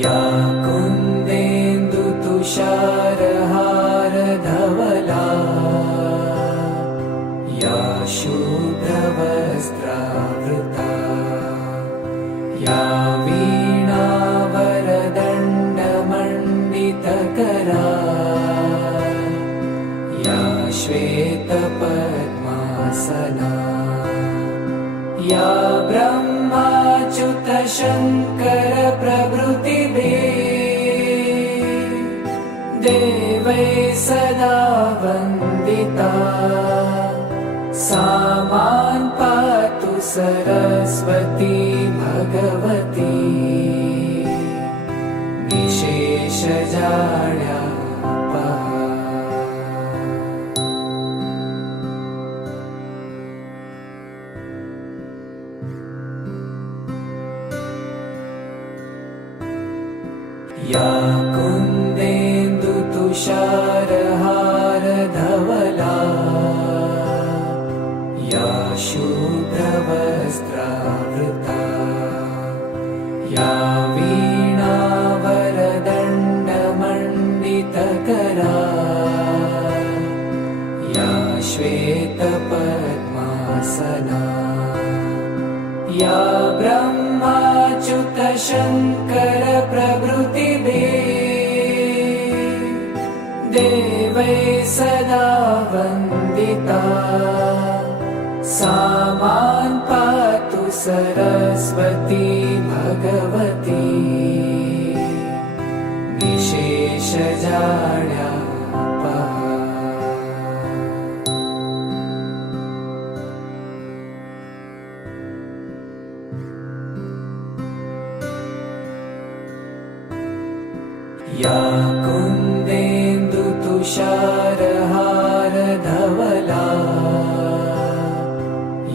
या कुन्देन्दु तुषारहार धवला या शुभ्रवस्त्रावृता या वीणावरदण्डमण्डितकरा या श्वेतपद्मासना या ब्रह्माच्युतशङ्कर प्रभृतिभिः देवैः सदा वन्दिता सा मां पातु सरस्वती भगवती निशेषजाड्यापहा। या कुन्देन्दु तुषारहार धवला या शुभ्रवस्त्रावृता या वीणावरदण्डमण्डितकरा या श्वेतपद्मासना या ब्रह्माच्युतशङ्कर प्रभृतिभिः देवैः सदा वन्दिता सा मां पातु सरस्वती भगवती निशेषजाड्यापहा। या कुन्देन्दु तुषारहार धवला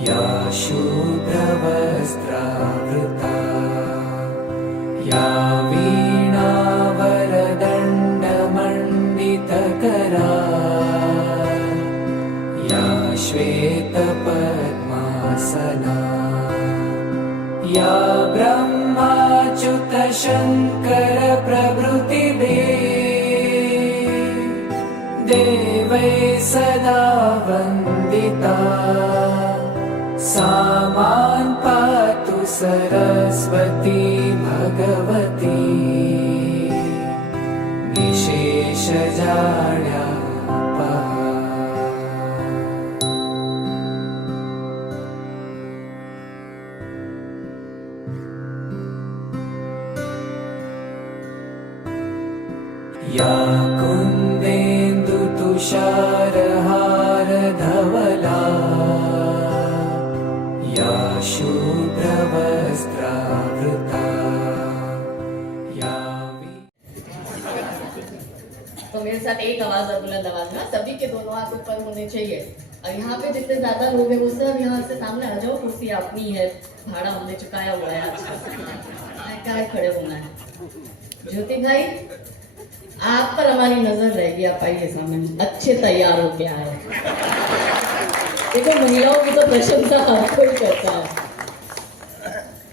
या शुभ्रवस्त्रावृता या वीणावरदण्डमण्डितकरा या श्वेतपद्मासना या ब्रह्माच्युतशङ्कर प्रभृतिभिः देवैः सदा वन्दिता सा मां पातु सरस्वती भगवती निशेषजाड्यापहा। या कुन्देन्दु तुषारहार धवला या शुभ्रवस्त्रावृता या तो मेरे साथ एक आवाज और बुलंद आवाज में, सभी के दोनों हाथ ऊपर होने चाहिए। और यहाँ पे जितने ज्यादा लोग हैं वो सब यहाँ से सामने आ जाओ, कुर्सी अपनी है, भाड़ा हमने चुकाया हुआ है। क्या खड़े होना है। ज्योति भाई आप पर हमारी नजर रहेगी, आप आइए सामने, अच्छे तैयार हो के आए। देखो महिलाओं की तो प्रशंसा हर कोई करता है।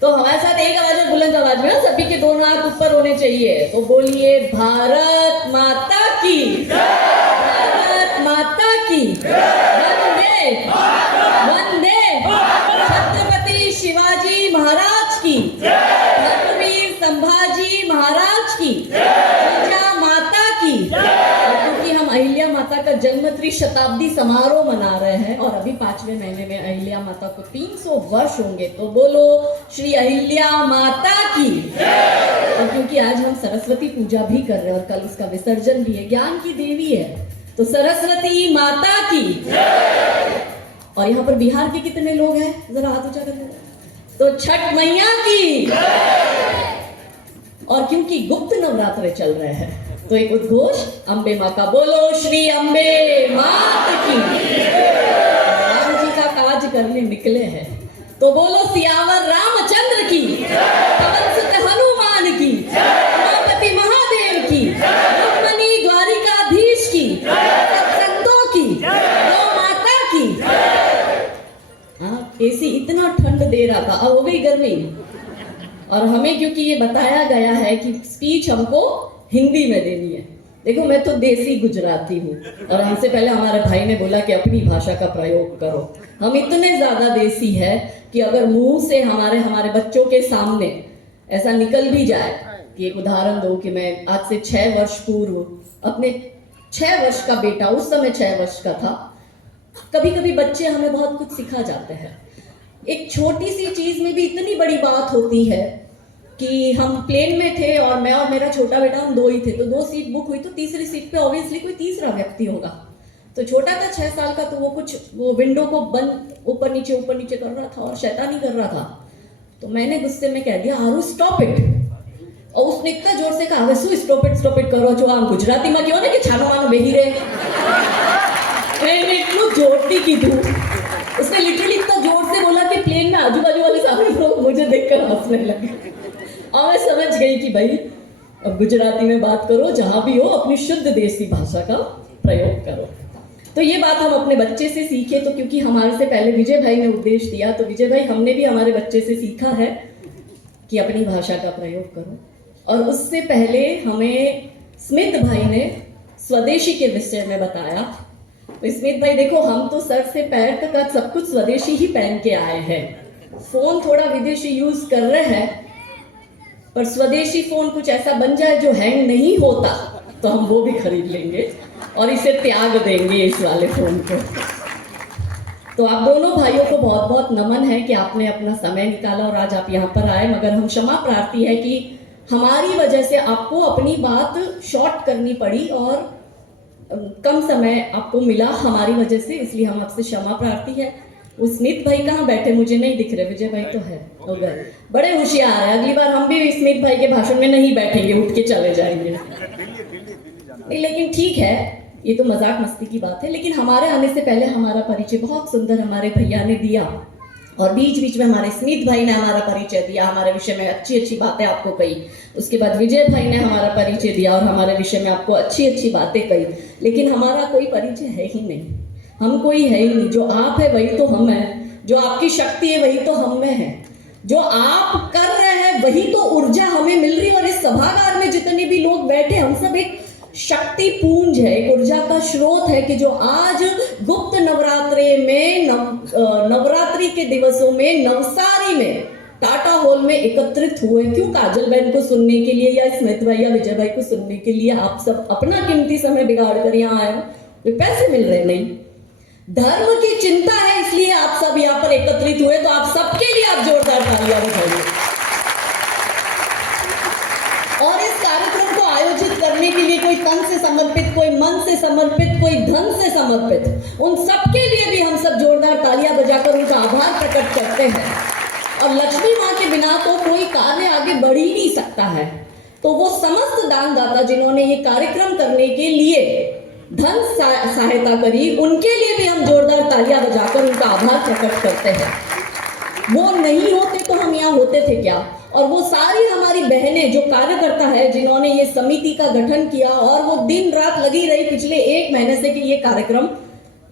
तो हमारे साथ एक आवाज में, बुलंद आवाज में, सभी के दोनों हाथ ऊपर होने चाहिए। तो बोलिए भारत माता की, भारत माता की, वंदे वंदे, छत्रपति शिवाजी महाराज की, धर्मवीर संभाजी महाराज की, क्योंकि हम अहिल्या माता का जन्म त्रिशताब्दी समारोह मना रहे हैं और अभी 5वें महीने में अहिल्या माता को 300 वर्ष होंगे। तो बोलो श्री अहिल्या माता की। और क्योंकि आज हम सरस्वती पूजा भी कर रहे हैं और कल उसका विसर्जन भी है, ज्ञान की देवी है, तो सरस्वती माता की। और यहाँ पर बिहार के कितने लोग हैं, जरा हाथ ऊंचा कर लो। तो छठ मैया की। और क्योंकि गुप्त नवरात्र चल रहे हैं तो एक उद्घोष अम्बे माँ का, बोलो श्री अम्बे मात की। राम जी का काज करने निकले हैं तो बोलो सियावर रामचंद्र की, पवन सुत हनुमान की, उमापति महादेव की, रुक्मणी द्वारिकाधीश की, सत्संतों की, गौ माता की। एसी इतना ठंड दे रहा था, अब हो गई गर्मी। और हमें क्योंकि ये बताया गया है कि स्पीच हमको हिंदी में देनी है। देखो मैं तो देसी गुजराती हूँ और हमसे पहले हमारे भाई ने बोला कि अपनी भाषा का प्रयोग करो। हम इतने ज्यादा देसी है कि अगर मुंह से हमारे बच्चों के सामने ऐसा निकल भी जाए कि एक उदाहरण दो कि मैं आज से 6 वर्ष पूर्व अपने 6 वर्ष का बेटा, उस समय 6 वर्ष का था, कभी कभी बच्चे हमें बहुत कुछ सिखा जाते हैं। एक छोटी सी चीज में भी इतनी बड़ी बात होती है कि हम प्लेन में थे और मैं और मेरा छोटा बेटा, हम 2 ही थे, तो 2 सीट बुक हुई तो तीसरी सीट पे ऑब्वियसली कोई तीसरा व्यक्ति होगा। तो छोटा था 6 साल का, तो वो विंडो को बंद ऊपर नीचे कर रहा था और शैतानी कर रहा था। तो मैंने गुस्से में कह दिया, आरू स्टॉप इट। और उसने इतना जोर से कहा, શું स्टॉप इट करो છો? આમ ગુજરાતીમાં કહો ને કે છાનો માનો બેહી રહે। मैंने इतना जोरથી કીધું। उसने लिटरली इतना जोर से बोला कि प्लेन में आजू बाजू वाले सारे लोग मुझे देखकर हंसने लगे। और मैं समझ गई कि भाई अब गुजराती में बात करो, जहां भी हो अपनी शुद्ध देसी भाषा का प्रयोग करो। तो ये बात हम अपने बच्चे से सीखे। तो क्योंकि हमारे से पहले विजय भाई ने उपदेश दिया, तो विजय भाई हमने भी हमारे बच्चे से सीखा है कि अपनी भाषा का प्रयोग करो। और उससे पहले हमें स्मित भाई ने स्वदेशी के विषय में बताया। तो स्मित भाई देखो, हम तो सर से पैर तक आज सब कुछ स्वदेशी ही पहन के आए हैं। फोन थोड़ा विदेशी यूज कर रहे हैं, पर स्वदेशी फोन कुछ ऐसा बन जाए जो हैंग नहीं होता तो हम वो भी खरीद लेंगे और इसे त्याग देंगे, इस वाले फोन को। तो आप दोनों भाइयों को बहुत बहुत नमन है कि आपने अपना समय निकाला और आज आप यहाँ पर आए। मगर हम क्षमा प्रार्थी है कि हमारी वजह से आपको अपनी बात शॉर्ट करनी पड़ी और कम समय आपको मिला हमारी वजह से, इसलिए हम आपसे क्षमा प्रार्थी है। वो स्मित भाई कहाँ बैठे, मुझे नहीं दिख रहे। विजय भाई तो है, हो गए, बड़े होशियार है। अगली बार हम भी स्मित भाई के भाषण में नहीं बैठेंगे, उठ के चले जाएंगे। नहीं, लेकिन ठीक है, ये तो मजाक मस्ती की बात है। लेकिन हमारे आने से पहले हमारा परिचय बहुत सुंदर हमारे भैया ने दिया और बीच बीच में हमारे स्मित भाई ने हमारा परिचय दिया, हमारे विषय में अच्छी अच्छी बातें आपको कही। उसके बाद विजय भाई ने हमारा परिचय दिया और हमारे विषय में आपको अच्छी अच्छी बातें कही। लेकिन हमारा कोई परिचय है ही नहीं, हम कोई है ही नहीं। जो आप है वही तो हम है, जो आपकी शक्ति है वही तो हम में है, जो आप कर रहे हैं वही तो ऊर्जा हमें मिल रही है। और इस सभागार में जितने भी लोग बैठे, हम सब एक शक्ति पूंज है, एक ऊर्जा का स्रोत है कि जो आज गुप्त नवरात्रे में नवरात्रि के दिवसों में नवसारी में टाटा हॉल में एकत्रित हुए। क्यों? काजल बहन को सुनने के लिए या स्मित भाई या विजय भाई को सुनने के लिए आप सब अपना कीमती समय बिगाड़ कर यहाँ आए हो। पैसे मिल रहे नहीं, धर्म की चिंता है, इसलिए आप सब यहाँ पर एकत्रित हुए। तो आप सबके लिए आप जोरदार तालियां बजाइए। और इस कार्यक्रम को आयोजित करने के लिए कोई तन से समर्पित, कोई मन से समर्पित, कोई धन से समर्पित, उन सबके लिए भी हम सब जोरदार तालियां बजाकर उनका आभार प्रकट करते हैं। और लक्ष्मी माँ के बिना तो कोई कार्य आगे बढ़ ही नहीं सकता है। तो वो समस्त दानदाता जिन्होंने ये कार्यक्रम करने के लिए धन सहायता करी, उनके लिए भी हम जोरदार तालियां बजाकर उनका आभार प्रकट करते हैं। वो नहीं होते तो हम यहाँ होते थे क्या? और वो सारी हमारी बहनें जो कार्यकर्ता है, जिन्होंने ये समिति का गठन किया और वो दिन रात लगी रही पिछले 1 महीने से कि ये कार्यक्रम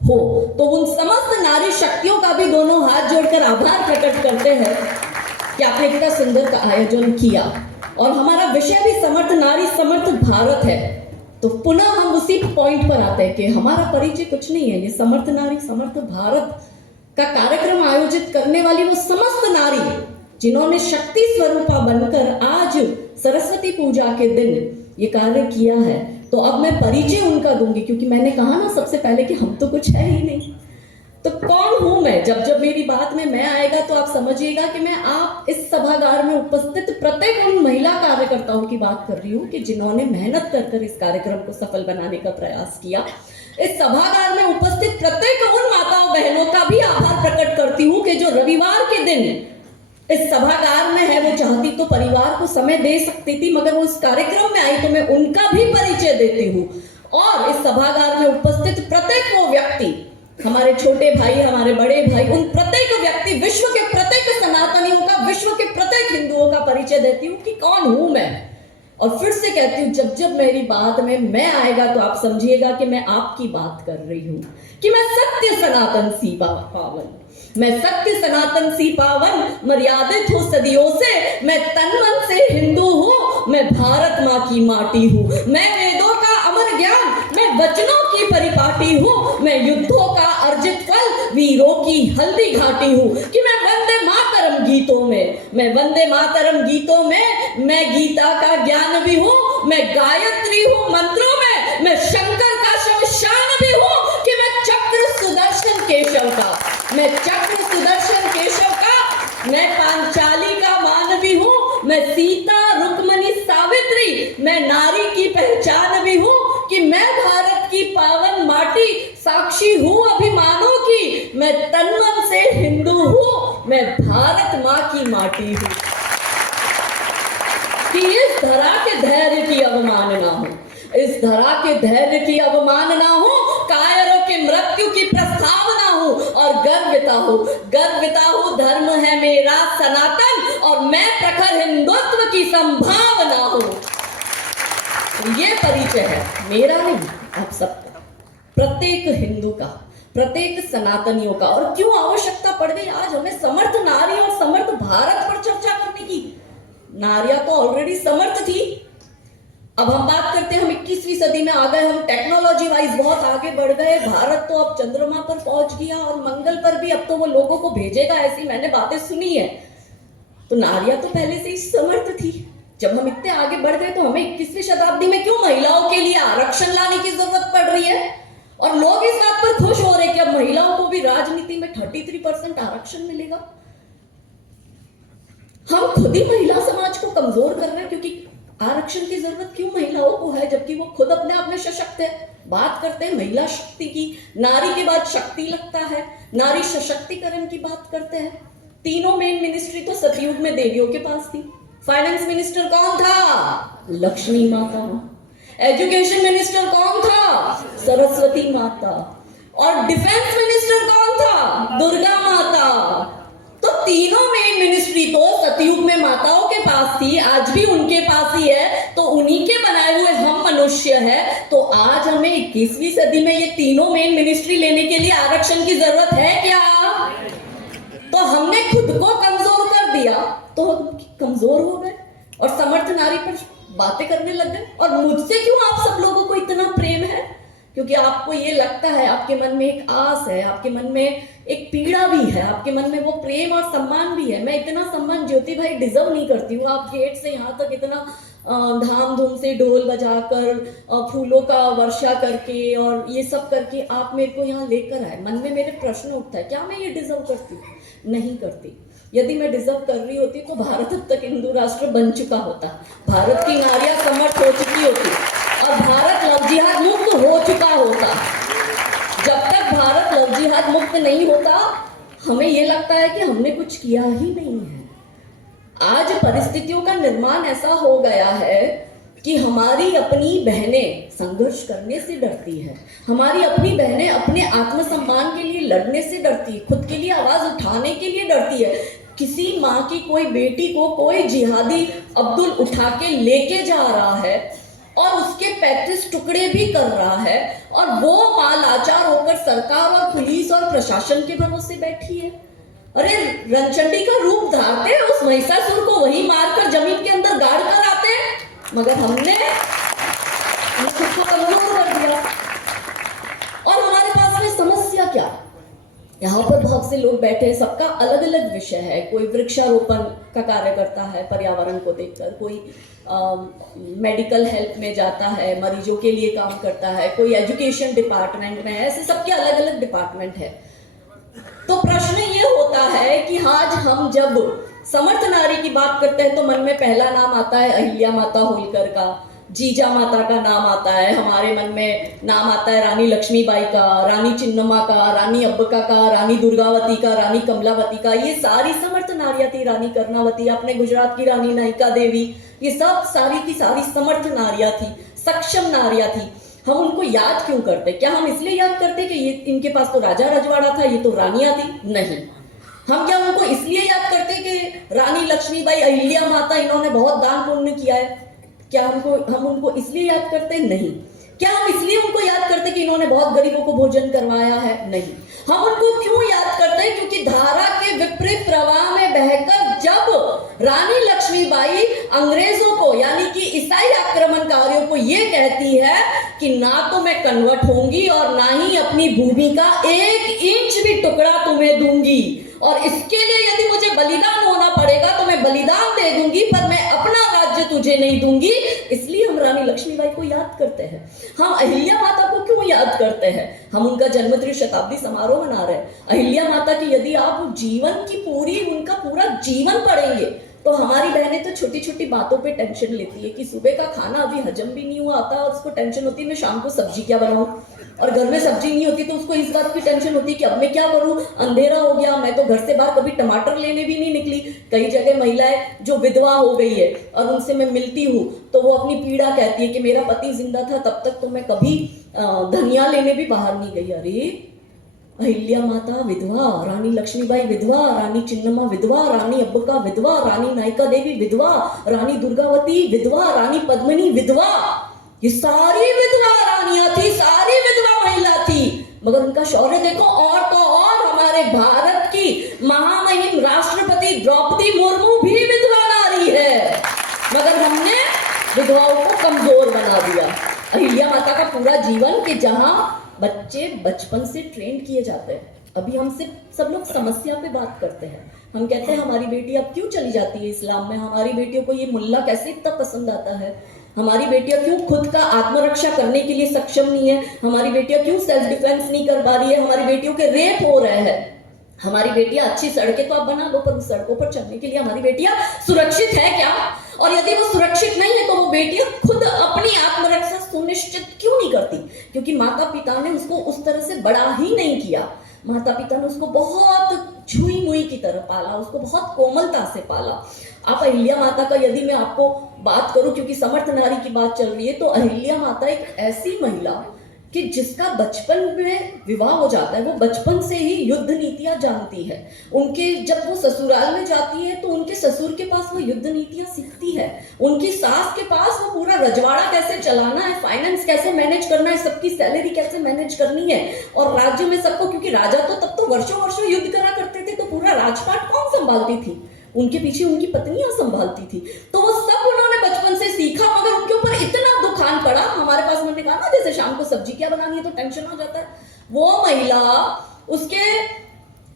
हो, तो उन समस्त नारी शक्तियों का भी दोनों हाथ जोड़कर आभार प्रकट करते हैं कि आपने कितना सुंदर का आयोजन किया। और हमारा विषय भी समर्थ नारी समर्थ भारत है। तो पुनः हम उसी पॉइंट पर आते हैं कि हमारा परिचय कुछ नहीं है, ये समर्थ नारी समर्थ भारत का कार्यक्रम आयोजित करने वाली वो समस्त नारी जिन्होंने शक्ति स्वरूपा बनकर आज सरस्वती पूजा के दिन ये कार्य किया है। तो अब मैं परिचय उनका दूंगी, क्योंकि मैंने कहा ना सबसे पहले कि हम तो कुछ है ही नहीं। तो कौन हूं मैं? जब जब मेरी बात में मैं आएगा तो आप समझिएगा कि मैं आप इस सभागार में उपस्थित प्रत्येक उन महिला कार्यकर्ताओं की बात कर रही हूँ कि जिन्होंने मेहनत कर इस कार्यक्रम को सफल बनाने का प्रयास किया। इस सभागार में उपस्थित प्रत्येक उन माताओं बहनों का भी आभार प्रकट करती हूँ कि जो रविवार के दिन इस सभागार में है। वो चाहती तो परिवार को समय दे सकती थी, मगर वो इस कार्यक्रम में आई तो मैं उनका भी परिचय देती हूँ। और इस सभागार में उपस्थित प्रत्येक वो व्यक्ति, हमारे छोटे भाई, हमारे बड़े भाई, उन प्रत्येक व्यक्ति, विश्व के प्रत्येक सनातनियों का, विश्व के प्रत्येक हिंदुओं का परिचय देती हूँ कि कौन हूं मैं। और फिर से कहती हूँ, जब जब मेरी बात में मैं आएगा तो आप समझिएगा कि मैं आपकी बात कर रही हूँ, कि मैं सत्य सत्य सनातन सी पावन, मैं सत्य सनातन सी पावन, मर्यादित हूँ सदियों से, मैं तन मन से हिंदू हूँ, मैं भारत माँ की माटी हूँ, मैं वेदों का अमर ज्ञान, मैं वचनों की परिपाटी हूँ, मैं युद्धों का अर्जित फल, वीरों की हल्दी घाटी हूँ, कि मैं वंदे मातरम गीतों में, मैं वंदे मातरम गीतों में, मैं गीता का ज्ञान भी हूँ, मैं गायत्री हूँ मंत्रों में, मैं शंकर का शमशान भी हूँ, कि मैं चक्र सुदर्शन केशव का, मैं चक्र सुदर्शन केशव का, मैं पांचाली का मान भी हूँ, मैं सीता रुक्मणी सावित्री, मैं नारी की पहचान भी हूँ, कि मैं भारत की पावन माटी, साक्षी हूँ अभिमानों की, मैं तन मन से हिंदू हूँ, मैं भारत माँ की माटी हूँ, कि इस धरा के धैर्य की अवमानना हो, इस धरा के धैर्य की अवमानना हो, कायरों के मृत्यु की प्रस्तावना हो, और गर्विता हो, धर्म है मेरा सनातन, और मैं प्रखर हिंदुत्व की संभावना हो। ये परिचय है मेरा नहीं, आप सबका, प्रत्येक हिंदू का, प्रत्येक सनातनियों का। और क्यों आवश्यकता पड़ गई आज हमें समर्थ नारी और समर्थ भारत पर चर्चा करने की? नारियां तो ऑलरेडी समर्थ थी, अब हम बात करते हैं, हम 21वीं सदी में आ गए, हम टेक्नोलॉजी वाइज बहुत आगे बढ़ गए, भारत तो अब चंद्रमा पर पहुंच गया और मंगल पर भी अब तो वो लोगों को भेजेगा, ऐसी मैंने बातें सुनी है। तो नारियां तो पहले से ही समर्थ थी। जब हम इतने आगे बढ़ गए तो हमें 21वीं शताब्दी में क्यों महिलाओं के लिए आरक्षण लाने की जरूरत पड़ रही है? और लोग इस बात पर खुश हो रहे हैं कि अब महिलाओं को भी राजनीति में 33% आरक्षण मिलेगा। हम खुद ही महिला समाज को कमजोर कर रहे हैं, क्योंकि आरक्षण की जरूरत क्यों महिलाओं को है, जबकि वो खुद अपने आप में सशक्त है। बात करते हैं महिला शक्ति की, नारी के बाद शक्ति लगता है, नारी सशक्तिकरण की बात करते हैं। तीनों मेन मिनिस्ट्री तो सतयुग में देवियों के पास थी। फाइनेंस मिनिस्टर कौन था? लक्ष्मी माता। एजुकेशन मिनिस्टर कौन था? सरस्वती माता। और डिफेंस मिनिस्टर कौन था? दुर्गा माता। तो तीनों मेन मिनिस्ट्री तो सतयुग में माताओं के पास थी, आज भी उनके पास ही है, तो उन्हीं के बनाए हुए हम मनुष्य है। तो आज हमें 21वीं सदी में ये तीनों मेन मिनिस्ट्री लेने के लिए आरक्षण की जरूरत है क्या? तो हमने खुद को कमजोर कर दिया, तो हम कमजोर हो गए और समर्थ नारी पर बातें करने लग गए। और मुझसे क्यों आप सब लोगों को इतना प्रेम है? क्योंकि आपको ये लगता है, आपके मन में एक आस है, आपके मन में एक पीड़ा भी है, आपके मन में वो प्रेम और सम्मान भी है। मैं इतना सम्मान ज्योति भाई डिजर्व नहीं करती हूँ। आप गेट से यहाँ तक इतना धाम धूम से ढोल बजाकर, फूलों का वर्षा करके और ये सब करके आप मेरे को यहाँ लेकर आए। मन में मेरे प्रश्न उठता है, क्या मैं ये डिजर्व करती हूँ? नहीं करती। यदि मैं डिजर्व कर रही होती तो भारत अब तक हिंदू राष्ट्र बन चुका होता, भारत की नारियां समर्थ हो चुकी होती और भारत लव जिहाद मुक्त हो चुका होता। जब तक भारत लव जिहाद मुक्त नहीं होता, हमें ये लगता है कि हमने कुछ किया ही नहीं है। आज परिस्थितियों का निर्माण ऐसा हो गया है कि हमारी अपनी बहनें संघर्ष करने से डरती है, हमारी अपनी बहनें अपने आत्मसम्मान के लिए लड़ने से डरती है, खुद के लिए आवाज उठाने के लिए डरती है। किसी माँ की कोई बेटी को कोई जिहादी अब्दुल उठा के लेके जा रहा है और उसके 35 टुकड़े भी कर रहा है, और वो माँ लाचार होकर सरकार और पुलिस और प्रशासन के भरोसे बैठी है। अरे रणचंडी का रूप धारते उस महिषासुर को वही मारकर जमीन के अंदर गाड़ कर आते, मगर हमने खुद को कमजोर कर दिया। और हमारे पास में समस्या क्या? यहाँ पर बहुत से लोग बैठे हैं, सबका अलग अलग विषय है। कोई वृक्षारोपण का कार्य करता है पर्यावरण को देखकर, कोई मेडिकल हेल्प में जाता है, मरीजों के लिए काम करता है, कोई एजुकेशन डिपार्टमेंट में है, ऐसे सबके अलग अलग डिपार्टमेंट है। तो प्रश्न ये होता है कि आज हम जब समर्थ नारी की बात करते हैं तो मन में पहला नाम आता है अहिल्या माता होलकर का, जीजा माता का नाम आता है, हमारे मन में नाम आता है रानी लक्ष्मीबाई का, रानी चिन्नम्मा का, रानी अब्बका का, रानी दुर्गावती का, रानी कमलावती का। ये सारी समर्थ नारियां थी। रानी कर्णावती, अपने गुजरात की रानी नायिका देवी, ये सब सारी की सारी समर्थ नारियां थी, सक्षम नारियां थी। हम उनको याद क्यों करते? क्या हम इसलिए याद करते कि ये इनके पास तो राजा रजवाड़ा था, ये तो रानियां थी? नहीं। हम क्या उनको इसलिए याद करते कि रानी लक्ष्मीबाई, अहिल्या माता, इन्होंने बहुत दान पुण्य किया है? क्या हम उनको इसलिए याद करते? नहीं। क्या हम इसलिए उनको याद करते कि इन्होंने बहुत गरीबों को भोजन करवाया है? नहीं। हम उनको क्यों याद करते हैं? क्योंकि धारा के विपरीत प्रवाह में बहकर जब रानी लक्ष्मीबाई अंग्रेजों को यानी कि ईसाई आक्रमणकारियों को ये कहती है कि ना तो मैं कन्वर्ट होंगी और ना ही अपनी भूमि का 1 इंच भी टुकड़ा तुम्हें दूंगी, और इसके लिए यदि मुझे बलिदान होना पड़ेगा तो मैं बलिदान दे दूंगी, पर मैं अपना राज्य तुझे नहीं दूंगी। इसलिए हम रानी लक्ष्मीबाई को याद करते हैं। हम अहिल्या माता को क्यों याद करते हैं? हम उनका जन्म शताब्दी समारोह मना रहे हैं। अहिल्या माता की यदि आप जीवन की उनका पूरा जीवन पढ़ेंगे तो हमारी बहनें तो छोटी छोटी बातों पे टेंशन लेती है कि सुबह का खाना अभी हजम भी नहीं हुआ आता और उसको टेंशन होती है मैं शाम को सब्जी क्या बनाऊं, और घर में सब्जी नहीं होती तो उसको इस बात की टेंशन होती है कि अब मैं क्या करूं, अंधेरा हो गया, मैं तो घर से बाहर कभी टमाटर लेने भी नहीं निकली। कई जगह महिलाएं जो विधवा हो गई है और उनसे मैं मिलती हूँ तो वो अपनी पीड़ा कहती है कि मेरा पति जिंदा था तब तक तो मैं कभी धनिया लेने भी बाहर नहीं गई। अरे अहिल्या माता विधवा, रानी लक्ष्मीबाई विधवा, रानी चिन्नम्मा विधवा, रानी अब्बका विधवा, रानी नायका देवी विधवा, रानी दुर्गावती विधवा, रानी पद्मिनी विधवा, ये सारी विधवा रानियां थी, सारी विधवा महिला थी, मगर उनका शौर्य देखो। और तो और हमारे भारत की महामहिम राष्ट्रपति द्रौपदी मुर्मू भी विधवा नारी है, मगर हमने विधवाओं को कमजोर बना दिया। अहिल्या माता का पूरा जीवन कि जहां बच्चे बचपन से ट्रेन किए जाते हैं। अभी हम सिर्फ सब लोग समस्या पे बात करते हैं, हम कहते हैं हमारी बेटी अब क्यों चली जाती है इस्लाम में, हमारी बेटियों को ये मुल्ला कैसे इतना पसंद आता है, हमारी बेटियां क्यों खुद का आत्मरक्षा करने के लिए सक्षम नहीं है, हमारी बेटियां क्यों सेल्फ डिफेंस नहीं कर पा रही है, हमारी बेटियों के रेप हो रहे हैं, हमारी बेटियां अच्छी सड़कें तो आप बना लो पर उस सड़कों पर चलने के लिए हमारी बेटियां सुरक्षित है क्या? और यदि वो सुरक्षित नहीं है तो वो बेटियां खुद अपनी आत्मरक्षा सुनिश्चित क्यों नहीं करती? क्योंकि माता पिता ने उसको उस तरह से बड़ा ही नहीं किया। माता पिता ने उसको बहुत छुई मुई की तरह पाला, उसको बहुत कोमलता से पाला। आप अहिल्या माता का यदि मैं आपको बात करूं, क्योंकि समर्थ नारी की बात चल रही है, तो अहिल्या माता एक ऐसी महिला कि जिसका बचपन में विवाह हो जाता है, वो बचपन से ही युद्ध नीतियां जानती है। उनके जब वो ससुराल में जाती है तो उनके ससुर के पास वो युद्ध नीतियां सीखती है, उनकी सास के पास वो पूरा रजवाड़ा कैसे चलाना है, फाइनेंस कैसे मैनेज करना है, सबकी सैलरी कैसे मैनेज करनी है, और राज्य में सबको, क्योंकि राजा तो तब तो वर्षों वर्षों युद्ध करा करते थे, तो पूरा राजपाट कौन संभालती थी? उनके पीछे उनकी पत्नियां संभालती थी। तो वो सब उन्होंने बचपन से सीखा, मगर उनके ऊपर इतना दुखान पड़ा। हमारे पास मैंने कहा ना जैसे शाम को सब्जी क्या बनानी है तो टेंशन हो जाता है। वो महिला, उसके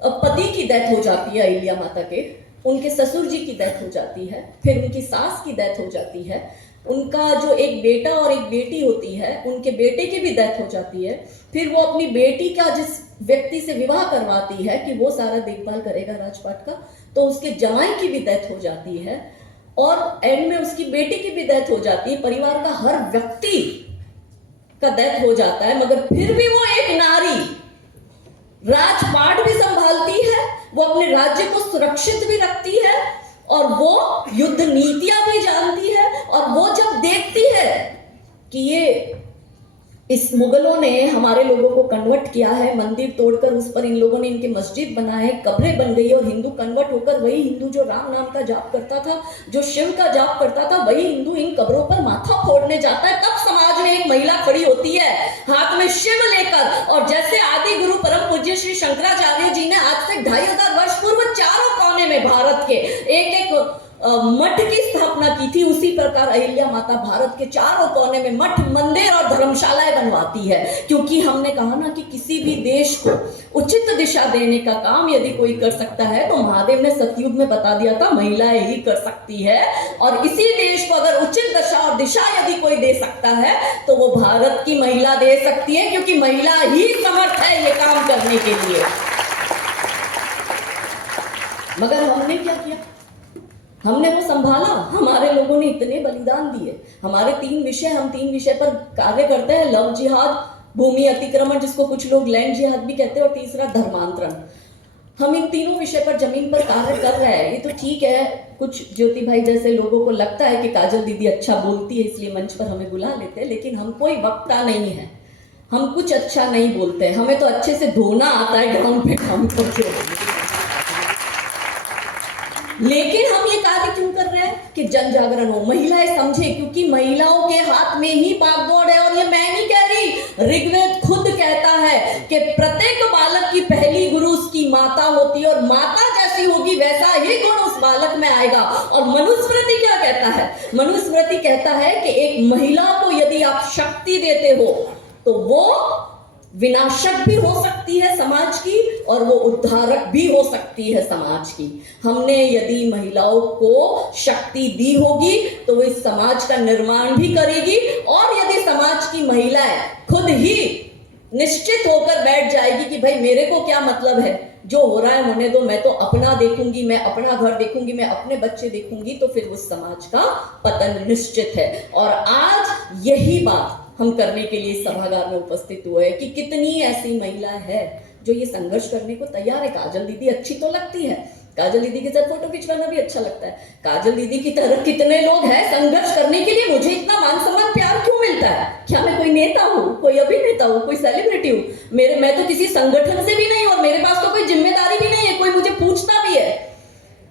पति की डेथ हो जाती है अहिल्या माता के, उनके ससुर जी की डेथ हो जाती है, फिर उनकी सास की डेथ हो जाती है, उनका जो एक बेटा और एक बेटी होती है उनके बेटे की भी डेथ हो जाती है, फिर वो अपनी बेटी का जिस व्यक्ति से विवाह करवाती है कि वो सारा देखभाल करेगा राजपाट का, तो उसके जमाई की भी डेथ हो जाती है, और एंड में उसकी बेटी की भी डेथ हो जाती है। परिवार का हर व्यक्ति का डेथ हो जाता है, मगर फिर भी वो एक नारी राजपाट भी संभालती है, वो अपने राज्य को सुरक्षित भी रखती है, और वो युद्ध नीतियां भी जानती है। और वो जब देखती है कि ये इस मुगलों ने हमारे लोगों को कन्वर्ट किया है, मंदिर तोड़कर उस पर इन लोगों ने इनके मस्जिद बनाए हैं, कब्रें बन गई, और हिंदू कन्वर्ट होकर वही हिंदू जो राम नाम का जाप करता था, जो शिव का जाप करता था, वही हिंदू इन कब्रों पर माथा फोड़ने जाता है। तब समाज में एक महिला खड़ी होती है हाथ में शिव लेकर, और जैसे आदि गुरु परम पूज्य श्री शंकराचार्य जी ने आज से 2500 वर्ष पूर्व चारों कोने में भारत के एक एक मठ की स्थापना की थी, उसी प्रकार अहिल्या माता भारत के चारों कोने में मठ, मंदिर और धर्मशालाएं बनवाती है। क्योंकि हमने कहा ना कि किसी भी देश को उचित दिशा देने का काम यदि कोई कर सकता है तो महादेव ने सतयुग में बता दिया था महिलाएं ही कर सकती है, और इसी देश को अगर उचित दशा और दिशा यदि कोई दे सकता है तो वो भारत की महिला दे सकती है, क्योंकि महिला ही समर्थ है ये काम करने के लिए। मगर हमने क्या किया? हमने वो संभाला। हमारे लोगों ने इतने बलिदान दिए। हमारे 3 विषय, हम 3 विषय पर कार्य करते हैं, लव जिहाद, भूमि अतिक्रमण जिसको कुछ लोग लैंड जिहाद भी कहते हैं, और तीसरा धर्मांतरण। हम इन तीनों विषय पर जमीन पर कार्य कर रहे हैं। ये तो ठीक है, कुछ ज्योति भाई जैसे लोगों को लगता है कि काजल दीदी अच्छा बोलती है इसलिए मंच पर हमें बुला लेते हैं, लेकिन हम कोई वक्ता नहीं है, हम कुछ अच्छा नहीं बोलते, हमें तो अच्छे से धोना आता है ग्राउंड पे काम करके। लेकिन हम ये कार्य क्यों कर रहे हैं कि जन जागरण हो, महिलाएं समझे, क्योंकि महिलाओं के हाथ में ही बागडोर है। और ये मैं नहीं कह रही, ऋग्वेद खुद कहता है कि प्रत्येक बालक की पहली गुरु उसकी माता होती है और माता जैसी होगी वैसा ही गुण उस बालक में आएगा। और मनुस्मृति क्या कहता है? मनुस्मृति कहता है कि एक महिला को यदि आप शक्ति देते हो तो वो विनाशक भी हो सकती है समाज की और वो उद्धारक भी हो सकती है समाज की। हमने यदि महिलाओं को शक्ति दी होगी तो वो इस समाज का निर्माण भी करेगी। और यदि समाज की महिलाएं खुद ही निश्चित होकर बैठ जाएगी कि भाई मेरे को क्या मतलब है, जो हो रहा है होने दो, मैं तो अपना देखूंगी, मैं अपना घर देखूंगी, मैं अपने बच्चे देखूंगी, तो फिर उस समाज का पतन निश्चित है। और आज यही बात हम करने के लिए सभागार में उपस्थित हुए हैं कि कितनी ऐसी महिला है जो ये संघर्ष करने को तैयार है। काजल दीदी अच्छी तो लगती है, काजल दीदी के साथ फोटो खिंचवाना भी अच्छा लगता है। काजल दीदी की तरह कितने लोग हैं संघर्ष करने के लिए। मुझे इतना मान सम्मान प्यार क्यों मिलता है? क्या मैं कोई नेता हूँ, कोई अभिनेता हूँ, कोई सेलिब्रिटी हूँ? मैं तो किसी संगठन से भी नहीं और मेरे पास तो कोई जिम्मेदारी भी नहीं है। कोई मुझे पूछता भी है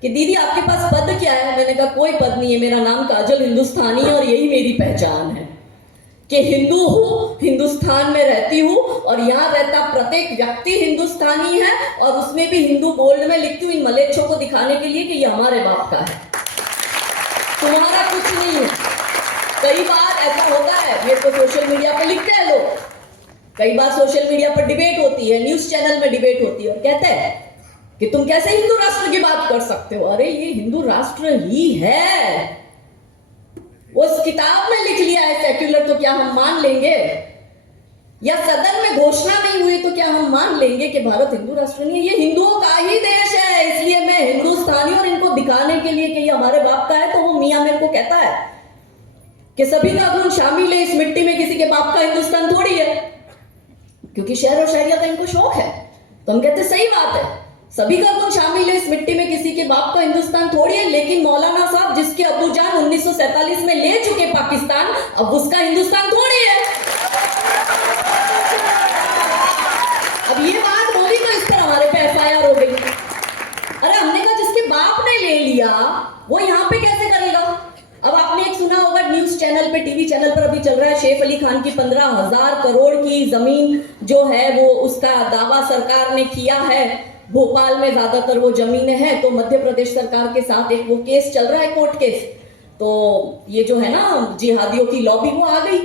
कि दीदी आपके पास पद क्या है, मैंने कहा कोई पद नहीं है, मेरा नाम काजल हिंदुस्तानी है और यही मेरी पहचान है कि हिंदू हूँ, हिंदुस्तान में रहती हूँ और यहाँ रहता प्रत्येक व्यक्ति हिंदुस्तानी है। और उसमें भी हिंदू बोल्ड में लिखती हूँ इन मलेच्छों को दिखाने के लिए कि ये हमारे बाप का है, तुम्हारा कुछ नहीं है। कई बार ऐसा होता है, ये तो सोशल मीडिया पर लिखते हैं लोग, कई बार सोशल मीडिया पर डिबेट होती है, न्यूज चैनल में डिबेट होती है और कहते हैं कि तुम कैसे हिंदू राष्ट्र की बात कर सकते हो? अरे ये हिंदू राष्ट्र ही है, उस किताब में लिख लिया है सेक्युलर, तो क्या हम मान लेंगे? या सदन में घोषणा नहीं हुई तो क्या हम मान लेंगे कि भारत हिंदू राष्ट्र नहीं है? ये हिंदुओं का ही देश है, इसलिए मैं हिंदुस्तानी। और इनको दिखाने के लिए कि ये हमारे बाप का है, तो वो मियां मेरे को कहता है कि सभी का खून शामिल है इस मिट्टी में, किसी के बाप का हिंदुस्तान थोड़ी है। क्योंकि शहर और शहरिया का इनको शौक है, तो हम कहते सही बात है, सभी का खून शामिल है इस मिट्टी में, किसी के बाप का हिंदुस्तान थोड़ी है। लेकिन मौलाना साहब जिसके अब्बू जान 1947 में ले चुके पाकिस्तान, अब उसका हिंदुस्तान थोड़ी है। अब ये बात बोली तो इस पर हमारे पे FIR हो गई। अरे हमने कहा जिसके बाप ने ले लिया वो यहाँ पे कैसे करेगा? अब आपने एक सुना होगा न्यूज चैनल पे, टीवी चैनल पर अभी चल रहा है, सैफ अली खान की 15,000 करोड़ की जमीन जो है वो उसका दावा सरकार ने किया है। भोपाल में ज्यादातर वो जमीनें हैं, तो मध्य प्रदेश सरकार के साथ एक वो केस चल रहा है, कोर्ट केस। तो ये जो है ना जिहादियों की लॉबी वो आ गई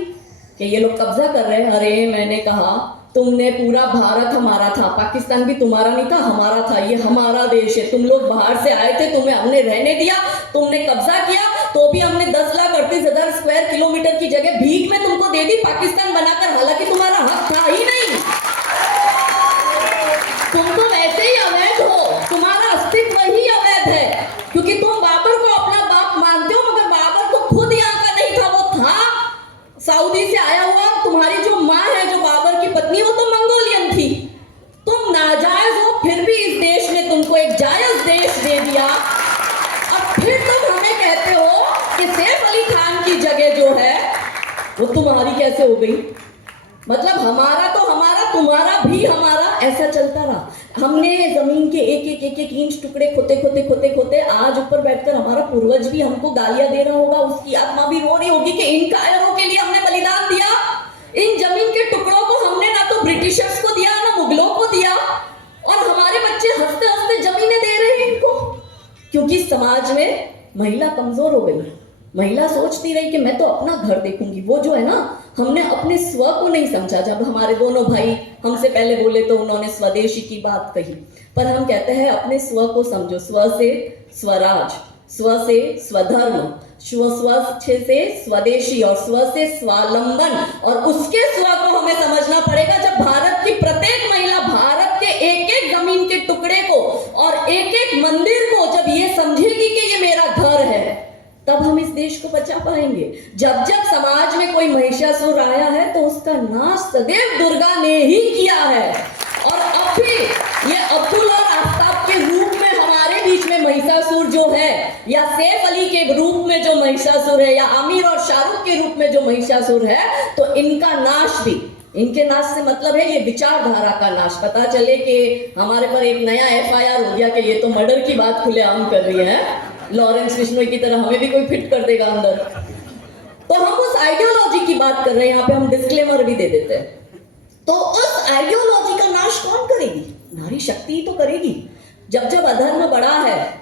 कि ये लोग कब्जा कर रहे हैं। अरे मैंने कहा तुमने पूरा भारत हमारा था, पाकिस्तान भी तुम्हारा नहीं था, हमारा था, ये हमारा देश है। तुम लोग बाहर से आए थे, तुम्हें हमने रहने दिया, तुमने कब्जा किया, तो भी हमने 10,38,000 स्क्वायर किलोमीटर की जगह भीख में तुमको दे दी पाकिस्तान बनाकर, हालांकि तुम्हारा हक था ही नहीं। तुम तो वैसे ही अवैध हो, तुम्हारा अस्तित्व ही अवैध है, क्योंकि तुम बाबर को अपना बाप मानते हो, मगर बाबर तो खुद यहाँ का नहीं था, वो था सऊदी से आया हुआ। तुम्हारी जो माँ है, जो बाबर की पत्नी, वो तो मंगोलियन थी। तुम नाजायज हो, फिर भी इस देश ने तुमको एक जायज देश दे दिया। और फिर तुम हमें कहते हो कि सैफ अली खान की जगह जो है वो तुम्हारी कैसे हो गई? मतलब हमारा तो हमारा, तुम्हारा भी हमारा, ऐसा चलता रहा। हमने जमीन के एक इंच टुकड़े खोते आज ऊपर बैठकर हमारा पूर्वज भी हमको गालियां दे रहा होगा, उसकी आत्मा भी रो रही होगी कि इन कायरों के लिए हमने बलिदान दिया। इन जमीन के टुकड़ों को हमने ना तो ब्रिटिशर्स को दिया ना मुगलों को दिया, और हमारे बच्चे हंसते हंसते जमीनें दे रहे हैं इनको, क्योंकि समाज में महिला कमजोर हो गई। महिला सोचती रही कि मैं तो अपना घर देखूंगी। वो जो है ना, हमने अपने स्व को नहीं समझा। जब हमारे दोनों भाई हमसे पहले बोले तो उन्होंने स्वदेशी की बात कही, पर हम कहते हैं अपने स्व को समझो। स्व से स्वराज, स्व से स्वधर्म, स्व से स्वदेशी और स्व से स्वावलंबन। और उसके स्व को हमें समझना पड़ेगा। जब भारत की प्रत्येक महिला भारत के एक एक जमीन के टुकड़े को और एक एक मंदिर को जब ये समझेगी कि ये मेरा घर है, तब हम इस देश को बचा पाएंगे। जब जब समाज में कोई महिषासुर आया है तो उसका नाश सदैव दुर्गा ने ही किया है। और अब भी ये अब्दुल और आफ्ताब के रूप में हमारे बीच में महिषासुर जो है, या सैफ अली के रूप में जो महिषासुर है, या आमिर और शाहरुख के रूप में जो महिषासुर है, तो इनका नाश भी इनके नाश से मतलब है ये विचारधारा का नाश। पता चले कि हमारे पर एक नया FIR हो गया कि ये तो मर्डर की बात खुलेआम कर रही है, लॉरेंस बिश्नोई की तरह हमें भी कोई फिट कर देगा अंदर। तो हम उस आइडियोलॉजी की बात कर रहे हैं, यहाँ पे हम डिस्क्लेमर भी दे देते हैं। तो उस आइडियोलॉजी का नाश कौन करेगी? नारी शक्ति ही तो करेगी। जब जब अधर्म बढ़ा है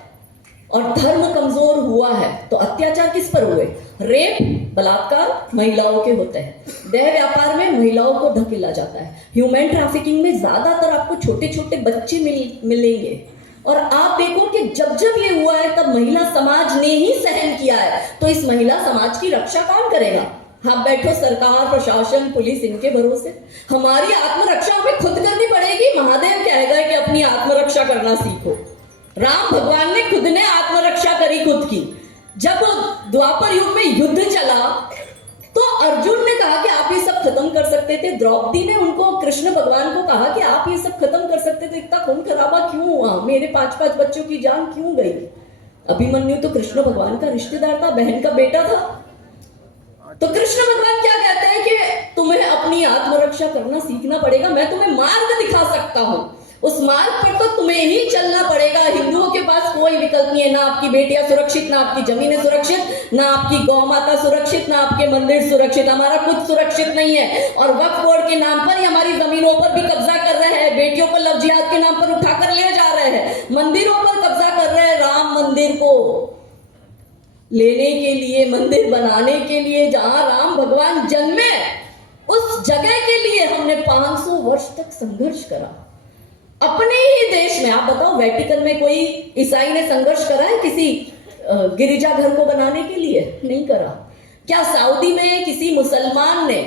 और धर्म कमजोर हुआ है तो अत्याचार किस पर हुए? रेप, बलात्कार महिलाओं के होते हैं। देह व्यापार में महिलाओं को धकेला जाता है। ह्यूमन ट्रैफिकिंग में ज्यादातर आपको छोटे छोटे बच्चे मिलेंगे। और आप देखो कि जब जब ये हुआ है तब महिला समाज ने ही सहन किया है। तो इस महिला समाज की रक्षा कौन करेगा? हम बैठो सरकार, प्रशासन, पुलिस, इनके भरोसे। हमारी आत्मरक्षा हमें खुद करनी पड़ेगी। महादेव कहेगा कि अपनी आत्मरक्षा करना सीखो। राम भगवान ने खुद ने आत्मरक्षा करी खुद की। जब द्वापर युग में युद्ध चला तो अर्जुन ने कहा कि आप ये सब खत्म कर सकते थे। द्रौपदी ने उनको, कृष्ण भगवान को कहा कि आप ये सब खत्म कर सकते थे, इतना खून खराबा क्यों हुआ? मेरे 5-5 बच्चों की जान क्यों गई? अभिमन्यु तो कृष्ण भगवान का रिश्तेदार था, बहन का बेटा था। तो कृष्ण भगवान क्या कहते हैं कि तुम्हें अपनी आत्मरक्षा करना सीखना पड़ेगा। मैं तुम्हें मार्ग दिखा सकता हूं, उस मार्ग पर तो तुम्हें ही चलना पड़ेगा। हिंदुओं के पास कोई विकल्प नहीं है। ना आपकी बेटियां सुरक्षित, ना आपकी जमीनें सुरक्षित, ना आपकी गौ माता सुरक्षित, ना आपके मंदिर सुरक्षित। हमारा कुछ सुरक्षित नहीं है। और वक्फ बोर्ड के नाम पर ही हमारी जमीनों पर भी कब्जा कर रहे हैं। बेटियों को लव जिहाद के नाम पर उठाकर ले जा रहे हैं। मंदिरों पर कब्जा कर रहे हैं। राम मंदिर को लेने के लिए, मंदिर बनाने के लिए, जहां राम भगवान जन्मे, उस जगह के लिए हमने 500 वर्ष तक संघर्ष करा अपने ही देश में। आप बताओ, वेटिकन में कोई ईसाई ने संघर्ष करा है किसी गिरिजा घर को बनाने के लिए? नहीं करा। क्या सऊदी में किसी मुसलमान ने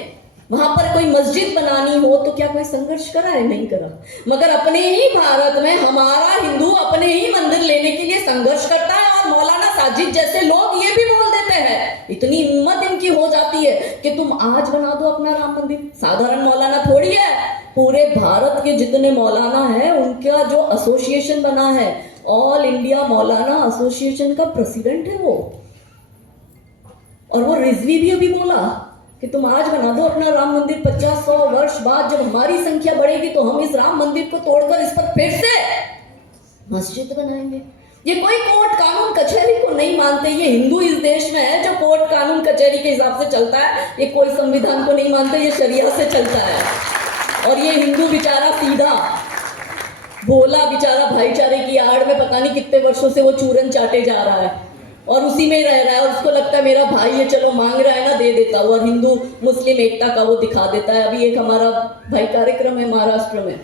वहां पर कोई मस्जिद बनानी हो तो क्या कोई संघर्ष करा है? नहीं करा। मगर अपने ही भारत में हमारा हिंदू अपने ही मंदिर लेने के लिए संघर्ष करता है। और मौलाना साजिद जैसे लोग ये भी बोल देते हैं, इतनी हिम्मत इनकी हो जाती है कि तुम आज बना दो अपना राम मंदिर। साधारण मौलाना थोड़ी है, पूरे भारत के जितने मौलाना है उनका जो एसोसिएशन बना है, ऑल इंडिया मौलाना एसोसिएशन का प्रेसिडेंट है वो। और वो रिजवी भी अभी बोला कि तुम आज बना दो अपना राम मंदिर। 50-100 वर्ष बाद जब हमारी संख्या बढ़ेगी तो हम इस राम मंदिर को तोड़कर इस पर फिर से मस्जिद बनाएंगे। ये कोई कोर्ट कानून कचहरी को नहीं मानते। ये हिंदू इस देश में है जो कोर्ट कानून कचहरी के हिसाब से चलता है। ये कोई संविधान को नहीं मानते, ये शरिया से चलता है। और ये हिंदू बेचारा सीधा भोला बेचारा भाईचारे की आड़ में पता नहीं कितने वर्षों से वो चूरन चाटे जा रहा है और उसी में ही रह रहा है। और उसको लगता है मेरा भाई है, चलो मांग रहा है ना, दे देता हूँ। और हिंदू मुस्लिम एकता का वो दिखा देता है। अभी एक हमारा भाई कार्यक्रम है महाराष्ट्र में,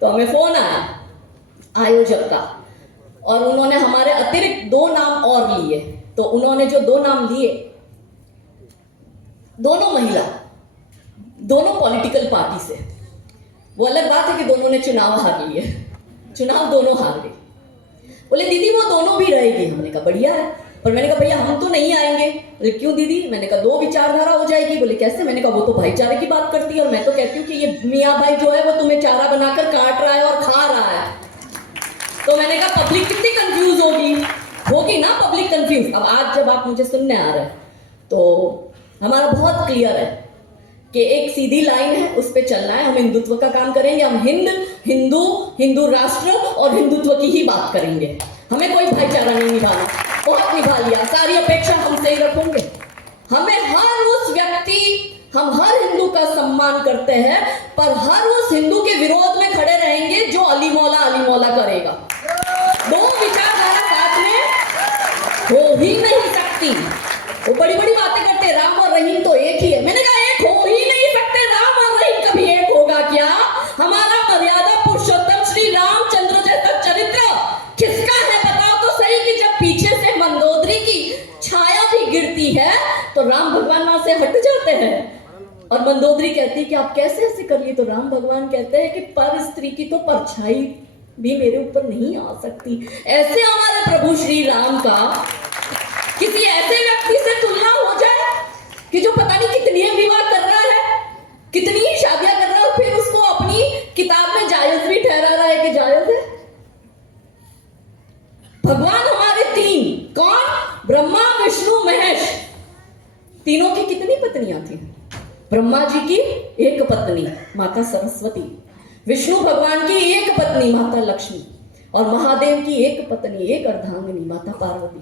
तो हमें फोन आया आयोजक का और उन्होंने हमारे अतिरिक्त 2 नाम और लिए। तो उन्होंने जो 2 नाम लिए, दोनों महिला, दोनों पॉलिटिकल पार्टी से। वो अलग बात है कि दोनों ने चुनाव हार लिए, चुनाव दोनों हार गए। बोले दीदी वो दोनों भी रहेगी। हमने कहा बढ़िया है। पर मैंने कहा भैया हम तो नहीं आएंगे। बोले क्यों दीदी? मैंने कहा 2 विचारधारा हो जाएगी। बोले कैसे? मैंने कहा वो तो भाईचारे की बात करती है और मैं तो कहती हूँ कि ये मियाँ भाई जो है वो तुम्हें चारा बनाकर काट रहा है और खा रहा है। तो मैंने कहा पब्लिक कितनी कंफ्यूज होगी ना, पब्लिक कंफ्यूज। अब आज जब आप मुझे सुनने आ रहे हैं तो हमारा बहुत क्लियर है कि एक सीधी लाइन है, उस पे चलना है। हम हिंदुत्व का काम करेंगे। हम हिंदू राष्ट्र और हिंदुत्व की ही बात करेंगे। हमें कोई भाईचारा नहीं निभाना, बहुत निभा लिया। सारी अपेक्षा हमसे ही रखेंगे। हमें हम हर हिंदू का सम्मान करते हैं, पर हर उस हिंदू के विरोध में खड़े रहेंगे जो अली मौला करेगा। 2 विचारधारा साथ में हो ही नहीं सकती। वो बड़ी बड़ी बातें करते हैं, राम और रहीम तो एक ही है। मैंने कहा एक हो ही नहीं सकते। राम और रहीम कभी एक होगा क्या? हमारा मर्यादा पुरुषोत्तम श्री रामचंद्र जैसा चरित्र किसका है बताओ तो सही। कि जब पीछे से मंदोदरी की छाया भी गिरती है तो राम भगवान वहां से हट जाते हैं। और मंदोदरी कहती है कि आप कैसे ऐसे कर लिए? तो राम भगवान कहते हैं कि पर स्त्री की तो परछाई भी मेरे ऊपर नहीं आ सकती। ऐसे हमारे प्रभु श्री राम का किसी ऐसे व्यक्ति से तुलना हो जाए कि जो पता नहीं कितनी विवाह कर रहा है, कितनी ही शादियां कर रहा है और फिर उसको अपनी किताब में जायज भी ठहरा रहा है कि जायज है। भगवान हमारे 3, कौन? ब्रह्मा, विष्णु, महेश। तीनों की कितनी पत्नियां थी? ब्रह्मा जी की एक पत्नी माता सरस्वती, विष्णु भगवान की एक पत्नी माता लक्ष्मी और महादेव की एक पत्नी एक अर्धांगिनी माता पार्वती।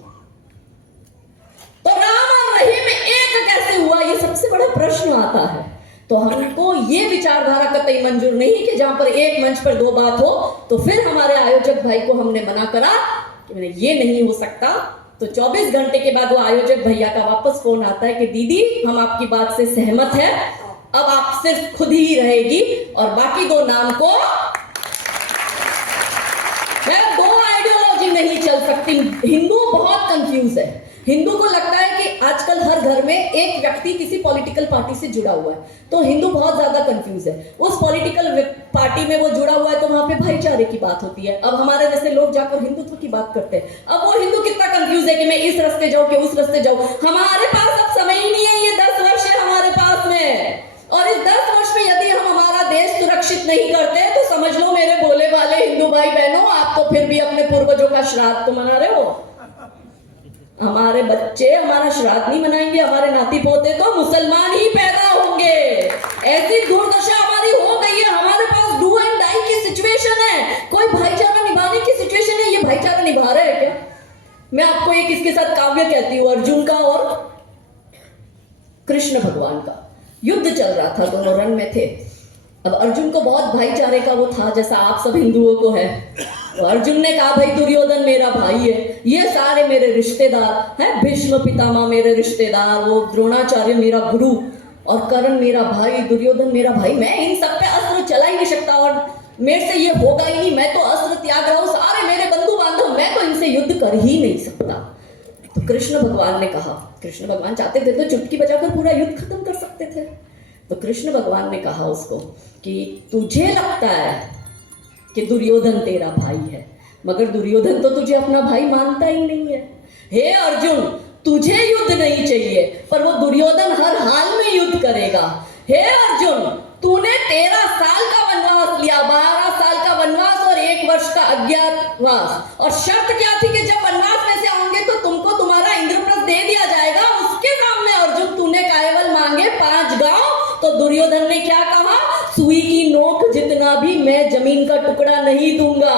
तो राम और रहीम में एक कैसे हुआ, ये सबसे बड़ा प्रश्न आता है। तो हमको ये विचारधारा कतई मंजूर नहीं कि जहां पर एक मंच पर दो बात हो। तो फिर हमारे आयोजक भाई को हमने मना करा कि ये नहीं हो सकता। तो 24 घंटे के बाद वो आयोजक भैया का वापस फोन आता है कि दीदी हम आपकी बात से सहमत हैं, अब आप सिर्फ खुद ही रहेगी और बाकी दो नाम को दो आइडियोलॉजी नहीं चल सकती। हिंदू बहुत कंफ्यूज है। हिंदू को लगता है कि आजकल हर घर में एक व्यक्ति किसी पॉलिटिकल पार्टी से जुड़ा हुआ है, तो हिंदू बहुत ज्यादा कंफ्यूज है। उस पॉलिटिकल पार्टी में वो जुड़ा हुआ है तो वहां पे भाईचारे की बात होती है। अब हमारे जैसे लोग जाकर हिंदुत्व की बात करते हैं। अब वो हिंदू कितना कंफ्यूज है कि मैं इस रास्ते जाऊं कि उस रास्ते जाऊं। हमारे पास अब समय ही नहीं है, ये 10 वर्ष है हमारे पास में, और इस 10 वर्ष में यदि हम हमारा देश सुरक्षित नहीं करते तो समझ लो मेरे बोले वाले हिंदू भाई बहनों, आप तो फिर भी अपने पूर्वजों का श्राद्ध तो मना रहे हो। हमारे बच्चे हमारा श्राद्ध नहीं मनाएंगे, हमारे नाती पोते तो मुसलमान ही पैदा होंगे। ऐसी दुर्दशा हमारी हो गई है। हमारे पास डू एंड डाई की सिचुएशन है, कोई भाईचारा निभाने की सिचुएशन है। ये भाईचारा निभा रहे हैं क्या? मैं आपको एक इसके साथ काव्य कहती हूँ, अर्जुन का और कृष्ण भगवान का युद्ध चल रहा था, दोनों रण में थे। अब अर्जुन को बहुत भाईचारे का वो था, जैसा आप सब हिंदुओं को है। तो अर्जुन ने कहा भाई दुर्योधन मेरा भाई है, ये सारे मेरे रिश्तेदार हैं, भीष्म पितामह मेरे रिश्तेदार, वो द्रोणाचार्य मेरा गुरु और कर्ण मेरा भाई, दुर्योधन मेरा भाई, मैं इन सब पे अस्त्र चला ही नहीं सकता और मेरे से ये होगा ही नहीं, मैं तो अस्त्र त्याग रहा हूं, सारे मेरे बंधु बांधव, मैं तो इनसे युद्ध कर ही नहीं सकता। तो कृष्ण भगवान ने कहा, कृष्ण भगवान चाहते थे तो चुटकी बजाकर पूरा युद्ध खत्म कर सकते थे। तो कृष्ण भगवान ने कहा उसको कि तुझे लगता है कि दुर्योधन तेरा भाई है, मगर दुर्योधन तो तुझे अपना भाई मानता ही नहीं है। हे अर्जुन, तुझे युद्ध नहीं चाहिए पर वो दुर्योधन हर हाल में युद्ध करेगा। हे अर्जुन, तूने 13 साल का वनवास लिया, 12 साल का वनवास और 1 वर्ष का अज्ञातवास, और शर्त क्या थी कि जब वनवास में से आओगे तो तुमको तुम्हारा इंद्रप्रस्थ दे दिया जाएगा। उसके सामने अर्जुन तूने केवल मांगे 5 गांव, तो दुर्योधन ने क्या कहा, सुई की नोक जितना भी मैं जमीन का टुकड़ा नहीं दूंगा।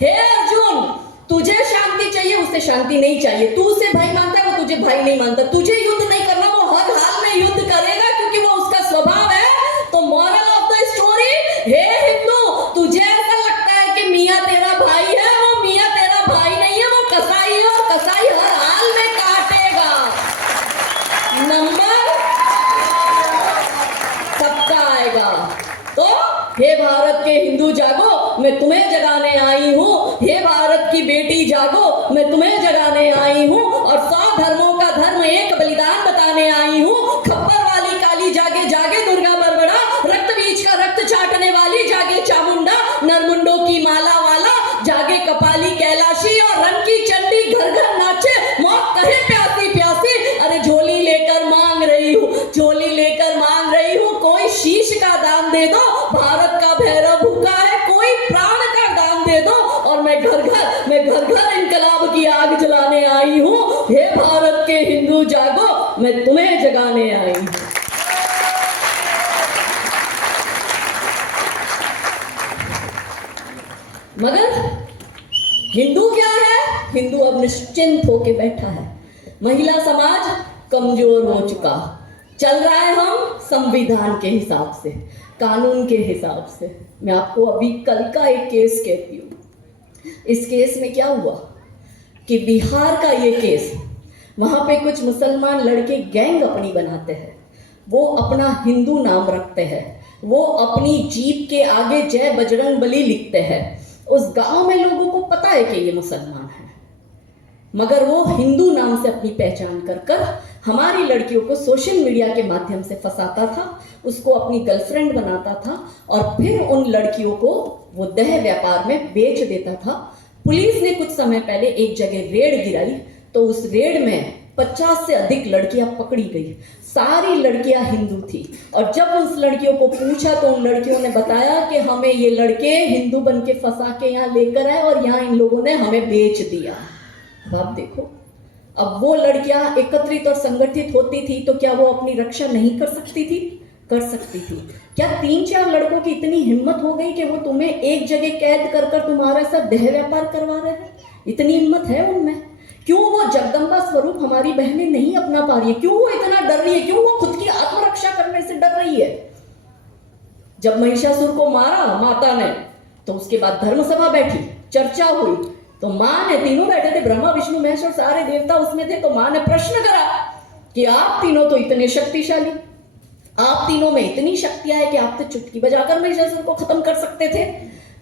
हे अर्जुन, तुझे शांति चाहिए, उसे शांति नहीं चाहिए। तू उसे भाई मानता है, वो तुझे भाई नहीं मानता। तुझे युद्ध नहीं करना, वो हर हाल में युद्ध करेगा क्योंकि वो उसका स्वभाव है। तो मॉरल ऑफ द स्टोरी, हे हिंदू, तुझे ऐसा लगता है कि मियां तेरा भाई है, वो मियां तेरा भाई नहीं है, वो कसाई है और कसाई हर हाल में काटेगा। नंबर सबका आएगा। तो हे भारत के हिंदू जागो, मैं तुम्हें जगाने आई हूँ। हे भारत की बेटी जागो, मैं तुम्हें जगाने आई हूँ। और 100 धर्मों का धर्म एक बलिदान बताने आई हूँ। खप्पर वाली काली जागे जागे दुर्गा बरबड़ा, रक्त बीज का रक्त चाटने वाली जागे चामुंडा, नरमुंडों की माला वाला जागे कपाली कैलाशी, और रन की चंडी घर घर नाचे, मौत कहे प्यासी प्यासी। अरे झोली लेकर मांग रही हूँ, झोली लेकर मांग रही हूँ, कोई शीश का दान दे दो, भारत का भैरव भूखा है, कोई प्राण का दान दे दो, और मैं घर घर इनकलाब की आग जलाने आई हूँ। हे भारत के हिंदू जागो, मैं तुम्हें जगाने आई हूँ। मगर हिंदू क्या है? हिंदू अब निश्चिंत होके बैठा है। महिला समाज कमजोर हो चुका, चल रहा है हम संविधान के हिसाब से, कानून के हिसाब से। मैं आपको अभी कल का एक केस कहती हूँ। इस केस में क्या हुआ कि बिहार का ये केस, वहां पे कुछ मुसलमान लड़के गैंग अपनी बनाते हैं, वो अपना हिंदू नाम रखते हैं, वो अपनी जीप के आगे जय बजरंग बली लिखते हैं। उस गांव में लोगों को पता है कि ये मुसलमान है, मगर वो हिंदू नाम से अपनी पहचान कर हमारी लड़कियों को सोशल मीडिया के माध्यम से फंसाता था, उसको अपनी गर्लफ्रेंड बनाता था और फिर उन लड़कियों को वो दह व्यापार में बेच देता था। पुलिस ने कुछ समय पहले एक जगह रेड गिराई, तो उस रेड में 50 से अधिक लड़कियां पकड़ी गई। सारी लड़कियां हिंदू थी, और जब उस लड़कियों को पूछा तो उन लड़कियों ने बताया कि हमें ये लड़के हिंदू बन के फंसा के यहाँ लेकर आए और यहाँ इन लोगों ने हमें बेच दिया। अब आप देखो, अब वो लड़कियां एकत्रित और संगठित होती थी तो क्या वो अपनी रक्षा नहीं कर सकती थी? कर सकती थी। क्या 3-4 लड़कों की इतनी हिम्मत हो गई कि वो तुम्हें एक जगह कैद कर कर तुम्हारे साथ देह व्यापार करवा रहे हैं? इतनी हिम्मत है उनमें? क्यों वो जगदम्बा स्वरूप हमारी बहनें नहीं अपना पा रही है? क्यों वो इतना डर रही है? क्यों वो खुद की आत्मरक्षा करने से डर रही है? जब महिषासुर को मारा माता ने, तो उसके बाद धर्म सभा बैठी, चर्चा हुई, तो माँ ने, तीनों बैठे थे, ब्रह्मा विष्णु महेश और सारे देवता उसमें थे, तो माँ ने प्रश्न करा कि आप तीनों तो इतने शक्तिशाली, आप तीनों में इतनी शक्तियां है कि आप तो चुटकी बजाकर महिषासुर को खत्म कर सकते थे,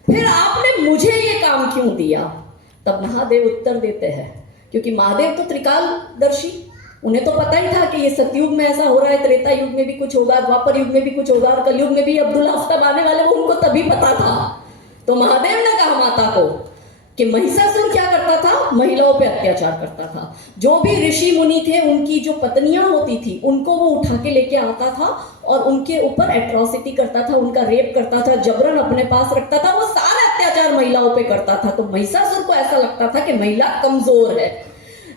फिर आपने मुझे ये काम क्यों दिया? तब महादेव उत्तर देते हैं, क्योंकि महादेव तो त्रिकालदर्शी, उन्हें तो पता ही था कि ये सतयुग में ऐसा हो रहा है, त्रेता युग में भी कुछ होगा, द्वापर युग में भी कुछ होगा, और कलयुग में भी अब्दुल आफ्ताब आने वाले, वो उनको तभी पता था। तो महादेव ने कहा माता को कि महिषासुर क्या करता था? महिलाओं पे अत्याचार करता था। जो भी ऋषि मुनि थे, उनकी जो पत्नियां होती थी, उनको वो उठा के लेके आता था और उनके ऊपर एट्रोसिटी करता था, उनका रेप करता था, जबरन अपने पास रखता था, वो सारे अत्याचार महिलाओं पे करता था। तो महिषासुर को ऐसा लगता था कि महिला कमजोर है,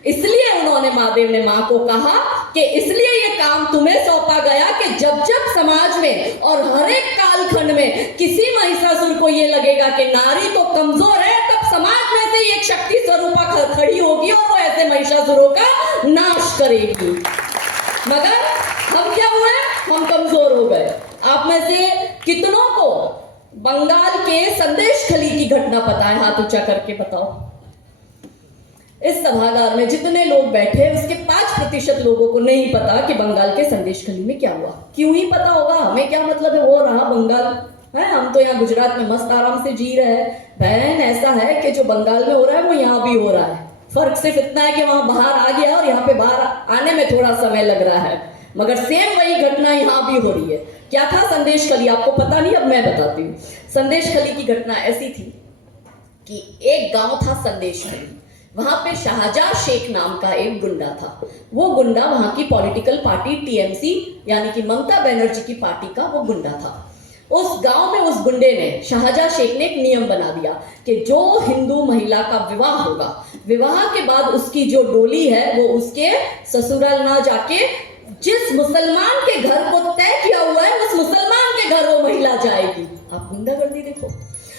इसलिए उन्होंने, महादेव ने मां को कहा कि इसलिए ये काम तुम्हें सौंपा गया कि जब जब समाज में और हर एक कालखंड में किसी महिषासुर को ये लगेगा कि नारी तो कमजोर है, तब समाज में से एक शक्ति स्वरूपा खड़ी होगी और वो ऐसे महिषासुरों का नाश करेगी। मगर हम क्या हुए? हम कमजोर हो गए। आप में से कितनों को बंगाल के संदेशखाली की घटना पता है? हाथ ऊंचा करके बताओ। इस सभागार में जितने लोग बैठे, उसके 5% लोगों को नहीं पता कि बंगाल के संदेशखाली में क्या हुआ। क्यों ही पता होगा? हमें क्या मतलब है, वो रहा बंगाल है, हम तो यहाँ गुजरात में मस्त आराम से जी रहे हैं। बहन, ऐसा है कि जो बंगाल में हो रहा है वो यहाँ भी हो रहा है। फर्क सिर्फ इतना है कि वहां बाहर आ गया और यहाँ पे बाहर आने में थोड़ा समय लग रहा है, मगर सेम वही घटना यहाँ भी हो रही है। क्या था संदेशखाली? आपको पता नहीं, अब मैं बताती हूँ। संदेशखाली की घटना ऐसी थी कि एक गांव था संदेशखाली, वहां पे शाहजहां शेख नाम का एक गुंडा था। वो गुंडा वहां की पॉलिटिकल पार्टी टीएमसी यानी कि ममता बनर्जी की पार्टी का वो गुंडा था। उस गांव में उस गुंडे ने, शाहजहां शेख ने एक नियम बना दिया कि जो हिंदू महिला का विवाह होगा, विवाह के बाद उसकी जो डोली है वो उसके ससुराल ना जाके जिस मुसलमान के घर को तय किया हुआ है उस मुसलमान के घर वो महिला जाएगी। आप गुंडागर्दी देखो।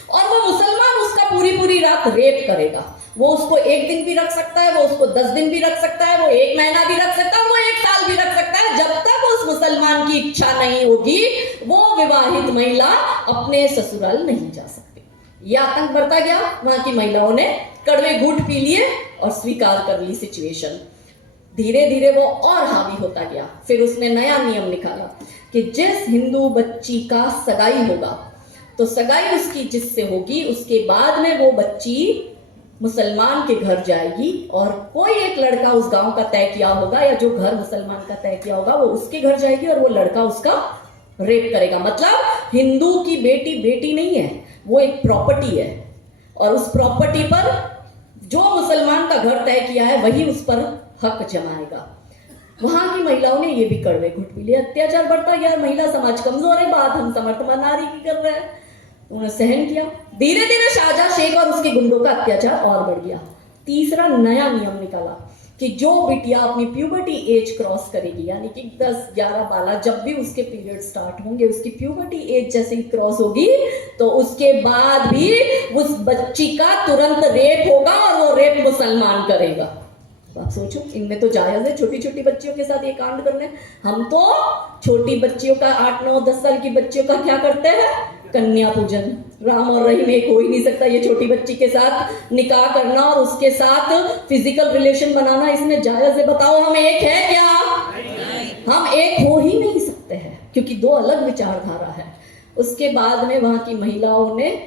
और वो मुसलमान उसका पूरी रात रेप करेगा। वो उसको 1 दिन भी रख सकता है, वो उसको 10 दिन भी रख सकता है, वो 1 महीना भी रख सकता है, वो 1 साल भी रख सकता है। जब तक उस मुसलमान की इच्छा नहीं होगी, वो विवाहित महिला अपने ससुराल नहीं जा सकती। यह आतंक बढ़ता गया। वहां की महिलाओं ने कड़वे घूंट पी लिए और स्वीकार कर ली सिचुएशन। धीरे धीरे वो और हावी होता गया। फिर उसने नया नियम निकाला कि जिस हिंदू बच्ची का सगाई होगा, तो सगाई उसकी जिससे होगी, उसके बाद में वो बच्ची मुसलमान के घर जाएगी और कोई एक लड़का उस गांव का तय किया होगा या जो घर मुसलमान का तय किया होगा वो उसके घर जाएगी और वो लड़का उसका रेप करेगा। मतलब हिंदू की बेटी बेटी नहीं है, वो एक प्रॉपर्टी है और उस प्रॉपर्टी पर जो मुसलमान का घर तय किया है वही उस पर हक जमाएगा। वहां की महिलाओं ने ये भी कड़वे घुट पी लिए। अत्याचार बढ़ता गया। महिला समाज कमजोर है, बात हम समर्थमान नारी की कर रहे हैं। उन्होंने सहन किया। धीरे धीरे शाहजहां शेख और उसके गुंडों का अत्याचार और बढ़ गया। तीसरा नया नियम निकाला कि जो बिटिया अपनी प्यूबर्टी एज क्रॉस करेगी, यानी कि 10, 11, 12 जब भी उसके पीरियड स्टार्ट होंगे, उसकी प्यूबर्टी एज जैसे ही क्रॉस होगी तो उसके बाद भी उस बच्ची का तुरंत रेप होगा और वो रेप मुसलमान करेगा। आप सोचो, इनमें तो जायज है छोटी छोटी बच्चियों के साथ ये कांड करने। हम तो छोटी बच्चियों का 8, 9, 10 साल की बच्चियों का क्या करते हैं? कन्या पूजन। राम और रहीम एक हो ही नहीं सकता। ये छोटी बच्ची के साथ निकाह करना और उसके साथ फिजिकल रिलेशन बनाना, इसमें जायज है? बताओ, हम एक है क्या? हम एक हो ही नहीं सकते हैं, क्योंकि 2 अलग विचारधारा है। उसके बाद में वहां की महिलाओं ने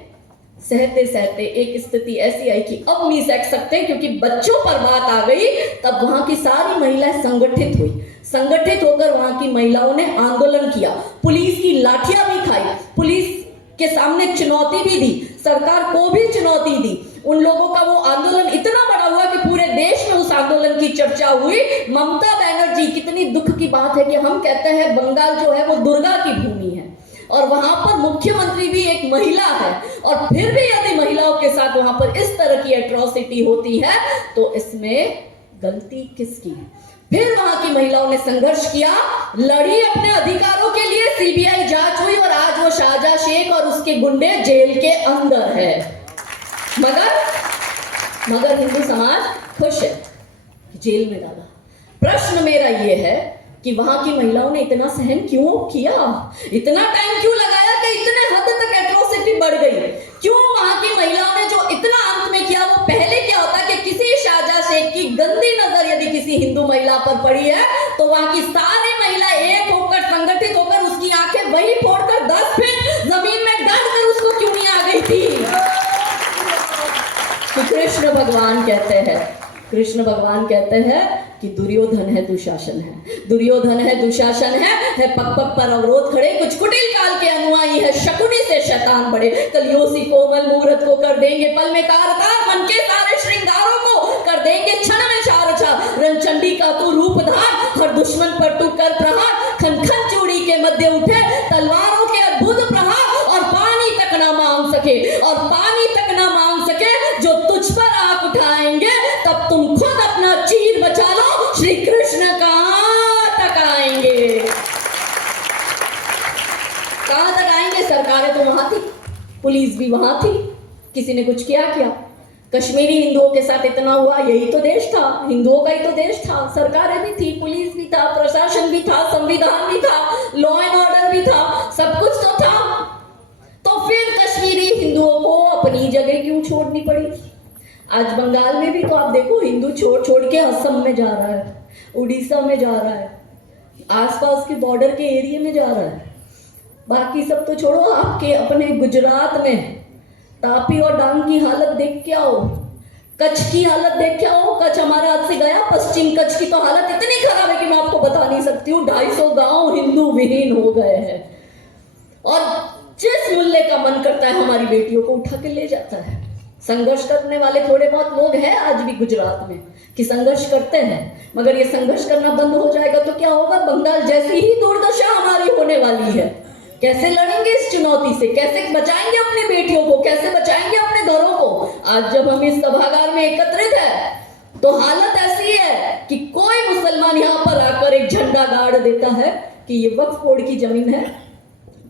सहते सहते एक स्थिति ऐसी आई कि अब नहीं सह सकते, क्योंकि बच्चों पर बात आ गई। तब वहां की सारी महिलाएं संगठित हुई। संगठित होकर वहां की महिलाओं ने आंदोलन किया। पुलिस की लाठियां भी खाई, पुलिस के सामने चुनौती भी दी, सरकार को भी चुनौती दी। उन लोगों का वो आंदोलन इतना बड़ा हुआ कि पूरे देश में उस आंदोलन की चर्चा हुई। ममता बनर्जी, कितनी दुख की बात है कि हम कहते हैं बंगाल जो है वो दुर्गा की भूमि है और वहां पर मुख्यमंत्री भी एक महिला है, और फिर भी यदि महिलाओं के साथ वहां पर इस तरह की एट्रोसिटी होती है तो इसमें गलती किसकी है? फिर वहां की महिलाओं ने संघर्ष किया, लड़ी अपने अधिकारों के लिए, सीबीआई जांच हुई और आज वो शाहजहां शेख और उसके गुंडे जेल के अंदर है। मगर हिंदू समाज खुश है, जेल में डाला। प्रश्न मेरा ये है कि वहां की महिलाओं ने इतना सहन क्यों किया, इतना टाइम क्यों लगाया कि इतने हद तक एट्रोसिटी बढ़ गई? क्यों वहां की महिलाओं ने जो इतना अंत में किया? वो पहले क्या होता कि किसी शाहजहां शेख की गंदी नजर यदि किसी हिंदू महिला पर पड़ी है तो वहां की सारी महिला एक होकर, संगठित होकर उसकी आंखें वही फोड़कर 10 फीट जमीन में गाड़ कर उसको क्यों नहीं आ गई थी? कि कृष्ण भगवान कहते हैं कि दुर्योधन है दुशासन है, दुर्योधन है दुशासन है पग पग पर अवरोध खड़े, कुछ कुटिल काल के अनुयायी है, शकुनी से शैतान बड़े, कलियोसी कोमल मुहूर्त को कर देंगे पल में कारकार, मन के सारे श्रृंगारों को कर देंगे क्षण में छार, रणचंडी का तू रूप धार, हर दुश्मन पर तू कर प्रहार, खन खन चूड़ी के मध्य उठे तलवारों के अद्भुत प्रहार, और पानी तक ना मांग सके जो तुझ पर आंख उठाएंगे, तब तुम खुद अपना चीर बचा लो, श्री कृष्ण कहां तक आएंगे? सरकारें तो वहां थी, पुलिस भी वहां थी, किसी ने कुछ किया? कश्मीरी हिंदुओं के साथ इतना हुआ, यही तो देश था, हिंदुओं का ही तो देश था। सरकारें भी थी, पुलिस भी था, प्रशासन भी था, संविधान भी था, लॉ एंड ऑर्डर भी था, सब कुछ तो था। तो फिर कश्मीरी हिंदुओं को अपनी जगह क्यों छोड़नी पड़ी? आज बंगाल में भी तो आप देखो, हिंदू छोड़ के असम में जा रहा है, उड़ीसा में जा रहा है, आसपास के बॉर्डर के एरिया में जा रहा है। बाकी सब तो छोड़ो, आपके अपने गुजरात में तापी और डांग की हालत देख के आओ, कच्छ की हालत देख के आओ। कच्छ हमारे हाथ से गया, पश्चिम कच्छ की तो हालत इतनी खराब है कि मैं आपको बता नहीं सकती हूँ। 250 गांव हिंदू विहीन हो गए हैं, और जिस मूल्य का मन करता है हमारी बेटियों को उठा के ले जाता है। संघर्ष करने वाले थोड़े बहुत लोग हैं आज भी गुजरात में कि संघर्ष करते हैं, मगर ये संघर्ष करना बंद हो जाएगा तो क्या होगा? बंगाल जैसी ही दुर्दशा हमारी होने वाली है। कैसे लड़ेंगे इस चुनौती से? कैसे बचाएंगे अपनी बेटियों को? कैसे बचाएंगे अपने घरों को? आज जब हम इस सभागार में एकत्रित है तो हालत ऐसी है कि कोई मुसलमान यहाँ पर आकर एक झंडा गाड़ देता है कि ये वक्फ बोर्ड की जमीन है,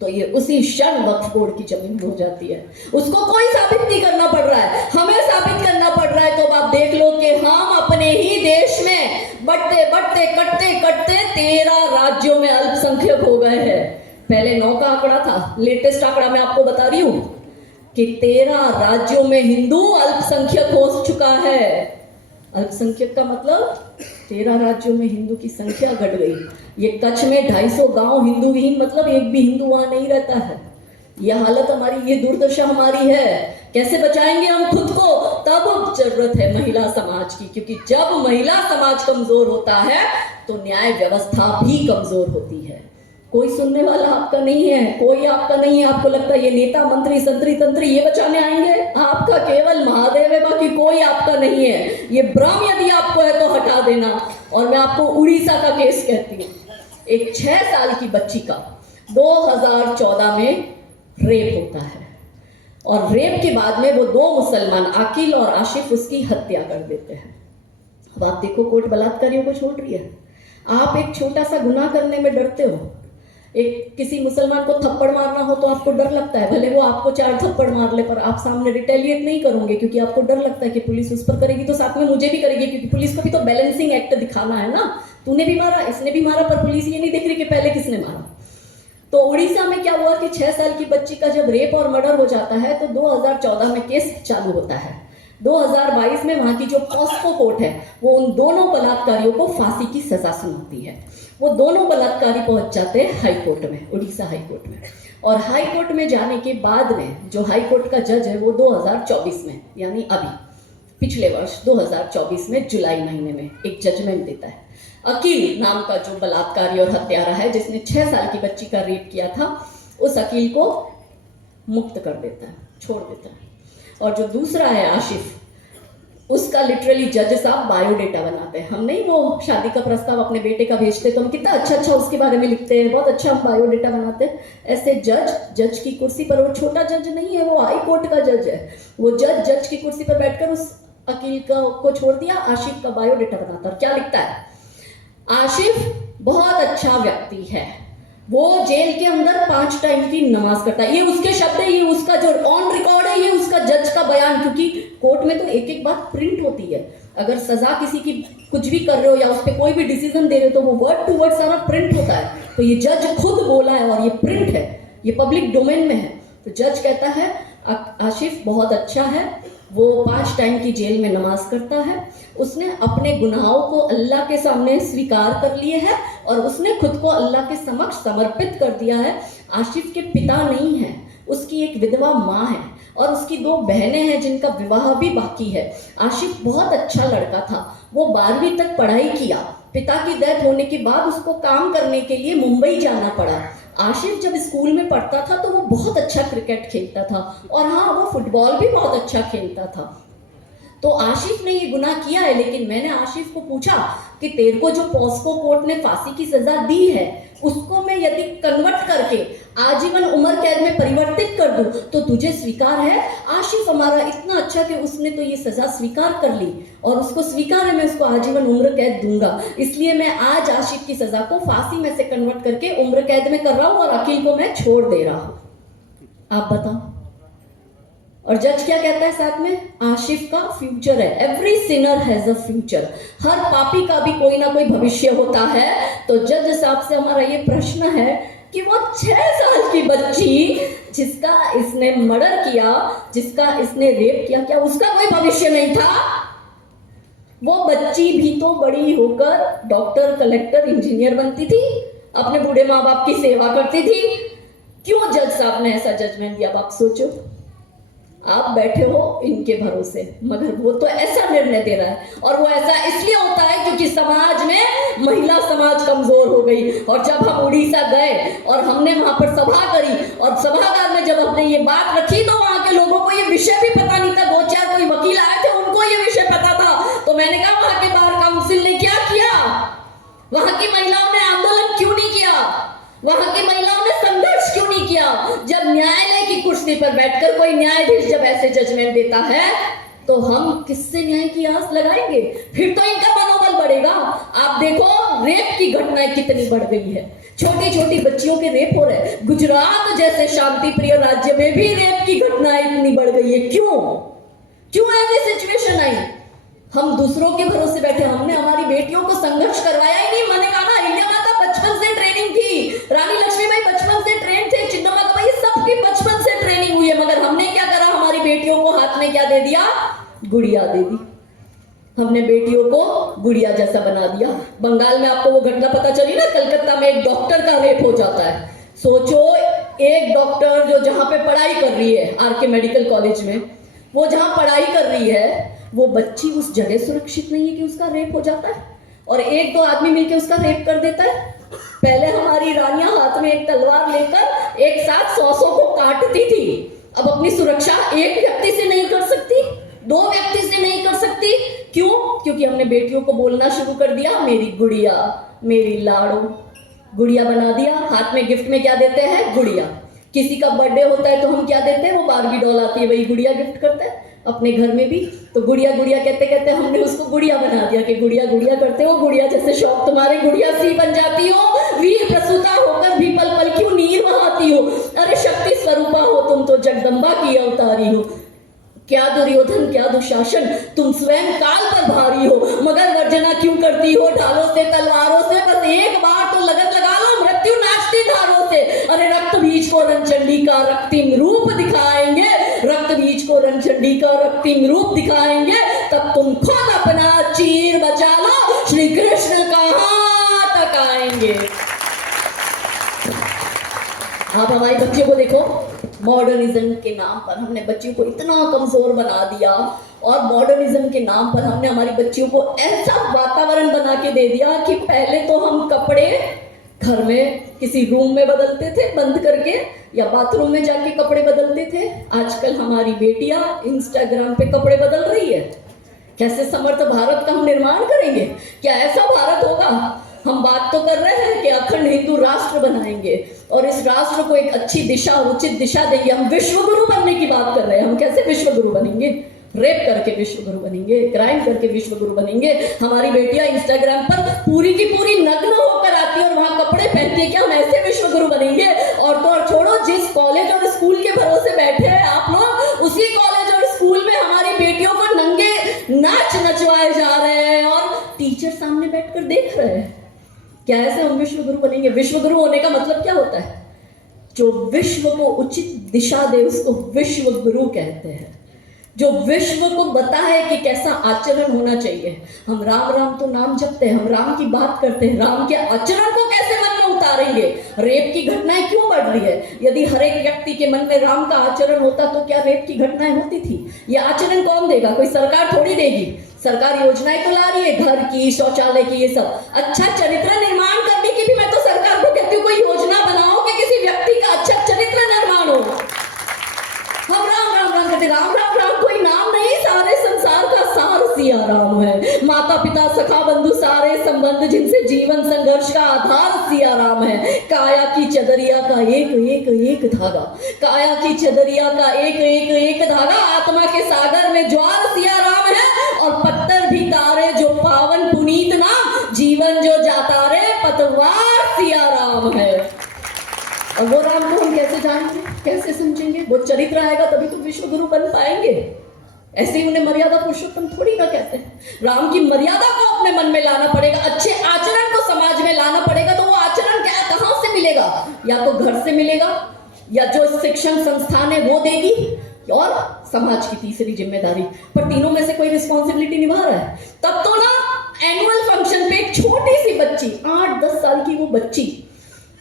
तो ये उसी क्षण वक्फ बोर्ड की जमीन हो जाती है। उसको कोई साबित नहीं करना पड़ रहा है, हमें साबित करना पड़ रहा है। तो आप देख लो कि हम अपने ही देश में बढ़ते बढ़ते कटते कटते 13 राज्यों में अल्पसंख्यक हो गए हैं। पहले 9 का आंकड़ा था, लेटेस्ट आंकड़ा मैं आपको बता रही हूं कि 13 राज्यों में हिंदू अल्पसंख्यक हो चुका है। अल्पसंख्यक का मतलब 13 राज्यों में हिंदू की संख्या घट गई। ये कच्छ में 250 गांव हिंदू विहीन, मतलब एक भी हिंदू वहां नहीं रहता है। ये हालत हमारी, ये दुर्दशा हमारी है। कैसे बचाएंगे हम खुद को? तब जरूरत है महिला समाज की, क्योंकि जब महिला समाज कमजोर होता है तो न्याय व्यवस्था भी कमजोर होती है। कोई सुनने वाला आपका नहीं है, कोई आपका नहीं है। आपको लगता है ये नेता मंत्री संतरी तंत्री ये बचाने आएंगे? आपका केवल महादेव है, बाकी कोई आपका नहीं है। ये भ्रम यदि आपको है तो हटा देना। और मैं आपको उड़ीसा का केस कहती हूँ। एक 6 साल की बच्ची का 2014 में रेप होता है, और रेप के बाद में वो 2 मुसलमान आकिल और आशिफ उसकी हत्या कर देते हैं। अब आप देखो, कोर्ट बलात्कारियों को छोड़ रही है। आप एक छोटा सा गुनाह करने में डरते हो। एक किसी मुसलमान को थप्पड़ मारना हो तो आपको डर लगता है, भले वो आपको 4 थप्पड़ मार ले, पर आप सामने रिटेलिएट नहीं करोगे, क्योंकि आपको डर लगता है कि पुलिस उस पर करेगी तो साथ में मुझे भी करेगी, क्योंकि पुलिस को भी तो बैलेंसिंग एक्ट दिखाना है ना। तूने भी मारा, इसने भी मारा, पर पुलिस ये नहीं देख रही कि पहले किसने मारा। तो उड़ीसा में क्या हुआ कि 6 साल की बच्ची का जब रेप और मर्डर हो जाता है तो 2014 में केस चालू होता है। 2022 में वहां की जो पॉस्को कोर्ट है वो उन दोनों बलात्कारियों को फांसी की सजा सुनाती है। वो दोनों बलात्कारी पहुंच जाते हैं हाई कोर्ट में, उड़ीसा हाई कोर्ट में। और हाई कोर्ट में जाने के बाद में जो हाई कोर्ट का जज है वो 2024 में, यानी अभी पिछले वर्ष 2024 में जुलाई महीने में एक जजमेंट देता है। अकील नाम का जो बलात्कारी और हत्यारा है जिसने 6 साल की बच्ची का रेप किया था, उस अकील को मुक्त कर देता है, छोड़ देता है। और जो दूसरा है आशिफ, उसका लिटरली जज साहब बायोडेटा बनाते हैं। हम नहीं वो शादी का प्रस्ताव अपने बेटे का भेजते तो हम कितना अच्छा अच्छा उसके बारे में लिखते हैं, बहुत अच्छा हम बायोडेटा बनाते हैं। ऐसे जज की कुर्सी पर, वो छोटा जज नहीं है, वो हाई कोर्ट का जज है। वो जज की कुर्सी पर बैठकर उस अकील को छोड़ दिया, आशिफ का बायोडेटा बनाता। और क्या लिखता है? आशिफ बहुत अच्छा व्यक्ति है, वो जेल के अंदर 5 टाइम की नमाज करता है। ये उसके शब्द है, ये उसका जो ऑन रिकॉर्ड है, ये उसका जज का बयान, क्योंकि कोर्ट में तो एक एक बात प्रिंट होती है। अगर सजा किसी की कुछ भी कर रहे हो या उस पर कोई भी डिसीजन दे रहे हो तो वो वर्ड टू वर्ड सारा प्रिंट होता है। तो ये जज खुद बोला है और ये प्रिंट है, ये पब्लिक डोमेन में है। तो जज कहता है आशिफ बहुत अच्छा है, वो 5 टाइम की जेल में नमाज करता है, उसने अपने गुनाहों को अल्लाह के सामने स्वीकार कर लिए है और उसने खुद को अल्लाह के समक्ष समर्पित कर दिया है। आशिफ के पिता नहीं है, उसकी एक विधवा माँ है और उसकी 2 बहनें हैं जिनका विवाह भी बाकी है। आशिफ बहुत अच्छा लड़का था, वो 12वीं तक पढ़ाई किया। पिता की डेथ होने के बाद उसको काम करने के लिए मुंबई जाना पड़ा। आशिफ जब स्कूल में पढ़ता था तो वो बहुत अच्छा क्रिकेट खेलता था और हाँ, वो फुटबॉल भी बहुत अच्छा खेलता था। तो आशिफ ने ये गुनाह किया है, लेकिन मैंने आशिफ को पूछा कि तेरे को जो पॉस्को कोर्ट ने फांसी की सजा दी है उसको मैं यदि कन्वर्ट करके आजीवन उम्र कैद में परिवर्तित कर दूं तो तुझे स्वीकार है? आशिफ हमारा इतना अच्छा कि उसने तो ये सजा स्वीकार कर ली और उसको स्वीकार है, मैं उसको आजीवन उम्र कैद दूंगा। इसलिए मैं आज आशिफ की सजा को फांसी में से कन्वर्ट करके उम्र कैद में कर रहा हूं और अकील को मैं छोड़ दे रहा हूं। आप बताओ। और जज क्या कहता है साथ में? आशिफ का फ्यूचर है, every sinner has a future, हर पापी का भी कोई ना कोई भविष्य होता है। तो जज साहब से हमारा ये प्रश्न है कि वो 6 साल की बच्ची जिसका इसने मर्डर किया, जिसका इसने रेप किया, क्या उसका कोई भविष्य नहीं था? वो बच्ची भी तो बड़ी होकर डॉक्टर, कलेक्टर, इंजीनियर बनती थी, अपने बूढ़े माँ बाप की सेवा करती थी। क्यों जज साहब ने ऐसा जजमेंट दिया? अब आप सोचो। आप बैठे हो इनके भरोसे, मगर वो तो ऐसा निर्णय दे रहा है और वो ऐसा इसलिए होता है क्योंकि समाज में महिला समाज कमजोर हो गई। और जब हम उड़ीसा गए और हमने वहां पर सभा करी और सभागार में जब हमने ये बात रखी तो वहां के लोगों को ये विषय भी पता नहीं था। 2-4 कोई वकील आए थे, उनको ये विषय पता था। तो मैंने कहा वहां के बार काउंसिल ने क्या किया? वहां की महिलाओं ने आंदोलन क्यों नहीं किया? वहां की महिलाओं ने संघर्ष क्यों नहीं किया? जब न्यायालय की कुर्सी पर बैठकर कोई न्यायाधीश जब ऐसे जजमेंट देता है तो हम किससे न्याय की आस लगाएंगे? फिर तो इनका मनोबल बढ़ेगा। आप देखो रेप की घटनाएं कितनी बढ़ गई है, छोटी छोटी बच्चियों के रेप हो रहे हैं। गुजरात जैसे शांति प्रिय राज्य में भी रेप की घटनाएं इतनी बढ़ गई है। क्यों ऐसी सिचुएशन आई? हम दूसरों के भरोसे बैठे। हमने हमारी बेटियों को संघर्ष करवाया ही नहीं। मैंने कहा ना, इंडिया माता बचपन से ट्रेनिंग थी, रानी लक्ष्मीबाई बचपन से ट्रेन थे, चिन्नम्मा बाई सबकी बचपन से ट्रेनिंग हुई है। मगर हमने क्या करा? हमारी बेटियों को हाथ में क्या दे दिया? गुड़िया दे दी। हमने बेटियों को गुड़िया जैसा बना दिया। बंगाल में आपको वो घटना पता चली ना, कलकत्ता में एक डॉक्टर का रेप हो जाता है। सोचो, एक डॉक्टर जो जहां पे पढ़ाई कर रही है, आरके मेडिकल कॉलेज में, वो जहां पढ़ाई कर रही है, वो बच्ची उस जगह सुरक्षित नहीं है कि उसका रेप हो जाता है और 1-2 आदमी मिलकर उसका रेप कर देता है। पहले हमारी रानियां हाथ में एक तलवार लेकर एक साथ 100 को काटती थी। अब अपनी सुरक्षा एक व्यक्ति से नहीं कर सकती, 2 व्यक्ति से नहीं कर सकती। क्यों? क्योंकि हमने बेटियों को बोलना शुरू कर दिया, मेरी गुड़िया, मेरी लाड़ो। गुड़िया बना दिया। हाथ में गिफ्ट में क्या देते हैं? गुड़िया। किसी का बर्थडे होता है तो हम क्या देते हैं? वो बारबी डॉल आती है, वही गुड़िया गिफ्ट करते हैं। अपने घर में भी तो गुड़िया गुड़िया कहते कहते हमने उसको गुड़िया बना दिया कि गुड़िया गुड़िया करते हो। गुड़िया जैसे शौक तुम्हारे, गुड़िया सी बन जाती हो। वीर प्रसूता होकर भी पल पल क्यों नीर बहाती हो? अरे शक्ति स्वरूपा हो तुम तो, जगदम्बा की अवतारी हो। क्या दुर्योधन, क्या दुशासन, तुम स्वयं काल पर भारी हो, मगर वर्जना क्यों करती हो ढालों से, तलवारों से? बस एक बार तो लगन लगा लो, मृत्यु नाचती धारों से। अरे रक्त बीज को रणचंडी का रक्तिम रूप दिखाएंगे, रक्त बीज को रणचंडी का रक्तिम रूप दिखाएंगे, तब तुम खुद अपना चीर बचा लो, श्री कृष्ण कहां तक आएंगे। आप हमारी बच्चियों को देखो, मॉडर्निज्म के नाम पर हमने बच्चियों को इतना कमजोर बना दिया और मॉडर्निज्म के नाम पर हमने हमारी बच्चियों को ऐसा वातावरण बना के दे दिया कि पहले तो हम कपड़े घर में किसी रूम में बदलते थे बंद करके, या बाथरूम में जाके कपड़े बदलते थे। आजकल हमारी बेटियां इंस्टाग्राम पे कपड़े बदल रही है। कैसे समर्थ भारत का हम निर्माण करेंगे? क्या ऐसा भारत होगा? हम बात तो कर रहे हैं कि अखंड हिंदू राष्ट्र बनाएंगे और इस राष्ट्र को एक अच्छी दिशा, उचित दिशा देंगे। हम विश्व गुरु बनने की बात कर रहे हैं। हम कैसे विश्व गुरु बनेंगे? रेप करके विश्व गुरु बनेंगे, क्राइम करके विश्व गुरु बनेंगे। हमारी बेटियां इंस्टाग्राम पर पूरी की पूरी नग्न होकर आती है और वहां कपड़े पहनती है, क्या हम ऐसे विश्व गुरु बनेंगे? और तो और छोड़ो, जिस कॉलेज और स्कूल के भरोसे बैठे हैं आप लोग, उसी कॉलेज और स्कूल में हमारी बेटियों को नंगे नाच नचवाए जा रहे हैं और टीचर सामने बैठकर देख रहे हैं। क्या ऐसे हम विश्व गुरु बनेंगे? विश्व गुरु होने का मतलब क्या होता है? जो विश्व को उचित दिशा दे उसको विश्व गुरु कहते हैं। जो विश्व को बताए कि कैसा आचरण होना चाहिए। हम राम राम तो नाम जपते हैं, हम राम की बात करते हैं, राम के आचरण को कैसे मन में उतारेंगे? रेप की घटनाएं क्यों बढ़ रही है? यदि हर एक व्यक्ति के मन में राम का आचरण होता तो क्या रेप की घटनाएं होती थी? ये आचरण कौन देगा? कोई सरकार थोड़ी देगी। सरकार योजनाएं तो ला रही है, घर की, शौचालय की, ये सब। अच्छा चरित्र निर्माण करने की भी मैं तो सरकार को कहती हूँ कोई योजना बनाओ कि किसी व्यक्ति का अच्छा चरित्र निर्माण हो। हम राम राम राम कहते, राम राम राम कोई नाम नहीं, सारे संसार का सार सिया राम है। माता पिता सखा बंधु सारे संबंध जिनसे जीवन संघर्ष का आधार सिया राम है। काया की चदरिया का एक एक एक धागा, काया की चदरिया का एक एक एक धागा, आत्मा के सागर में ज्वार सिया राम है। और पत्थर भी तारे जो पावन पुनीत नाम, जीवन जो जाता रे पतवार सिया राम है। और वो राम को हम कैसे जानेंगे, कैसे समझेंगे? वो चरित्र आएगा तभी तो विश्व गुरु बन पाएंगे। ऐसे ही उन्हें मर्यादा पुरुषोत्तम थोड़ी ना कहते हैं। राम की मर्यादा को अपने मन में लाना पड़ेगा, अच्छे आचरण को समाज में लाना पड़ेगा। तो वो आचरण क्या, कहां से मिलेगा? या तो घर से मिलेगा, या जो शिक्षण संस्थान है वो देगी, और समाज की तीसरी जिम्मेदारी। पर तीनों में से कोई रिस्पॉन्सिबिलिटी निभा रहा है? तब तो ना एनुअल फंक्शन पे एक छोटी सी बच्ची, 8-10 साल की वो बच्ची,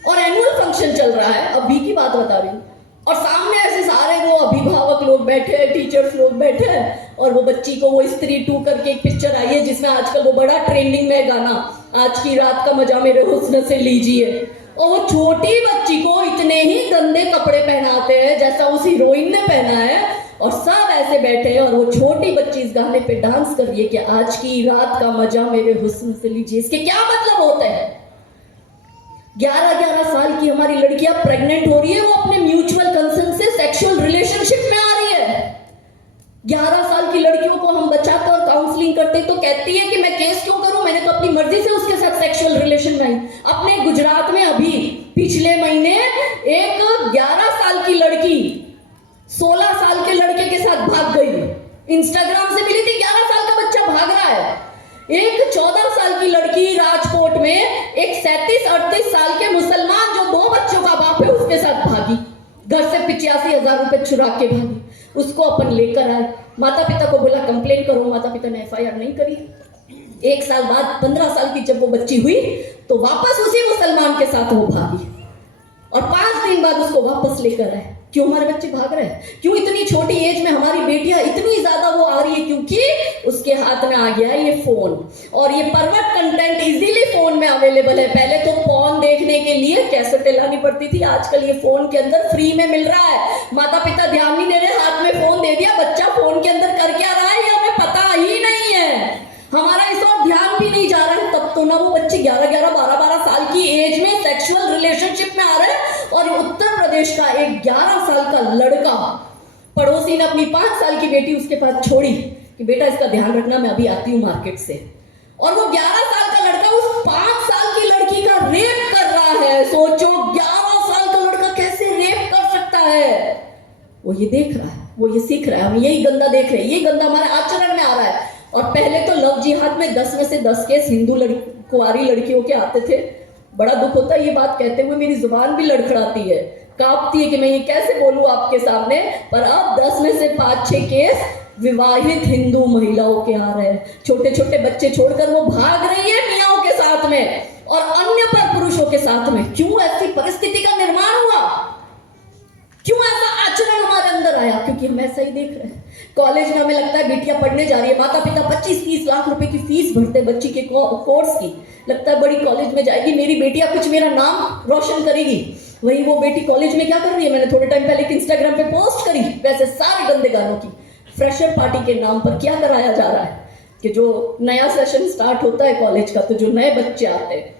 और एनुअल फंक्शन चल रहा है, अभी की बात बता रही हूँ, और सामने ऐसे सारे वो अभिभावक लोग बैठे हैं, टीचर्स लोग बैठे हैं, और वो बच्ची को वो स्त्री 2 करके एक पिक्चर आई है जिसमें आजकल वो बड़ा ट्रेंडिंग में गाना, आज की रात का मजा मेरे हुस्न से लीजिए। और वो छोटी बच्ची को इतने ही गंदे कपड़े पहनाते हैं जैसा उस हीरोइन ने पहना है, और सब ऐसे बैठे हैं, और वो छोटी बच्ची इस गाने पे डांस कर रही है कि आज की रात का मजा मेरे हुस्न से लीजिए। इसके क्या मतलब होते हैं? 11-11 साल की हमारी लड़कियां प्रेग्नेंट हो रही है, वो अपने म्यूचुअल कंसेंट से सेक्सुअल रिलेशनशिप में आ रही है। 11 साल की लड़कियों को हम बचाते और काउंसलिंग करते तो कहती है कि मैं केस क्यों करूं, मैंने तो अपनी मर्जी से उसके साथ सेक्सुअल रिलेशन में आई। अपने गुजरात में अभी पिछले महीने एक 11 साल की लड़की 16 साल के लड़के के साथ भाग गई। इंस्टाग्राम से मिली थी, 11 साल का बच्चा भाग रहा है। एक 14 साल की लड़की राजकोट में एक 37-38 साल के मुसलमान जो 2 बच्चों का बाप है उसके साथ भागी, घर से 85,000 रुपए चुरा के भागी। उसको अपन लेकर आए, माता पिता को बोला कंप्लेन करो, माता पिता ने FIR नहीं करी। 1 साल बाद 15 साल की जब वो बच्ची हुई तो वापस उसी मुसलमान के साथ वो भागी, और 5 दिन बाद उसको वापस लेकर आए। क्यों हमारे बच्चे भाग रहे हैं? क्यों इतनी छोटी एज में हमारी बेटियां इतनी ज्यादा वो आ रही है? क्योंकि उसके हाथ में आ गया है ये फोन, और ये परवर्ट कंटेंट इजीली फोन में अवेलेबल है। पहले तो फोन देखने के लिए कैसेट लानी पड़ती थी, आजकल ये फोन के अंदर फ्री में मिल रहा है। माता पिता ध्यान नहीं दे रहे, हाथ में फोन दे दिया, बच्चा फोन के अंदर कर क्या रहा है ये हमें पता ही नहीं है, हमारा इस और ध्यान भी नहीं जा रहा है। तब तो ना वो बच्चे 11-11, 12-12 साल की एज में सेक्सुअल रिलेशनशिप में आ रहे हैं। और उत्तर प्रदेश का एक 11 साल का लड़का, पड़ोसी ने अपनी 5 साल की बेटी उसके पास छोड़ी कि बेटा इसका ध्यान रखना, मैं अभी आती हूँ मार्केट से। और वो 11 साल का लड़का उस 5 साल की लड़की का रेप कर रहा है। सोचो 11 साल का लड़का कैसे रेप कर सकता है? वो ये देख रहा है, वो ये सीख रहा है, हम यही गंदा देख रहे हैं, ये गंदा हमारे आचरण में आ रहा है। और पहले तो लव जिहाद में 10 में से 10 केस हिंदू कुंवारी लड़कियों के आते थे। बड़ा दुख होता है ये बात कहते हुए, मेरी जुबान भी लड़खड़ाती है, कांपती है कि मैं ये कैसे बोलूं आपके सामने। पर अब 10 में से 5-6 केस विवाहित हिंदू महिलाओं के आ रहे हैं। छोटे छोटे बच्चे छोड़कर वो भाग रही है मियाओं के साथ में और अन्य पर पुरुषों के साथ में। क्यों ऐसी परिस्थिति का निर्माण हुआ? क्यों ऐसा आचरण हमारे अंदर आया? क्योंकि हम ऐसा ही देख रहे हैं। कॉलेज में हमें लगता है बेटियां पढ़ने जा रही है, माता पिता 25-30 लाख रुपए की फीस भरते बच्ची के कोर्स की, लगता है बड़ी कॉलेज में जाएगी, मेरी बेटियां कुछ मेरा नाम रोशन करेगी। वही वो बेटी कॉलेज में क्या कर रही है? मैंने थोड़े टाइम पहले इंस्टाग्राम पे पोस्ट करी वैसे सारे गंदे गानों की। फ्रेशर पार्टी के नाम पर क्या कराया जा रहा है कि जो नया सेशन स्टार्ट होता है कॉलेज का, तो जो नए बच्चे आते हैं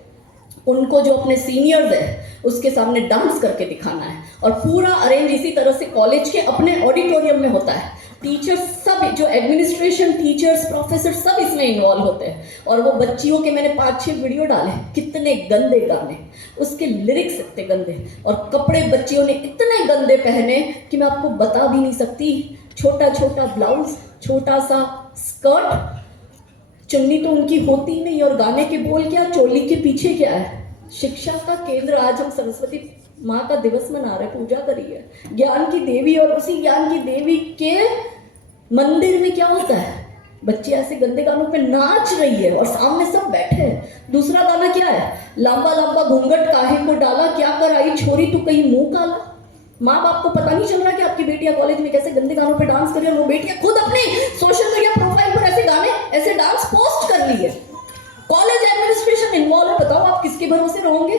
उनको जो अपने सीनियर्स है उसके सामने डांस करके दिखाना है। और पूरा अरेंज इसी तरह से कॉलेज के अपने ऑडिटोरियम में होता है। टीचर्स सब, जो एडमिनिस्ट्रेशन, टीचर्स, प्रोफेसर सब इसमें इन्वॉल्व होते हैं। और वो बच्चियों के मैंने 5-6 वीडियो डाले, कितने गंदे गाने, उसके लिरिक्स इतने गंदे, और कपड़े बच्चियों ने इतने गंदे पहने कि मैं आपको बता भी नहीं सकती। छोटा छोटा ब्लाउज, छोटा सा स्कर्ट, चुन्नी तो उनकी होती ही नहीं, और गाने के बोल क्या, चोली के पीछे क्या है। शिक्षा का केंद्र, आज हम सरस्वती माँ का दिवस मना रहे, पूजा करी है, ज्ञान की देवी, और उसी ज्ञान की देवी के मंदिर में क्या होता है, बच्चे ऐसे गंदे गानों पे नाच रही है और सामने सब बैठे हैं। दूसरा गाना क्या है, लंबा लंबा घूंघट काहे को डाला, क्या कर आई छोरी तू कहीं मुंह काला। माँ बाप को पता नहीं चल रहा कि आपकी बेटियां कॉलेज में कैसे गंदे गानों पे डांस कर रही है, और वो बेटियां खुद अपने सोशल मीडिया प्रोफाइल पर ऐसे गाने, ऐसे डांस पोस्ट कर रही है। कॉलेज एडमिनिस्ट्रेशन इन्वॉल्व, बताओ आप किसके भरोसे रहोगे।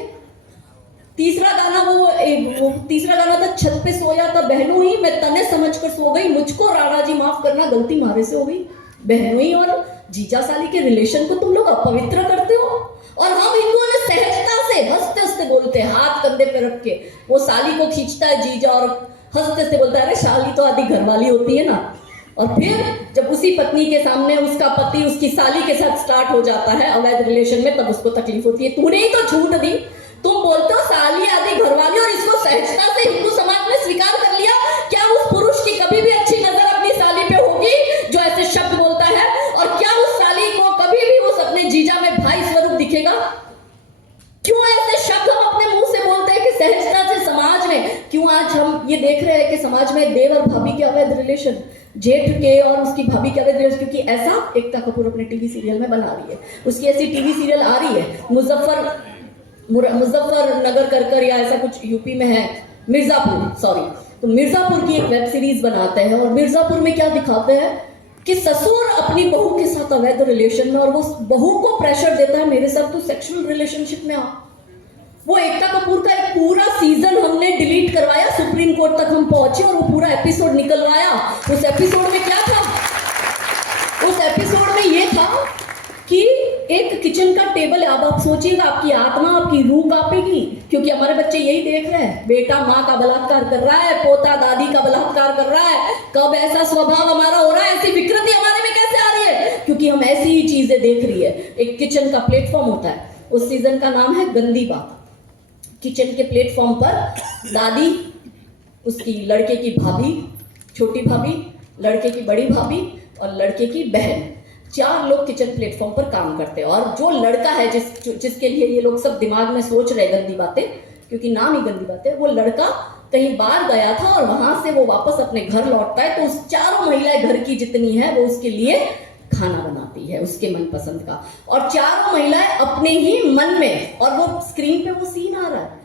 तीसरा गाना वो तीसरा गाना था, छत पे सोया था बहनों ही, मैं तने समझ कर सो गई, मुझको राणा जी माफ करना, गलती मारे से हो गई। बहनों ही और जीजा साली के रिलेशन को तुम लोग अपवित्र करते हो, और हम हिंदुओं ने सहजता से हंसते हंसते बोलते हैं, हाथ कंधे पे रख के, वो साली को खींचता है जीजा और हंसते हंसते बोलता है, अरे साली तो आधी घरवाली होती है ना। और फिर जब उसी पत्नी के सामने उसका पति उसकी साली के साथ स्टार्ट हो जाता है अवैध रिलेशन में, तब उसको तकलीफ होती है। तूने ही तो छूट दी, तुम बोलते हो साली आधी घरवाली, और इसको सहजता से हिंदू समाज ने स्वीकार कर लिया। क्या उस पुरुष की कभी भी अच्छी नजर अपनी साली पे होगी जो ऐसे शब्द बोलता है, और क्या उस साली को कभी भी उस अपने जीजा में भाई स्वरूप दिखेगा। क्यों ऐसे शब्द हम अपने मुंह से बोलते हैं कि सहजता से समाज में, क्यों आज हम ये देख रहे हैं कि समाज में देवर भाभी के अवैध रिलेशन, जेठ के और उसकी भाभी के अवैध रिलेशन, क्योंकि ऐसा एकता कपूर अपने टीवी सीरियल में बना रही है। उसकी ऐसी टीवी सीरियल आ रही है, मुजफ्फरनगर कर या ऐसा कुछ यूपी में है, मिर्जापुर, सॉरी, तो मिर्जापुर की एक वेब सीरीज बनाते हैं, और मिर्जापुर में क्या दिखाते हैं कि ससुर अपनी बहू के साथ अवैध रिलेशन में, और वो बहू को प्रेशर देता है, मेरे साथ तो सेक्सुअल रिलेशनशिप में आ। वो एकता कपूर का एक पूरा सीजन हमने डिलीट करवाया, सुप्रीम कोर्ट तक हम पहुंचे और वो पूरा एपिसोड निकलवाया। उस एपिसोड में क्या था, उस एपिसोड में ये था कि एक किचन का टेबल, अब आप सोचिएगा, आपकी आत्मा, आपकी रूह कांपेगी, क्योंकि हमारे बच्चे यही देख रहे हैं, बेटा माँ का बलात्कार कर रहा है, पोता दादी का बलात्कार कर रहा है, कब ऐसा स्वभाव हमारा हो रहा है, ऐसी विकृति हमारे में कैसे आ रही है, क्योंकि हम ऐसी ही चीजें देख रही है। एक किचन का प्लेटफॉर्म होता है, उस सीजन का नाम है गंदी बात। किचन के प्लेटफॉर्म पर दादी, उसकी लड़के की भाभी, छोटी भाभी, लड़के की बड़ी भाभी और लड़के की बहन, 4 लोग किचन प्लेटफॉर्म पर काम करते हैं। और जो लड़का है जिसके लिए ये लोग सब दिमाग में सोच रहे गंदी बातें, क्योंकि नाम ही गंदी बातें, वो लड़का कहीं बाहर गया था और वहां से वो वापस अपने घर लौटता है, तो उस 4 महिलाएं घर की जितनी है वो उसके लिए खाना बनाती है, उसके मनपसंद का, और 4 महिलाएं अपने ही मन में, और वो स्क्रीन पे वो सीन आ रहा है।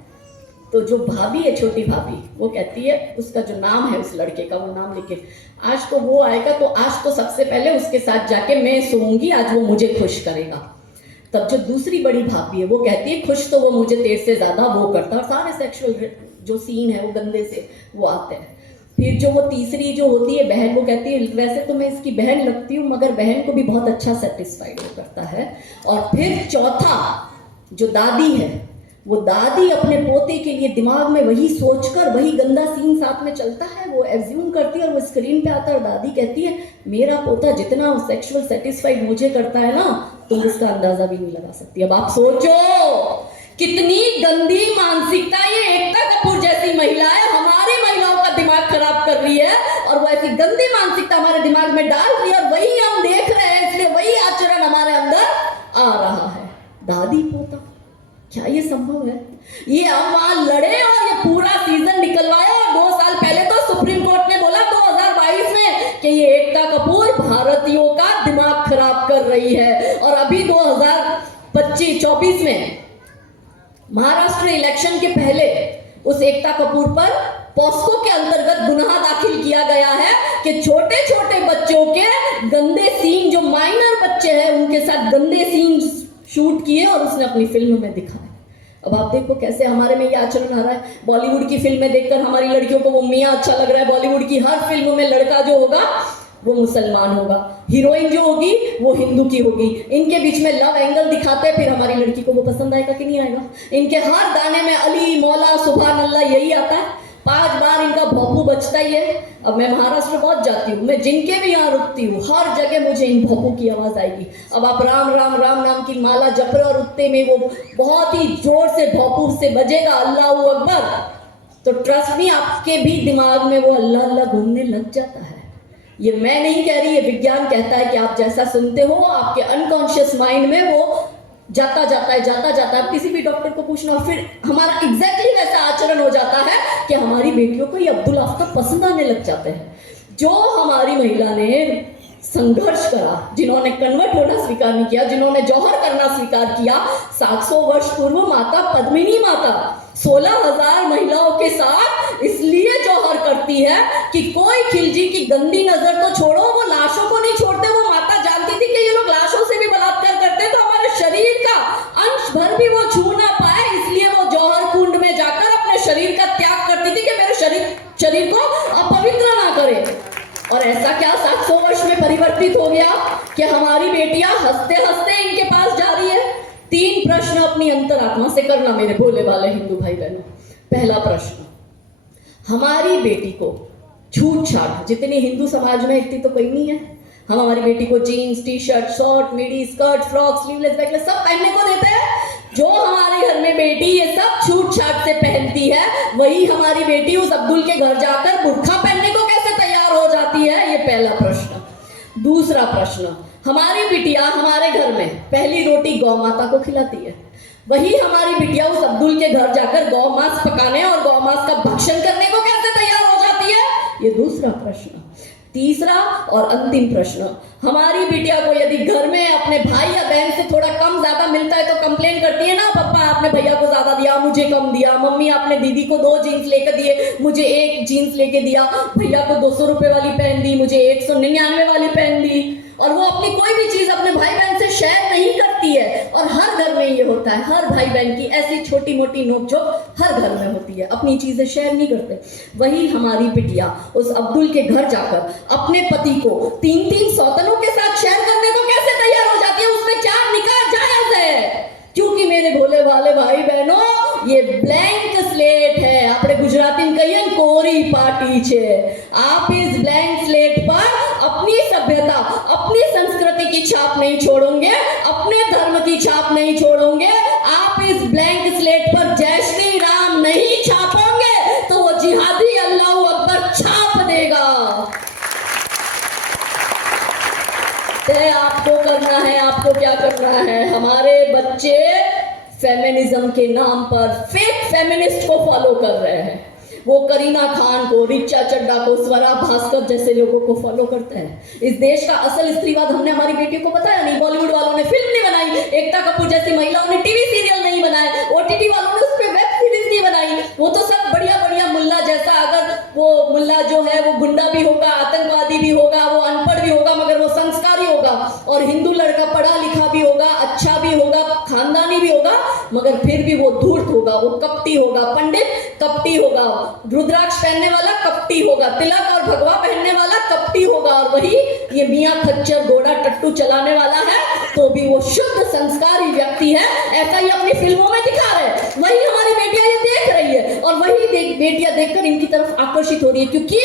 तो जो भाभी है, छोटी भाभी, वो कहती है, उसका जो नाम है उस लड़के का, वो नाम लिखे, आज तो वो आएगा, तो आज तो सबसे पहले उसके साथ जाके मैं सोऊंगी, आज वो मुझे खुश करेगा। तब जो दूसरी बड़ी भाभी है वो कहती है, खुश तो वो मुझे तेरे से ज्यादा वो करता है, और सारे सेक्सुअल जो सीन है वो गंदे से वो आते हैं। फिर जो वो तीसरी जो होती है बहन, वो कहती है, वैसे तो मैं इसकी बहन लगती हूँ, मगर बहन को भी बहुत अच्छा सेटिस्फाइड वो करता है। और फिर चौथा जो दादी है, वो दादी अपने पोते के लिए दिमाग में वही सोचकर, वही गंदा सीन साथ में चलता है, वो एज्यूम करती है और वो स्क्रीन पे आता है, और दादी कहती है, मेरा पोता जितना सेक्सुअल सेटिस्फाइड मुझे करता है ना, तुम इसका अंदाजा भी नहीं लगा सकती। अब आप सोचो कितनी गंदी मानसिकता ये एकता कपूर जैसी महिला है, हमारी महिलाओं का दिमाग खराब कर रही है, और वो ऐसी गंदी मानसिकता हमारे दिमाग में डाल रही है, और वही हम देख रहे हैं, इसलिए वही आचरण हमारे अंदर आ रहा है। दादी पोता, क्या ये संभव है? ये हम वहां लड़े और ये पूरा सीजन निकलवाया, और 2 साल पहले तो सुप्रीम कोर्ट ने बोला 2022 में कि ये एकता कपूर भारतीयों का दिमाग खराब कर रही है। और अभी 2024 में महाराष्ट्र इलेक्शन के पहले उस एकता कपूर पर पॉस्को के अंतर्गत गुनाह दाखिल किया गया है कि छोटे छोटे बच्चों के गंदे सीन, जो माइनर बच्चे हैं उनके साथ गंदे सीन शूट किए और उसने अपनी फिल्म में दिखाया। अब आप देखो कैसे हमारे में ये आचरण आ रहा है। बॉलीवुड की फिल्में देखकर हमारी लड़कियों को वो मियाँ अच्छा लग रहा है, बॉलीवुड की हर फिल्म में लड़का जो होगा वो मुसलमान होगा, हीरोइन जो होगी वो हिंदू की होगी, इनके बीच में लव एंगल दिखाते हैं, फिर हमारी लड़की को वो पसंद आएगा कि नहीं आएगा? इनके हर गाने में अली, मौला, सुभान अल्लाह यही आता है। 5 बार इनका भोंपू बजता ही है। अब मैं महाराष्ट्र बहुत जाती हूँ, मैं जिनके भी यहाँ रुकती हूँ हर जगह मुझे इन भोंपू की आवाज आएगी। अब आप राम राम राम नाम की माला जप रहे और उतने में वो बहुत ही जोर से भोंपू से बजेगा अल्लाह अकबर, तो ट्रस्ट मी आपके भी दिमाग में वो अल्लाह अल्लाह घूमने लग जाता है। ये मैं नहीं कह रही, ये विज्ञान कहता है कि आप जैसा सुनते हो आपके अनकॉन्शियस माइंड में वो जाता जाता है। आप किसी भी डॉक्टर को पूछना और फिर हमारा एग्जैक्टली वैसा आचरण हो जाता है कि हमारी बेटियों को ये अब्दुल आफ्ताब पसंद आने लग जाते हैं। जो हमारी महिला ने संघर्ष करा, जिन्होंने कन्वर्ट होना स्वीकार नहीं किया, जिन्होंने जौहर करना स्वीकार किया, 700 वर्ष पूर्व माता पद्मिनी माता 16,000 महिलाओं के साथ इसलिए जौहर करती है कि कोई खिलजी की गंदी नजर तो छोड़ो, वो लाशों को नहीं छोड़ते। वो माता जानती थी कि ये लोग लाशों से भी बलात्कार करते हैं, तो हमारे शरीर का अंश भर भी वो छू ना पाए, इसलिए वो जौहर कुंड में जाकर अपने शरीर का त्याग करती थी कि मेरे शरीर को अपवित्र ना करे। और ऐसा क्या 700 वर्ष में परिवर्तित हो गया कि हमारी बेटियां हंसते हंसते इनके पास जा रही है। 3 प्रश्न अपनी अंतरात्मा से करना मेरे भोले वाले हिंदू भाई बहनों। पहला प्रश्न, हमारी बेटी को छूट छाट जितनी हिंदू समाज में इतनी तो कोई नहीं है। हम हमारी बेटी को जीन्स, टी शर्ट, शॉर्ट, मिडी, स्कर्ट, फ्रॉक, स्लीवलेस, बैकलेस सब पहनने को देते हैं। जो हमारे घर में बेटी ये सब छूट छाट से पहनती है, वही हमारी बेटी उस अब्दुल के घर जाकर बुर्खा पहनने को कैसे तैयार हो जाती है? ये पहला प्रश्न। दूसरा प्रश्न, हमारी बिटिया हमारे घर में पहली रोटी गौ माता को खिलाती है, वही हमारी बिटिया उस अब्दुल के घर जाकर गौ मांस पकाने और गौ मांस का भक्षण करने को कैसे तैयार हो जाती है? ये दूसरा प्रश्न। तीसरा और अंतिम प्रश्न, हमारी बिटिया को यदि घर में अपने भाई या बहन से थोड़ा कम ज्यादा मिलता है तो कंप्लेन करती है ना, पापा आपने भैया को ज्यादा दिया, मुझे कम दिया, मम्मी आपने दीदी को 2 जीन्स लेकर दिए, मुझे 1 जीन्स लेके दिया, भैया को 200 रुपए वाली पहन दी, मुझे 199 वाली पहन दी। और वो अपनी कोई भी चीज अपने भाई बहन से शेयर नहीं करती है। और हर घर में ये होता है, हर भाई बहन की ऐसी छोटी मोटी नोकझोंक हर घर में होती है, अपनी चीजें शेयर नहीं करते। वही हमारी बिटिया उस अब्दुल के घर जाकर अपने पति को 3-3 सौतनों के साथ शेयर करने को कैसे तैयार हो जाती है? उसमें क्या निकाह जायज है? क्योंकि मेरे भोले वाले भाई बहनों, ये ब्लैंक स्लेट है। આપણે ગુજરાતી કહીએ ને કોરી પાટી છે। आप इस ब्लैंक स्लेट पर अपनी सभ्यता, अपनी संस्कृति की छाप नहीं छोड़ोगे, अपने धर्म की छाप नहीं छोड़ोगे। आप इस ब्लैंक स्लेट पर जय श्री राम नहीं छापोगे तो वो जिहादी अल्लाह अकबर छाप देगा। तय आपको करना है, आपको क्या करना है? हमारे बच्चे फेमिनिज्म के नाम पर फेक फेमिनिस्ट को फॉलो कर रहे हैं। वो करीना खान को, रिचा चड्डा को, स्वरा भास्कर जैसे लोगों को फॉलो करते हैं। इस देश का असल स्त्रीवाद हमने हमारी बेटियों को बताया नहीं। बॉलीवुड वालों ने फिल्म नहीं बनाई, एकता कपूर जैसी महिलाओं ने टीवी सीरियल नहीं बनाए, ओटीटी वालों ने उस पर वेब सीरीज नहीं बनाई। वो तो सब बढ़िया बढ़िया मुल्ला जैसा, अगर वो मुल्ला जो है वो गुंडा भी होगा, आतंकवादी भी होगा, वो अनपढ़ भी होगा, मगर वो संस्कारी होगा, और हिंदू लड़का पढ़ा लिखा भी होगा, अच्छा भी होगा, खानदानी भी होगा, मगर फिर भी वो धूर्त होगा, वो कपटी होगा, पंडित कपटी होगा, रुद्राक्ष पहनने वाला कपटी होगा, तिलक और भगवा पहनने वाला कपटी होगा। और वही ये मियां खच्चर घोड़ा टट्टू चलाने वाला है तो भी वो शुद्ध संस्कारी व्यक्ति है। ऐसा ही अपनी फिल्मों में दिखा रहे हैं। वही हमारी बेटियां ये देख रही है और वही बेटियां देखकर इनकी तरफ आकर्षित हो रही है, क्योंकि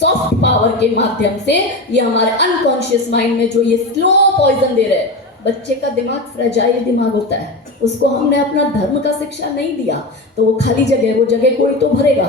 सॉफ्ट पावर के माध्यम से ये हमारे अनकॉन्शियस माइंड में जो ये स्लो पॉइजन दे रहे हैं। बच्चे का दिमाग फ्रेजाइल दिमाग होता है, उसको हमने अपना धर्म का शिक्षा नहीं दिया तो वो खाली जगह, वो जगह कोई तो भरेगा।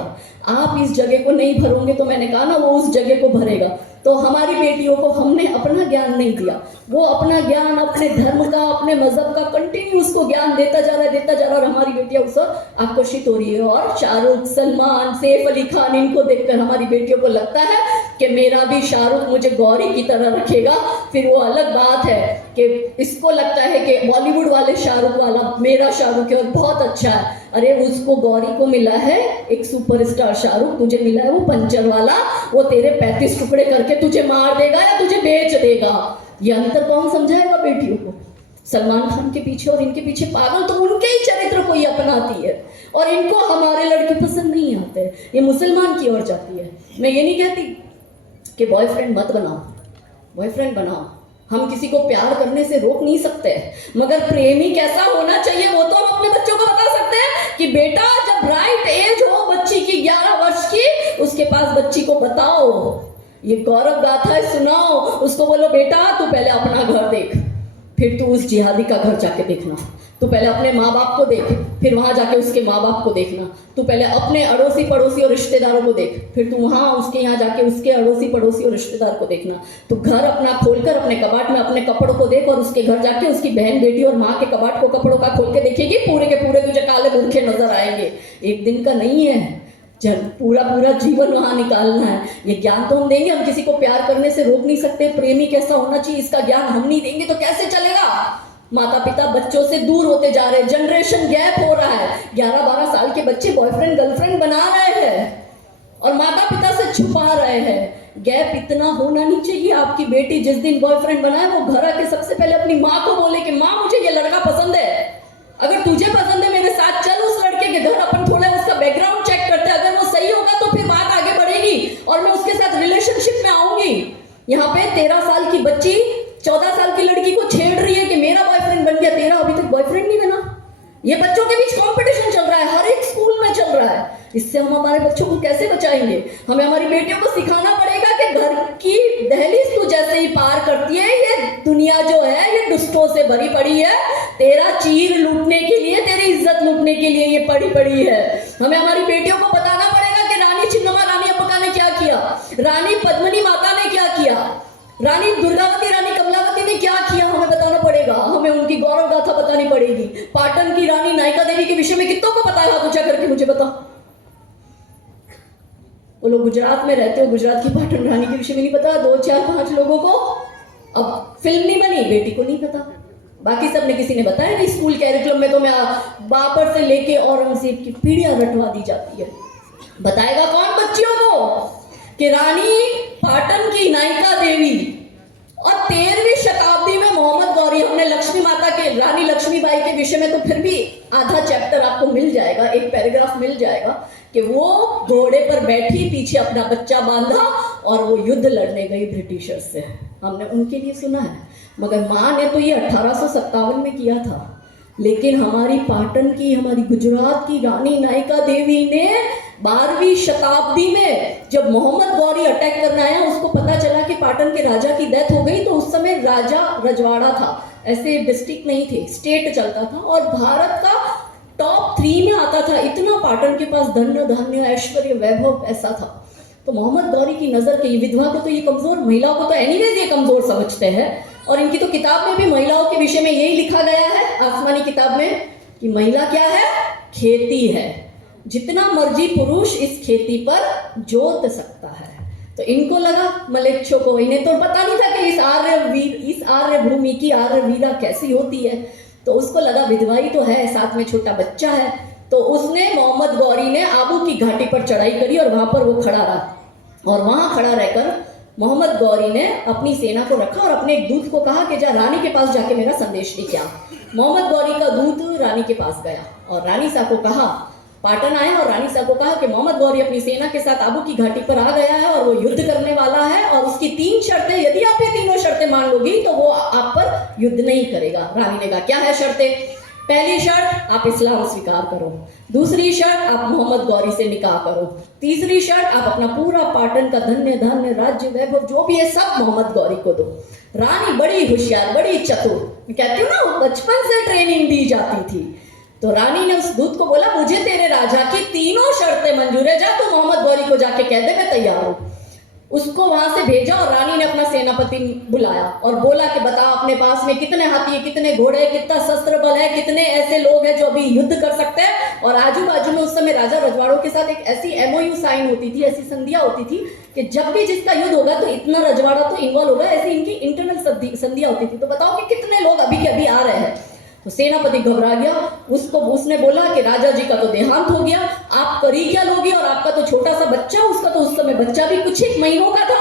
आप इस जगह को नहीं भरोगे तो मैंने कहा ना, वो उस जगह को भरेगा। तो हमारी बेटियों को हमने अपना ज्ञान नहीं दिया, वो अपना ज्ञान अपने धर्म का, अपने मजहब का कंटिन्यू उसको ज्ञान देता जा रहा है और हमारी बेटियां उस पर आकर्षित हो रही है। और शाहरुख, सलमान, सैफ अली खान, इनको देखकर हमारी बेटियों को लगता है कि मेरा भी शाहरुख मुझे गौरी की तरह रखेगा। फिर वो अलग बात है कि इसको लगता है कि बॉलीवुड वाले शाहरुख वाला मेरा शाहरुख है और बहुत अच्छा है। अरे उसको गौरी को मिला है एक सुपरस्टार शाहरुख, तुझे मिला है वो पंचर वाला, वो तेरे 35 टुकड़े करके तुझे मार देगा या तुझे बेच देगा। ये अंतर कौन समझाएगा बेटियों को? सलमान खान के पीछे और इनके पीछे पागल तो उनके ही चरित्र को ही अपनाती है और इनको हमारे लड़के पसंद नहीं आते। ये मुसलमान की ओर जाती है। मैं ये नहीं कहती कि बॉयफ्रेंड मत बनाओ, बॉयफ्रेंड बनाओ, हम किसी को प्यार करने से रोक नहीं सकते, मगर प्रेमी कैसा होना चाहिए वो तो हम अपने बच्चों को बता सकते हैं कि बेटा जब राइट एज हो बच्ची की 11 वर्ष की, उसके पास बच्ची को बताओ, ये गौरव गाथा है, सुनाओ उसको, बोलो बेटा तू पहले अपना घर देख, फिर तू उस जिहादी का घर जाके देखना, तू पहले अपने माँ बाप को देख, फिर वहां जाके उसके माँ बाप को देखना, तू पहले अपने अड़ोसी पड़ोसी और रिश्तेदारों को देख, फिर तू वहां उसके यहाँ जाके उसके अड़ोसी पड़ोसी और रिश्तेदार को देखना, तू घर अपना खोलकर अपने कबाट में अपने कपड़ों को देख, और उसके घर जाके उसकी बहन बेटी और माँ के कबाट को कपड़ों का खोल के देखेगी, पूरे के पूरे तुझे काले मूर्खे नजर आएंगे। एक दिन का नहीं है, जब पूरा पूरा जीवन वहां निकालना है। ये ज्ञान तो हम देंगे, हम किसी को प्यार करने से रोक नहीं सकते, प्रेमी कैसा होना चाहिए इसका ज्ञान हम नहीं देंगे तो कैसे चलेगा। माता पिता बच्चों से दूर होते जा रहे हैं, जनरेशन गैप हो रहा है, 11-12 साल के बच्चे बॉयफ्रेंड गर्लफ्रेंड बना रहे हैं और माता पिता से छुपा रहे हैं। गैप इतना होना नहीं चाहिए। आपकी बेटी जिस दिन बॉयफ्रेंड बनाए वो घर आके सबसे पहले अपनी माँ को बोले कि माँ मुझे ये लड़का पसंद है, अगर तुझे पसंद है मेरे साथ चल उस लड़के के घर, अपन थोड़ा उसका बैकग्राउंड चेक करते हैं, अगर वो सही होगा तो फिर बात आगे बढ़ेगी और मैं उसके साथ रिलेशनशिप में आऊंगी। यहाँ पे 13 साल की बच्ची 14 साल की लड़की को छेड़ रही है कि मेरा बॉयफ्रेंड बन गया, तेरा अभी तक बॉयफ्रेंड नहीं बना। ये बच्चों के बीच कंपटीशन चल रहा है, हर एक स्कूल में चल रहा है। इससे हम हमारे बच्चों को कैसे बचाएंगे? हमें हमारी बेटियों को सिखाना पड़ेगा कि घर की दहलीज तू जैसे ही पार करती है, ये दुनिया जो है ये दुष्टों से भरी पड़ी है, तेरा चीर लूटने के लिए, तेरी इज्जत लूटने के लिए ये पड़ी पड़ी है। हमें हमारी बेटियों को बताना पड़ेगा कि रानी छिन्नम्मा रानी अप्पका ने क्या किया, रानी पद्मिनी माता ने क्या किया, रानी दुर्गावती रानी कमलावती ने क्या किया, हमें बताना पड़ेगा। हमें उनकी गौरव गाथा बतानी पड़ेगी। पाटन की रानी नायका देवी के विषय में कितनों को पता है? हाथ ऊंचा करके मुझे बता। वो लोग गुजरात में रहते हो, गुजरात की पाटन रानी के विषय में नहीं पता? 2, 4, 5 लोगों को। अब फिल्म नहीं बनी, बेटी को नहीं पता, बाकी सब ने किसी ने बताया नहीं। स्कूल कैरिकुलम में तो मैं बाबर से लेके औरंगजेब की पीढ़ियां रटवा दी जाती है। बताएगा कौन बच्चियों को कि रानी पाटन की नायका देवी और 13वीं शताब्दी में मोहम्मद गौरी, हमने लक्ष्मी माता के, रानी लक्ष्मीबाई के विषय में तो फिर भी आधा चैप्टर आपको मिल जाएगा, एक पैराग्राफ मिल जाएगा कि वो घोड़े पर बैठी, पीछे अपना बच्चा बांधा और वो युद्ध लड़ने गई ब्रिटिशर्स से। हमने उनके लिए सुना है, मगर माँ ने तो ये 1857 में किया था। लेकिन हमारी पाटन की, हमारी गुजरात की रानी नायका देवी ने 12वीं शताब्दी में जब मोहम्मद गौरी अटैक करने आया, उसको पता चला कि पाटन के राजा की डेथ हो गई, तो उस समय राजा रजवाड़ा था, ऐसे डिस्ट्रिक्ट नहीं थे, स्टेट चलता था और भारत का टॉप 3 में आता था। इतना पाटन के पास धन धान्य ऐश्वर्य वैभव ऐसा था। तो मोहम्मद गौरी की नजर के विधवा को तो ये कमजोर, महिलाओं को तो एनीवेज ये कमजोर समझते हैं, और इनकी तो किताब में भी महिलाओं के विषय में यही लिखा गया है, आसमानी किताब में, कि महिला क्या है? खेती है, जितना मर्जी पुरुष इस खेती पर जोत सकता है। तो इनको लगा, मलेच्छों को, इन्हें तो पता नहीं था कि इस आर्य भूमि की आर्य वीरा कैसी होती है। तो उसको लगा विधवाई तो है, साथ में छोटा बच्चा है, तो उसने, मोहम्मद गौरी ने आबू की घाटी पर चढ़ाई करी और वहां पर वो खड़ा रहा, और वहां खड़ा रहकर मोहम्मद गौरी ने अपनी सेना को रखा और अपने एक दूत को कहा कि जा रानी के पास जाके मेरा संदेश लेके आ। मोहम्मद गौरी का दूत रानी के पास गया और रानी साहब को कहा, पाटन आए और रानी साहब को कहा कि मोहम्मद गौरी अपनी सेना के साथ आबू की घाटी पर आ गया है और वो युद्ध करने वाला है, और उसकी 3 शर्तें, यदि आप ये तीनों शर्तें मान लोगी तो वो आप पर युद्ध नहीं करेगा। रानी ने कहा क्या है शर्तें? पहली शर्त, आप इस्लाम स्वीकार करो। दूसरी शर्त, आप मोहम्मद गौरी से निकाह करो। तीसरी शर्त, आप अपना पूरा पाटन का धन्य धान्य राज्य वैभव जो भी है सब मोहम्मद गौरी को दो। रानी बड़ी होशियार, बड़ी चतुर, मैं कहती हूँ ना, बचपन से ट्रेनिंग दी जाती थी। तो रानी ने उस दूत को बोला, मुझे तेरे राजा की तीनों शर्तें मंजूर है, जा तो मोहम्मद गौरी को जाके कह दे मैं तैयार हूँ। उसको वहां से भेजा और रानी ने अपना सेनापति बुलाया और बोला कि बताओ अपने पास में कितने हाथी है, कितने घोड़े, कितना शस्त्र बल है, कितने ऐसे लोग हैं जो अभी युद्ध कर सकते हैं। और आजू बाजू में उस समय राजा रजवाड़ों के साथ एक ऐसी MOU साइन होती थी, ऐसी संधियां होती थी कि जब भी जिसका युद्ध होगा तो इतना रजवाड़ा तो इन्वॉल्व होगा, ऐसी इनकी इंटरनल संधियां होती थी। तो बताओ कि कितने लोग अभी के अभी आ रहे हैं। तो सेनापति घबरा गया, उसने बोला कि राजा जी का तो देहांत हो गया, आप करी क्या लोगी, और आपका तो छोटा सा बच्चा, उसका तो उस समय बच्चा भी कुछ एक महीनों का था,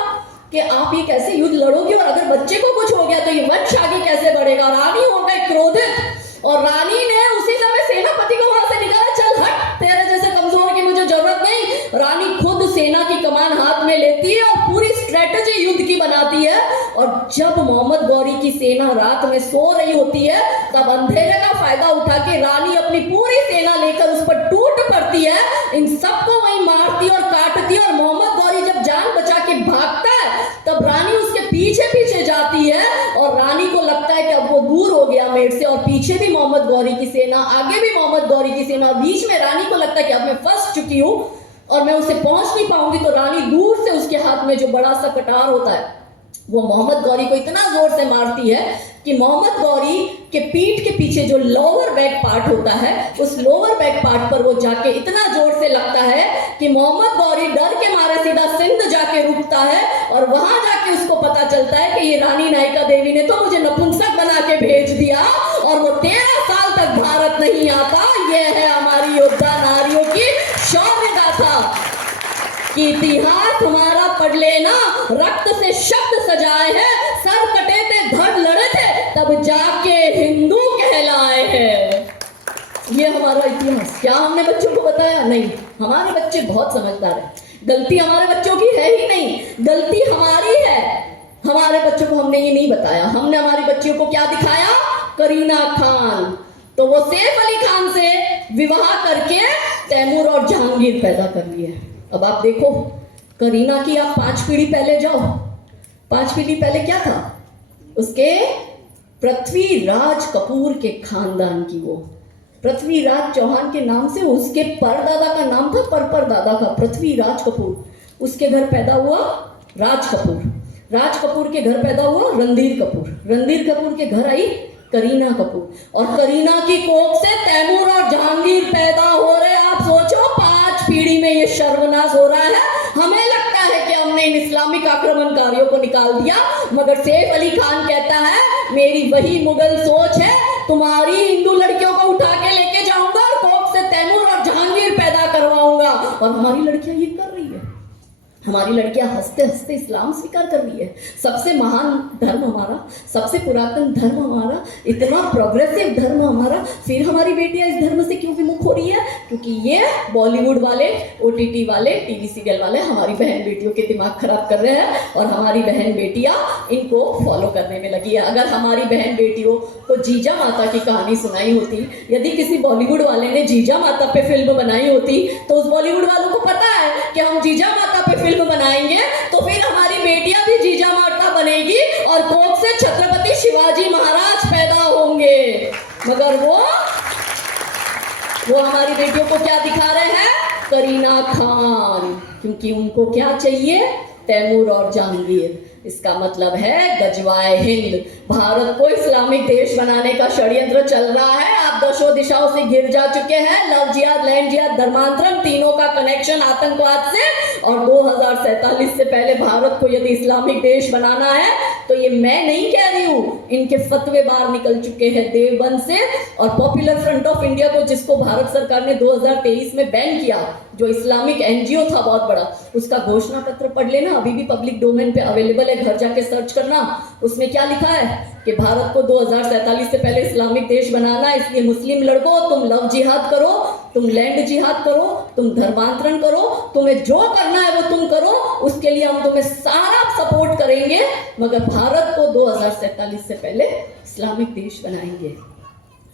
कि आप ये कैसे युद्ध लड़ोगे, और अगर बच्चे को कुछ हो गया तो ये वंश आगे कैसे बढ़ेगा। रानी हो गई क्रोधित और रानी ने उसी समय सेनापति को वहां से निकाला, चल हट, तेरे जैसे कमजोर की मुझे जरूरत नहीं। रानी खुद सेना की कमान हाथ में लेती है और पूरी स्ट्रेटेजी युद्ध की बनाती है और जब मोहम्मद गौरी की सेना रात में सो रही होती है, तब अंधेरे का फायदा उठा के रानी अपनी पूरी सेना लेकर उस पर टूट पड़ती है, इन सबको वहीं मारती और काटती है। और मोहम्मद गौरी जब जान बचा के भागता है, तब रानी उसके पीछे पीछे जाती है और रानी को लगता है कि अब वो दूर हो गया मेरे से, और पीछे भी मोहम्मद गौरी की सेना, आगे भी मोहम्मद गौरी की सेना, बीच में रानी को लगता है कि अब मैं फंस चुकी हूँ और मैं उसे पहुंच नहीं पाऊंगी। तो रानी दूर से उसके हाथ में जो बड़ा सा कटार होता है, वो मोहम्मद गौरी को इतना जोर से मारती है कि मोहम्मद गौरी के पीठ के पीछे जो लोअर बैक पार्ट होता है, उस लोअर बैक पार्ट पर वो जाके इतना जोर से लगता है कि मोहम्मद गौरी डर के मारे सीधा सिंध जाके रुकता है। और वहां जाके उसको पता चलता है कि ये रानी नायिका देवी ने तो मुझे नपुंसक बना के भेज दिया और वो 13 साल तक भारत नहीं आता। यह है हमारी योद्धा नारियों की शौर्य गाथा कि इतिहास हमारा पढ़ लेना, रक्त से शब्द सजाए हैं, सर कटे थे धड़ लड़े थे, तब जाके हिंदू कहलाए हैं। ये हमारा इतिहास। क्या हमने बच्चों को बताया? नहीं। हमारे बच्चे बहुत समझदार हैं। गलती हमारे बच्चों की है ही नहीं, गलती हमारी है। हमारे बच्चों को हमने ये नहीं बताया। हमने हमारी बच्चियों को क्या दिखाया? करीना खान। तो वो सैफ अली खान से विवाह करके तैमूर और जहांगीर पैदा कर लिए। अब आप देखो, करीना की आप 5 पीढ़ी पहले जाओ, 5 पीढ़ी पहले क्या था? उसके पृथ्वीराज कपूर के खानदान की, वो पृथ्वीराज चौहान के नाम से उसके परदादा का नाम था, परदादा का पृथ्वीराज कपूर। उसके घर पैदा हुआ राज कपूर, राज कपूर के घर पैदा हुआ रणधीर कपूर, रणधीर कपूर के घर आई करीना कपूर, और करीना की कोख से तैमूर और जहांगीर पैदा हो रहे। आप सोचो, 5 पीढ़ी में ये सर्वनाश हो रहा है। हमें लगता है कि हमने इन इस्लामिक आक्रमणकारियों को निकाल दिया, मगर सैफ अली खान कहता है मेरी वही मुगल सोच है, तुम्हारी हिंदू लड़कियों को उठा के लेके जाऊंगा और कोख से तैमूर और जहांगीर पैदा करवाऊंगा। और हमारी लड़कियां ये कर रही है। हमारी लड़कियां हंसते हंसते इस्लाम स्वीकार कर रही है। सबसे महान धर्म हमारा, सबसे पुरातन धर्म हमारा, इतना प्रोग्रेसिव धर्म हमारा, फिर हमारी बेटियां इस धर्म से क्यों विमुख हो रही है? क्योंकि ये बॉलीवुड वाले, OTT वाले, टीवी सीरियल वाले हमारी बहन बेटियों के दिमाग खराब कर रहे हैं और हमारी बहन बेटियां इनको फॉलो करने में लगी है। अगर हमारी बहन बेटियों को जीजा माता की कहानी सुनाई होती, यदि किसी बॉलीवुड वाले ने जीजा माता पे फिल्म बनाई होती, तो उस बॉलीवुड वालों को पता है कि हम जीजा माता पे फिल्म बनाएंगे तो फिर हमारी बेटियां भी जीजा माता बनेगी और कोख से छत्रपति शिवाजी महाराज पैदा होंगे। मगर वो हमारी बेटियों को क्या दिखा रहे हैं? करीना खान। क्योंकि उनको क्या चाहिए? तैमूर और जहांगीर। इसका मतलब है गजवाए हिंद। भारत को इस्लामिक देश बनाने का षड्यंत्र चल रहा है। आप दशों दिशाओं से घिर जा चुके हैं। लव जिहाद, लैंड जिहाद, धर्मांतरण, तीनों का कनेक्शन आतंकवाद से। और 2047 से पहले भारत को यदि इस्लामिक देश बनाना है, तो ये मैं नहीं कह रही हूँ, इनके फतवे बाहर निकल चुके हैं देवबंद से। और पॉपुलर फ्रंट ऑफ इंडिया को, जिसको भारत सरकार ने 2023 में बैन किया, जो इस्लामिक NGO था बहुत बड़ा, उसका घोषणा पत्र पढ़ लेना, अभी भी पब्लिक डोमेन पे अवेलेबल है, घर जाके सर्च करना। उसमें क्या लिखा है कि भारत को 2047 से पहले इस्लामिक देश बनाना है, इसलिए मुस्लिम लड़कों तुम लव जिहाद करो, तुम लैंड जिहाद करो, तुम धर्मांतरण करो, तुम्हें जो करना है वो तुम करो, उसके लिए हम तुम्हें सारा सपोर्ट करेंगे, मगर भारत को 2047 से पहले इस्लामिक देश बनाएंगे।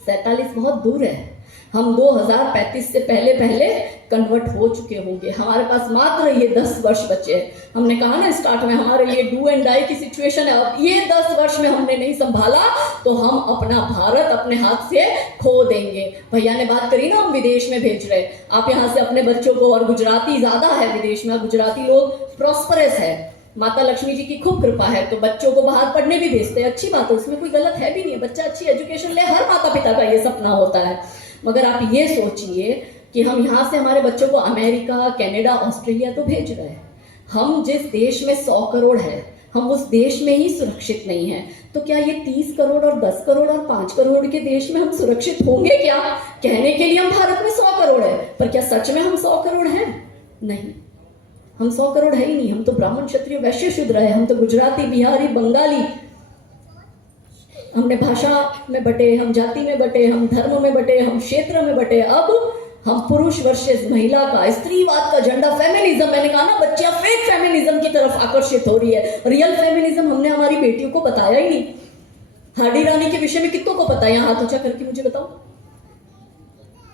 47 बहुत दूर है, हम 2035 से पहले कन्वर्ट हो चुके होंगे। हमारे पास मात्र ये 10 वर्ष बचे हैं। हमने कहा ना स्टार्ट में, हमारे लिए डू एंड डाई की सिचुएशन है। अब ये 10 वर्ष में हमने नहीं संभाला तो हम अपना भारत अपने हाथ से खो देंगे। भैया ने बात करी ना, हम विदेश में भेज रहे, आप यहाँ से अपने बच्चों को, और गुजराती ज्यादा है विदेश में, गुजराती लोग प्रॉस्परस है, माता लक्ष्मी जी की खूब कृपा है, तो बच्चों को बाहर पढ़ने भी भेजते हैं। अच्छी बात है, उसमें कोई गलत है भी नहीं है, बच्चा अच्छी एजुकेशन ले, हर माता पिता का ये सपना होता है। मगर आप ये सोचिए कि हम यहाँ से हमारे बच्चों को अमेरिका, कनाडा, ऑस्ट्रेलिया तो भेज रहे हैं। हम जिस देश में 100 करोड़ है, हम उस देश में ही सुरक्षित नहीं हैं। तो क्या ये 30 करोड़ और 10 करोड़ और 5 करोड़ के देश में हम सुरक्षित होंगे क्या? कहने के लिए हम भारत में 100 करोड़ है, पर क्या सच में हम 100 करोड़ हैं? नहीं, हम 100 करोड़ है ही नहीं। हम तो ब्राह्मण, क्षत्रिय, वैश्य, शूद्र है। हम तो गुजराती, बिहारी, बंगाली, हमने भाषा में बटे, हम जाति में बटे, हम धर्म में बटे, हम क्षेत्र में बटे। अब हम पुरुष वर्सेस महिला का, स्त्रीवाद का झंडा, फेमिनिज्म, मैंने कहा ना बच्चियां फेक फेमिनिज्म की तरफ आकर्षित हो रही है। रियल फेमिनिज्म हमने हमारी बेटियों को बताया ही नहीं। हाडी रानी के विषय में कितनों को पता है? यहाँ हाथ ऊंचा करके मुझे बताओ।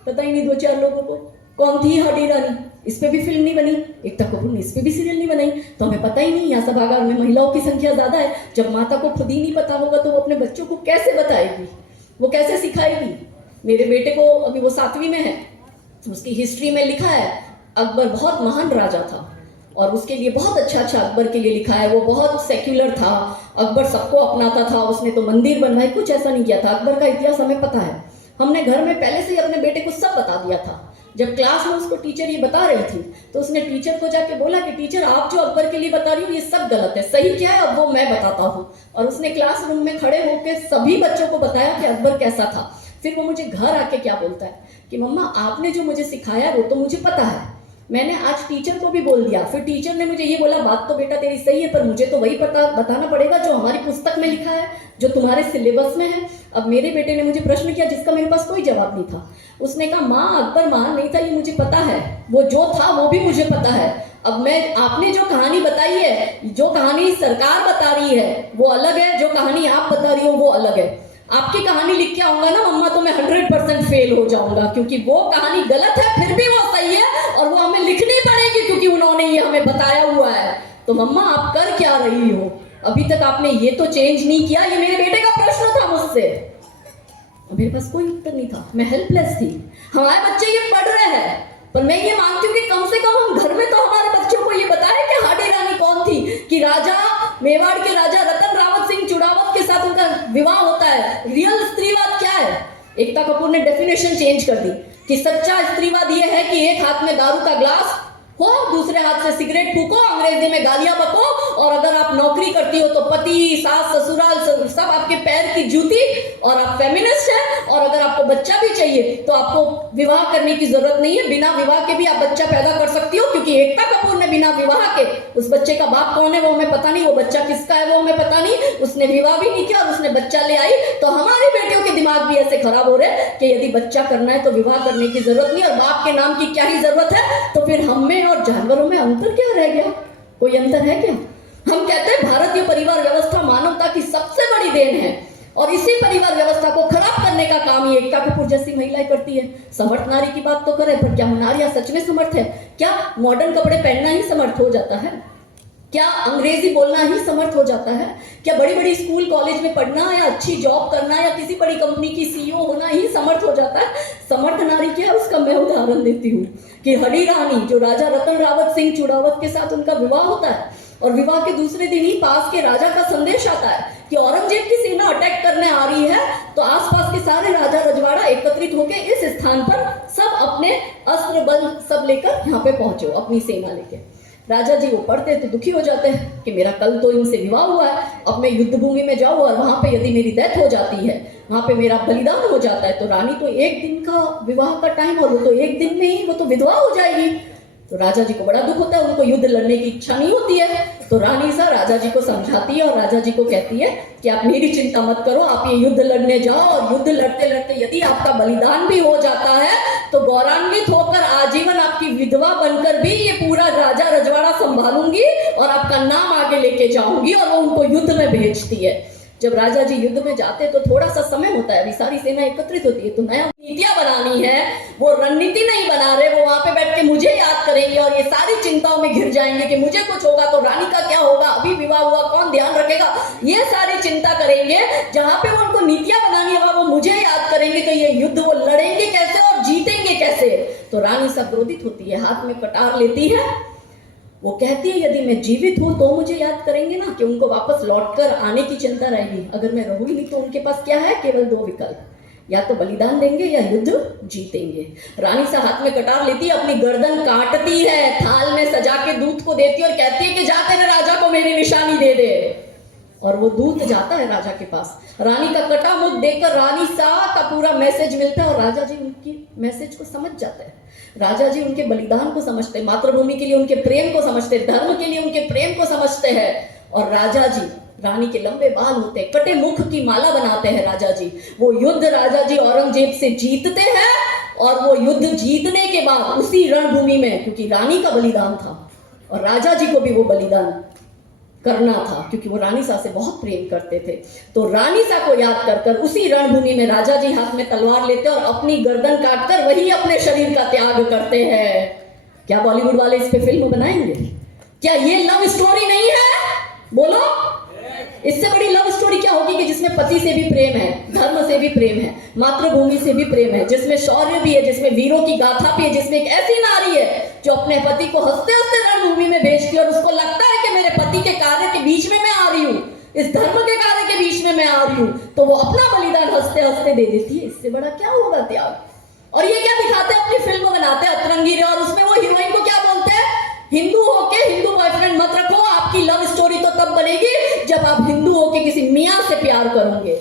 पता ही नहीं 2-4 लोगों को। कौन थी हाडी रानी? इस पे भी फिल्म नहीं बनी, एकता कपूर ने इस पे भी सीरियल नहीं बनाई, तो हमें पता ही नहीं। यहाँ सभागार में महिलाओं की संख्या ज्यादा है। जब माता को खुद ही नहीं पता होगा तो वो अपने बच्चों को कैसे बताएगी, वो कैसे सिखाएगी? मेरे बेटे को, अभी वो 7वीं में है, उसकी हिस्ट्री में लिखा है अकबर बहुत महान राजा था, और उसके लिए बहुत अच्छा अच्छा अकबर के लिए लिखा है। वो बहुत सेक्युलर था, अकबर सबको अपनाता था, उसने तो मंदिर बनवाए, कुछ ऐसा नहीं किया था। अकबर का इतिहास हमें पता है। हमने घर में पहले से ही अपने बेटे को सब बता दिया था। जब क्लास में उसको टीचर ये बता रही थी तो उसने टीचर को जाके बोला कि टीचर आप जो अकबर के लिए बता रही हो ये सब गलत है, सही क्या है अब वो मैं बताता हूँ। और उसने क्लासरूम में खड़े होकर सभी बच्चों को बताया कि अकबर कैसा था। फिर वो मुझे घर आके क्या बोलता है कि मम्मा आपने जो मुझे सिखाया वो तो मुझे पता है, मैंने आज टीचर को भी बोल दिया। फिर टीचर ने मुझे ये बोला बात तो बेटा तेरी सही है, पर मुझे तो वही बताना पड़ेगा जो हमारी पुस्तक में लिखा है, जो तुम्हारे सिलेबस में है। अब मेरे बेटे ने मुझे प्रश्न किया जिसका मेरे पास कोई जवाब नहीं था। उसने कहा माँ अकबर महान नहीं था ये मुझे पता है, वो जो था वो भी मुझे पता है। अब मैं, आपने जो कहानी बताई है, जो कहानी सरकार बता रही है वो अलग है, जो कहानी आप बता रही हो वो अलग है। आपकी कहानी लिख के आऊंगा ना मम्मा तो मैं 100% फेल हो जाऊंगा, क्योंकि वो कहानी गलत है फिर भी वो सही है और वो हमें लिखनी पड़ेगी क्योंकि उन्होंने ये हमें बताया हुआ है। तो मम्मा आप कर क्या रही हो? अभी तक आपने ये तो चेंज नहीं किया। ये मेरे बेटे का प्रश्न था मुझसे, मेरे पास कोई उत्तर नहीं था, मैं हेल्पलेस थी। हमारे बच्चे ये पढ़ रहे हैं, पर मैं ये मानती हूँ कि कम से कम हम घर में तो हमारे बच्चों को ये बताएं कि हाडी रानी कौन थी, कि राजा, मेवाड़ के राजा रतन रावत सिंह चुड़ावत के साथ उनका विवाह होता है। रियल स्त्रीवाद क्या है? एकता कपूर ने डेफिनेशन चेंज कर दी कि सच्चा स्त्रीवाद ये है कि एक हाथ में दारू का ग्लास हो, दूसरे हाथ से सिगरेट फूको, अंग्रेजी में गालियां बको, और अगर आप नौकरी करती हो तो पति, सास, ससुराल सब आपके पैर की जूती, और आप फेमिनिस्ट हैं। और अगर आपको बच्चा भी चाहिए तो आपको विवाह करने की जरूरत नहीं है, बिना विवाह के भी आप बच्चा पैदा कर सकती हो, क्योंकि एकता कपूर ने बिना विवाह के, उस बच्चे का बाप कौन है वो हमें पता नहीं, वो बच्चा किसका है वो हमें पता नहीं, उसने विवाह भी नहीं किया और उसने बच्चा ले आई। तो हमारी बेटियों के दिमाग भी ऐसे खराब हो रहे हैं कि यदि बच्चा करना है तो विवाह करने की जरूरत नहीं, और बाप के नाम की क्या ही जरूरत है। तो फिर हम में और जानवरों में अंतर क्या रह गया? कोई अंतर है क्या? हम कहते हैं भारतीय परिवार व्यवस्था मानवता की सबसे बड़ी देन है, और इसी परिवार व्यवस्था को खराब करने का काम ही एकता कपूर जैसी महिलाएं करती है। समर्थ नारी की बात तो करें, पर क्या नारियां सच में समर्थ है? क्या मॉडर्न कपड़े पहनना ही समर्थ हो जाता है? क्या अंग्रेजी बोलना ही समर्थ हो जाता है? क्या बड़ी बड़ी स्कूल कॉलेज में पढ़ना या अच्छी जॉब करना या किसी बड़ी कंपनी की सीईओ होना ही समर्थ हो जाता है? समर्थ नारी क्या है उसका मैं उदाहरण देती हूँ कि हडी रानी जो राजा रतन रावत सिंह चुड़ावत के साथ उनका विवाह होता है, और विवाह के दूसरे दिन ही पास के राजा का संदेश आता है कि औरंगजेब की सेना अटैक करने आ रही है, तो आसपास के सारे राजा रजवाड़ा एकत्रित होकर इस स्थान पर सब अपने अस्त्र बल सब लेकर यहाँ पे पहुंचो अपनी सेना लेके। राजा जी वो पढ़ते तो दुखी हो जाते हैं कि मेरा कल तो इनसे विवाह हुआ है, अब मैं युद्ध भूमि में जाऊँ और वहां पे यदि मेरी डेथ हो जाती है, वहां पे मेरा बलिदान हो जाता है, तो रानी तो एक दिन का विवाह का टाइम, और वो तो एक दिन में ही वो तो विधवा हो जाएगी। तो राजा जी को बड़ा दुख होता है, उनको युद्ध लड़ने की इच्छा नहीं होती है। तो रानी सा राजा जी को समझाती है और राजा जी को कहती है कि आप मेरी चिंता मत करो, आप ये युद्ध लड़ने जाओ, और युद्ध लड़ते लड़ते यदि आपका बलिदान भी हो जाता है तो गौरवान्वित होकर आजीवन आपकी विधवा बनकर भी ये पूरा राजा रजवाड़ा संभालूंगी और आपका नाम आगे लेके जाऊंगी। और वो उनको युद्ध में भेजती है। जब राजा जी युद्ध में जाते तो थोड़ा सा समय होता है, अभी सारी सेना एकत्रित होती है, तो नया नीतियां बनानी है, वो रणनीति नहीं बना रहे, वो वहां पे बैठ के मुझे याद करेंगे और ये सारी चिंताओं में घिर जाएंगे कि मुझे कुछ होगा तो रानी का क्या होगा, अभी विवाह हुआ कौन ध्यान रखेगा, ये सारी चिंता करेंगे। जहां पे वो उनको नीतियां बनानी है वो मुझे याद करेंगे कि ये युद्ध वो लड़ेंगे कैसे और जीतेंगे कैसे। तो रानी सब क्रोधित होती है, हाथ में कटार लेती है, वो कहती है यदि मैं जीवित हूं तो मुझे याद करेंगे ना, कि उनको वापस लौटकर आने की चिंता रहेगी। अगर मैं रहूंगी नहीं तो उनके पास क्या है, केवल 2 विकल्प, या तो बलिदान देंगे या युद्ध जीतेंगे। रानी सा हाथ में कटार लेती है, अपनी गर्दन काटती है, थाल में सजा के दूत को देती है और कहती है कि जा तेरे राजा को मेरी निशानी दे दे। और वो दूत जाता है राजा के पास, रानी का कटा मुख देखकर रानी सा का पूरा मैसेज मिलता है और राजा जी उनकी मैसेज को समझ जाते हैं। राजा जी उनके बलिदान को समझते हैं, मातृभूमि के लिए उनके प्रेम को समझते हैं, धर्म के लिए उनके प्रेम को समझते हैं। और राजा जी, रानी के लंबे बाल होते हैं, कटे मुख की माला बनाते हैं राजा जी। वो युद्ध राजा जी औरंगजेब से जीतते हैं और वो युद्ध जीतने के बाद उसी रणभूमि में, क्योंकि रानी का बलिदान था और राजा जी को भी वो बलिदान करना था क्योंकि वो रानी सा से बहुत प्रेम करते थे, तो रानी सा को याद कर कर उसी रणभूमि में राजा जी हाथ में तलवार लेते और अपनी गर्दन काटकर वही अपने शरीर का त्याग करते हैं। क्या बॉलीवुड वाले इस पे फिल्म बनाएंगे? क्या ये लव स्टोरी नहीं है? बोलो, इससे बड़ी लव स्टोरी क्या होगी कि जिसमें पति से भी प्रेम है, धर्म से भी प्रेम है, मातृभूमि से भी प्रेम है, जिसमें शौर्य भी है, जिसमें वीरों की गाथा भी है, जिसमें एक ऐसी नारी है जो अपने पति को हंसते हंसते रणभूमि में भेजती है और उसको लगता है कि मेरे पति के कार्य के बीच में मैं आ रही हूँ, इस धर्म के कार्य के बीच में मैं आ रही हूँ, तो वो अपना बलिदान हंसते हंसते दे देती है। इससे बड़ा क्या होगा त्याग? और ये क्या दिखाते हैं? अपनी फिल्म बनाते हैं अतरंगी रे, और उसमें वो हीरोइन को क्या बोलते हैं? हिंदू होके हिंदू बॉयफ्रेंड मत रखो, आपकी लव स्टोरी तो तब बनेगी जब आप हिंदू होके किसी मियां से प्यार करोगे,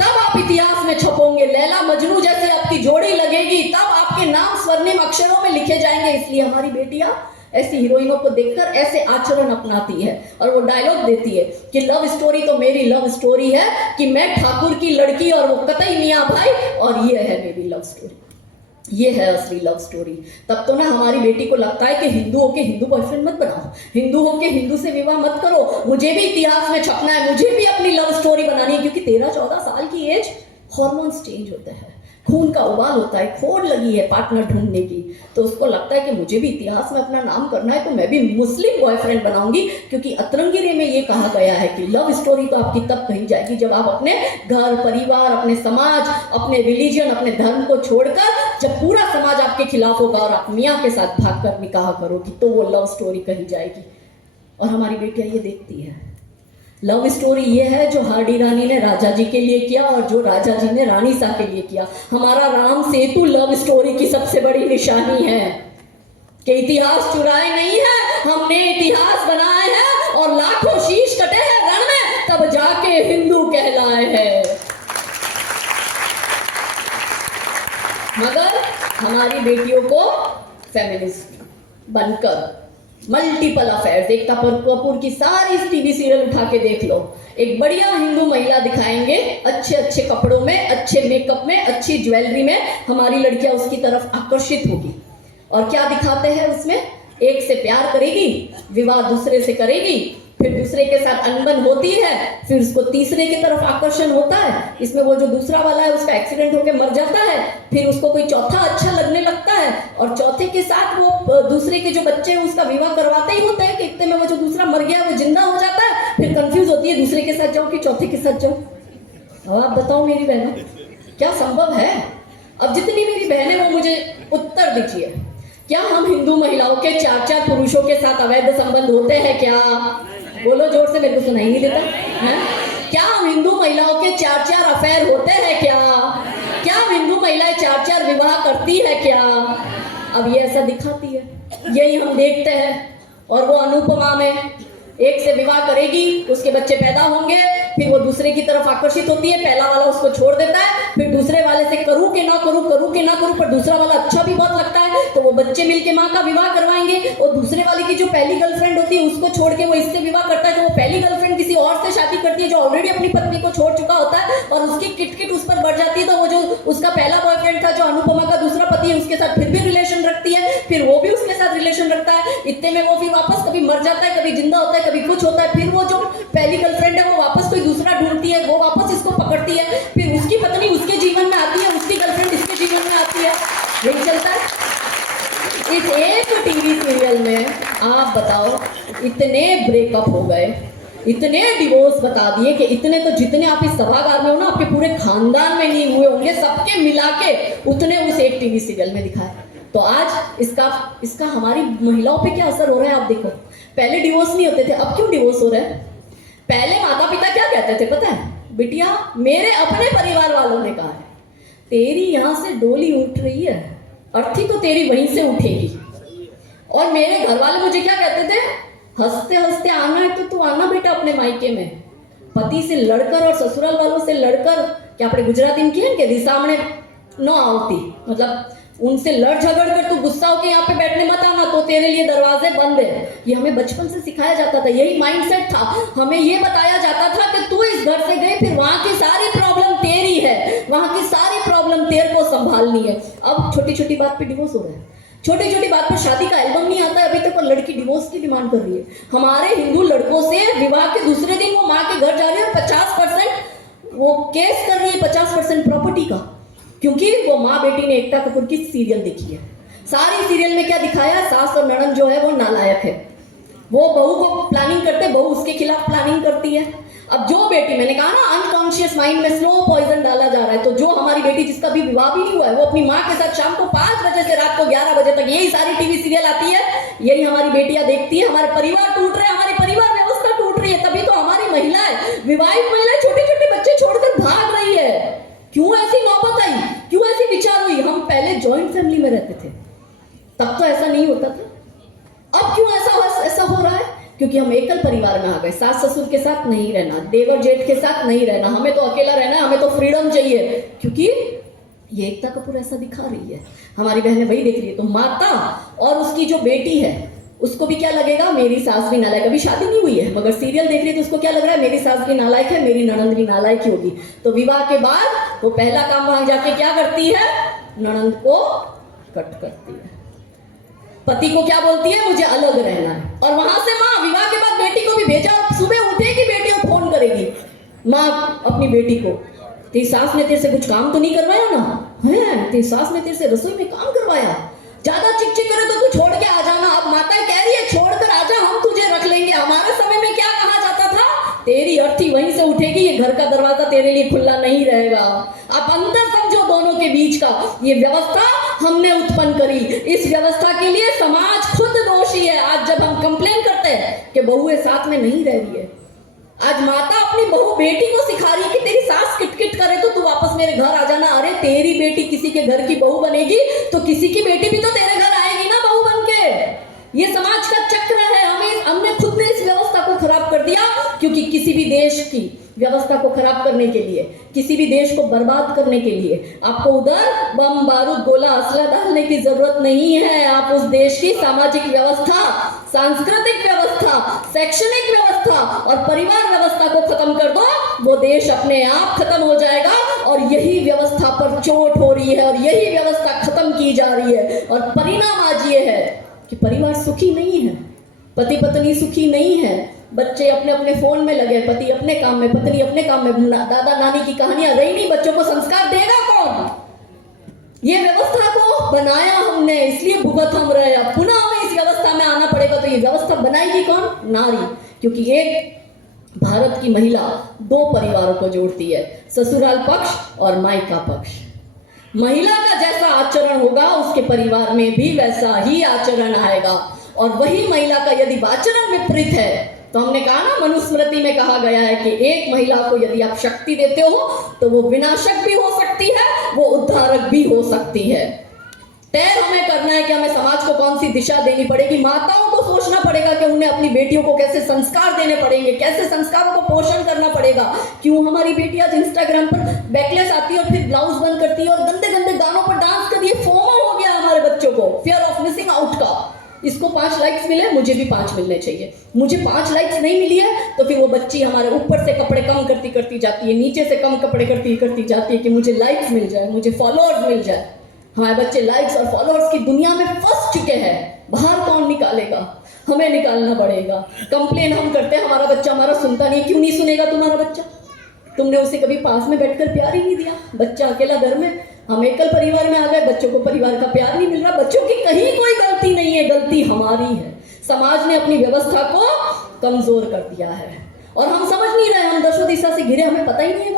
तब आप इतिहास में छपोगे, लैला मजनू जैसे आपकी जोड़ी लगेगी, तब आपके नाम स्वर्णिम अक्षरों में लिखे जाएंगे। इसलिए हमारी बेटियां ऐसी हीरोइनों को देखकर ऐसे आचरण अपनाती है और वो डायलॉग देती है कि लव स्टोरी तो मेरी लव स्टोरी है कि मैं ठाकुर की लड़की और वो कतई मियां भाई, और ये है मेरी लव स्टोरी, ये है असली लव स्टोरी। तब तो ना हमारी बेटी को लगता है कि हिंदू होके हिंदू बॉयफ्रेंड मत बनाओ, हिंदू होके हिंदू से विवाह मत करो, मुझे भी इतिहास में छपना है, मुझे भी अपनी लव स्टोरी बनानी है। क्योंकि 13-14 साल की एज, हार्मोन्स चेंज होते हैं, खून का उबाल होता है, खोड़ लगी है पार्टनर ढूंढने की, तो उसको लगता है कि मुझे भी इतिहास में अपना नाम करना है, तो मैं भी मुस्लिम बॉयफ्रेंड बनाऊंगी। क्योंकि अतरंगी रे में ये कहा गया है कि लव स्टोरी तो आपकी तब कही जाएगी जब आप अपने घर परिवार, अपने समाज, अपने रिलीजन, अपने धर्म को छोड़कर, जब पूरा समाज आपके खिलाफ होगा और आप मियाँ के साथ भागकर निकाह करोगी, तो वो लव स्टोरी कही जाएगी। और हमारी बेटियां ये देखती है। लव स्टोरी ये है जो हार्डी रानी ने राजा जी के लिए किया और जो राजा जी ने रानी सा के लिए किया। हमारा राम सेतु लव स्टोरी की सबसे बड़ी निशानी है कि इतिहास चुराए नहीं है, हमने इतिहास बनाए हैं और लाखों शीश कटे हैं रण में, तब जाके हिंदू कहलाए हैं। मगर हमारी बेटियों को फेमिनिस्ट बनकर मल्टीपल अफेयर्स, एकता कपूर की सारी टीवी सीरियल उठा के देख लो, एक बढ़िया हिंदू महिला दिखाएंगे अच्छे अच्छे कपड़ों में, अच्छे मेकअप में, अच्छी ज्वेलरी में, हमारी लड़कियां उसकी तरफ आकर्षित होगी। और क्या दिखाते हैं उसमें? एक से प्यार करेगी, विवाह दूसरे से करेगी, फिर दूसरे के साथ अनबन होती है, फिर उसको तीसरे की तरफ आकर्षण होता है, इसमें वो जो दूसरा वाला है उसका एक्सीडेंट होकर मर जाता है, फिर उसको कोई चौथा अच्छा लगने लगता है और चौथे के साथ वो दूसरे के जो बच्चे हैं उसका विवाह करवाते ही होते हैं कि इतने में वो जो दूसरा मर गया वो जिंदा हो जाता है, फिर कंफ्यूज होती है दूसरे के साथ जाऊं कि चौथे के साथ जाऊं। अब आप बताओ मेरी बहनों, क्या संभव है? अब जितनी मेरी बहनें वो मुझे उत्तर दीजिए, क्या हम हिंदू महिलाओं के 4-4 पुरुषों के साथ अवैध संबंध होते हैं क्या? बोलो जोर से, मेरे को सुनाई नहीं देता है। क्या हम हिंदू महिलाओं के 4-4 अफेयर होते हैं क्या? क्या हिंदू महिलाएं 4-4 विवाह करती है क्या? अब ये ऐसा दिखाती है, यही हम देखते हैं। और वो अनुपमा में एक से विवाह करेगी, उसके बच्चे पैदा होंगे, फिर वो दूसरे की तरफ आकर्षित होती है, पहला वाला उसको छोड़ देता है, फिर दूसरे वाले से करूं कि ना करूं, करूं कि ना करूं, पर दूसरा वाला अच्छा भी बहुत लगता है, तो वो बच्चे मिलके माँ का विवाह करवाएंगे। और दूसरे वाले की जो पहली गर्लफ्रेंड होती है उसको छोड़ के वो इससे विवाह करता है, तो वो पहली गर्लफ्रेंड किसी और से शादी करती है जो ऑलरेडी अपनी पत्नी को छोड़ चुका होता है, और उसकी किटकिट उस पर बढ़ जाती है, तो वो जो उसका पहला बॉयफ्रेंड था जो अनुपमा का दूसरा पति है उसके साथ फिर भी रिलेशन रखती है, फिर वो भी उसके साथ रिलेशन रखता है, इतने में वो फिर वापस कभी मर जाता है, कभी जिंदा होता है, कभी कुछ होता है, फिर वो जो पहली गर्लफ्रेंड है वो वापस कोई दूसरा ढूंढती है, वो वापस इसको पकड़ती है, फिर उसकी पत्नी उसके जीवन में आती है, उसकी गर्लफ्रेंड इसके जीवन में आती है, यही चलता है। इस एक टीवी सीरियल में आप बताओ इतने ब्रेकअप हो गए, इतने डिवोर्स बता दिए कि इतने तो जितने आप इस सभागार में हो ना आपके पूरे खानदान में नहीं हुए होंगे, सबके मिला के उतने उस एक टीवी सीरियल में दिखाए। तो आज इसका हमारी महिलाओं पे क्या असर हो रहा है आप देखो। पहले डिवोर्स नहीं होते थे, अब क्यों डिवोर्स हो रहे हैं? पहले माता पिता क्या कहते थे पता है? बिटिया, मेरे अपने परिवार वालों ने कहा है तेरी यहाँ से डोली उठ रही है, अर्थी तो तेरी वहीं से उठेगी। और मेरे घर वाले मुझे क्या कहते थे? हंसते हंसते आना है तो तू आना बेटा अपने मायके में, पति से लड़कर और ससुराल वालों से लड़कर, क्या अपने गुजराती में किया कि रिसामणे न आवती, मतलब उनसे लड़ झगड़ कर तू गुस्सा होकर यहाँ पे बैठने मत आना, तो तेरे लिए दरवाजे बंद है। ये हमें बचपन से सिखाया जाता था, यही माइंडसेट था। हमें ये बताया जाता था कि तू इस घर से गई, फिर वहां की सारी प्रॉब्लम तेरी है, वहां की सारी प्रॉब्लम तेरे को संभालनी है। अब अब छोटी छोटी बात पे डिवोर्स हो रहा है, छोटी छोटी बात पर शादी का एल्बम नहीं आता है अभी तक, और लड़की डिवोर्स की डिमांड कर रही है। हमारे हिंदू लड़कों से विवाह के दूसरे दिन वो माँ के घर जा रही है और 50% वो केस कर रही है, 50% प्रॉपर्टी का, क्योंकि वो माँ बेटी ने एकता कपूर की सीरियल देखी है। सारी सीरियल में क्या दिखाया, सास और ननद जो है वो नालायक है, वो बहू को प्लानिंग करते, बहू उसके खिलाफ प्लानिंग करती है। अब जो बेटी, मैंने कहा ना अनकॉन्शियस माइंड में स्लो पॉइजन डाला जा रहा है, तो जो हमारी बेटी जिसका भी विवाह भी नहीं हुआ है, वो अपनी माँ के साथ शाम को 5 बजे से रात को 11 बजे तक यही सारी टीवी सीरियल आती है, यही हमारी बेटियां देखती है। हमारे परिवार टूट रहे हैं, हमारी परिवार व्यवस्था टूट रही है, तभी तो हमारी महिलाएं, विवाहित महिलाएं छोटे छोटे बच्चे छोड़कर भाग रही है। क्यों ऐसी नौबत आई, क्यों ऐसी विचार हुई? हम पहले ज्वाइंट फैमिली में रहते थे, तब तो ऐसा नहीं होता था। अब क्यों ऐसा हो रहा है? क्योंकि हम एकल परिवार में आ गए, सास ससुर के साथ नहीं रहना, देवर जेठ के साथ नहीं रहना, हमें तो अकेला रहना है, हमें तो फ्रीडम चाहिए, क्योंकि ये एकता कपूर ऐसा दिखा रही है, हमारी बहनें वही देख रही है। तो माता और उसकी जो बेटी है उसको भी क्या लगेगा, मेरी सास भी नालायक, अभी शादी नहीं हुई है मगर सीरियल देख रही है तो उसको क्या लग रहा है, मेरी सास भी नालायक है, मेरी ननंद भी नालायक ही होगी। तो विवाह के बाद वो पहला काम वहां जाके क्या करती है, ननंद को कट करती है, पति को क्या बोलती है, मुझे अलग रहना है। और वहां से माँ विवाह के बाद बेटी को भी भेजा, सुबह उठेगी बेटी और फोन करेगी माँ अपनी बेटी को, तेरी सास ने तेरे से कुछ काम तो नहीं करवाया ना, है तेरी सास ने तेरे से रसोई में काम करवाया, ज्यादा चिक चिक करे तो तू छोड़ के आ जाना। अब माता कह रही है छोड़ कर आजा, हम तुझे रख लेंगे। हमारे समय में क्या कहा जाता था, तेरी अर्थी वहीं से उठेगी, ये घर का दरवाजा तेरे लिए खुला नहीं रहेगा। आप अंतर समझो दोनों के बीच का, ये व्यवस्था हमने उत्पन्न करी, इस व्यवस्था के लिए समाज खुद दोषी है। आज जब हम कंप्लेन करते हैं कि बहुएं साथ में नहीं रह रही है, आज माता अपनी बहू बेटी को सिखा रही है कि तेरी सास किटकिट करे तो तू वापस मेरे घर आ जाना। अरे तेरी बेटी किसी के घर की बहू बनेगी तो किसी की बेटी भी तो तेरे घर आएगी ना बहू बन के। ये समाज का चक्र है, हमने खुद ने इस व्यवस्था को खराब कर दिया। क्योंकि किसी भी देश की व्यवस्था को खराब करने के लिए, किसी भी देश को बर्बाद करने के लिए आपको उधर बम बारूद गोला असला डालने की जरूरत नहीं है। आप उस देश की सामाजिक व्यवस्था, सांस्कृतिक व्यवस्था, शैक्षणिक व्यवस्था और परिवार व्यवस्था को खत्म कर दो, वो देश अपने आप खत्म हो जाएगा। और यही व्यवस्था पर चोट हो रही है और यही व्यवस्था खत्म की जा रही है। और परिणाम आज ये है कि परिवार सुखी नहीं है, पति पत्नी सुखी नहीं है, बच्चे अपने अपने फोन में लगे, पति अपने काम में, पत्नी अपने काम में, दादा नानी की कहानियां रही नहीं, बच्चों को संस्कार देगा कौन? ये व्यवस्था को बनाया हमने, इसलिए भुगत हम रहे। अब पुनः हमें इस व्यवस्था में आना पड़ेगा। तो ये व्यवस्था बनाएगी कौन? नारी। क्योंकि एक भारत की महिला 2 परिवारों को जोड़ती है, ससुराल पक्ष और मायका पक्ष। महिला का जैसा आचरण होगा उसके परिवार में भी वैसा ही आचरण आएगा। और वही महिला का यदि आचरण विपरीत है, तो हमने कहा ना, मनुस्मृति में कहा गया है कि एक महिला को यदि आप शक्ति देते हो तो वो विनाशक भी हो सकती है, वो उद्धारक भी हो सकती है। तय हमें करना है कि हमें समाज को कौन सी दिशा देनी पड़ेगी। माताओं को सोचना पड़ेगा कि उन्हें अपनी बेटियों को कैसे संस्कार देने पड़ेंगे, कैसे संस्कारों को पोषण करना पड़ेगा। क्यों हमारी बेटी आज इंस्टाग्राम पर बैकलेस आती है और फिर ब्लाउज बंद करती है और गंदे गंदे गानों पर डांस कर रही है? फोमो हो गया हमारे बच्चों को, फियर ऑफ मिसिंग आउट का। इसको 5 लाइक्स मिले, मुझे भी 5 मिलने चाहिए। मुझे 5 लाइक्स नहीं मिली है तो फिर वो बच्ची हमारे ऊपर से कपड़े कम करती जाती है, नीचे से कम कपड़े करती जाती है कि मुझे लाइक्स मिल जाए, मुझे फॉलोअर्स मिल जाए। हमारे बच्चे लाइक्स और फॉलोअर्स की दुनिया में फंस चुके हैं। बाहर कौन निकालेगा? हमें निकालना पड़ेगा। कंप्लेन हम करते हैं, हमारा बच्चा हमारा सुनता नहीं। क्यों नहीं सुनेगा तुम्हारा बच्चा? तुमने उसे कभी पास में बैठकर प्यार ही नहीं दिया। बच्चा अकेला घर में, हम एकल परिवार में आ गए, बच्चों को परिवार का प्यार नहीं मिल रहा। बच्चों की कहीं कोई गलती नहीं है, गलती हमारी है। समाज ने अपनी व्यवस्था को कमजोर कर दिया है और हम समझ नहीं रहे। हम दशों दिशा से घिरे, हमें पता ही नहीं है।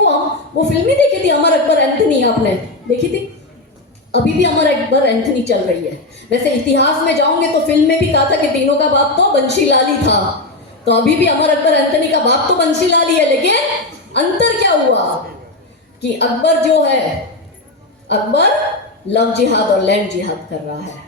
वो फिल्म ही देखी थी, अमर अकबर एंथनी, आपने देखी थी? अभी भी अमर अकबर एंथनी चल रही है। वैसे इतिहास में जाओगे तो फिल्म में भी कहा था कि तीनों का बाप तो बंशीलाल ही था, तो अभी भी अमर अकबर एंथनी का बाप तो बंशीलाल ही है। लेकिन अंतर क्या हुआ कि अकबर जो है, अकबर लव जिहाद और लैंड जिहाद कर रहा है।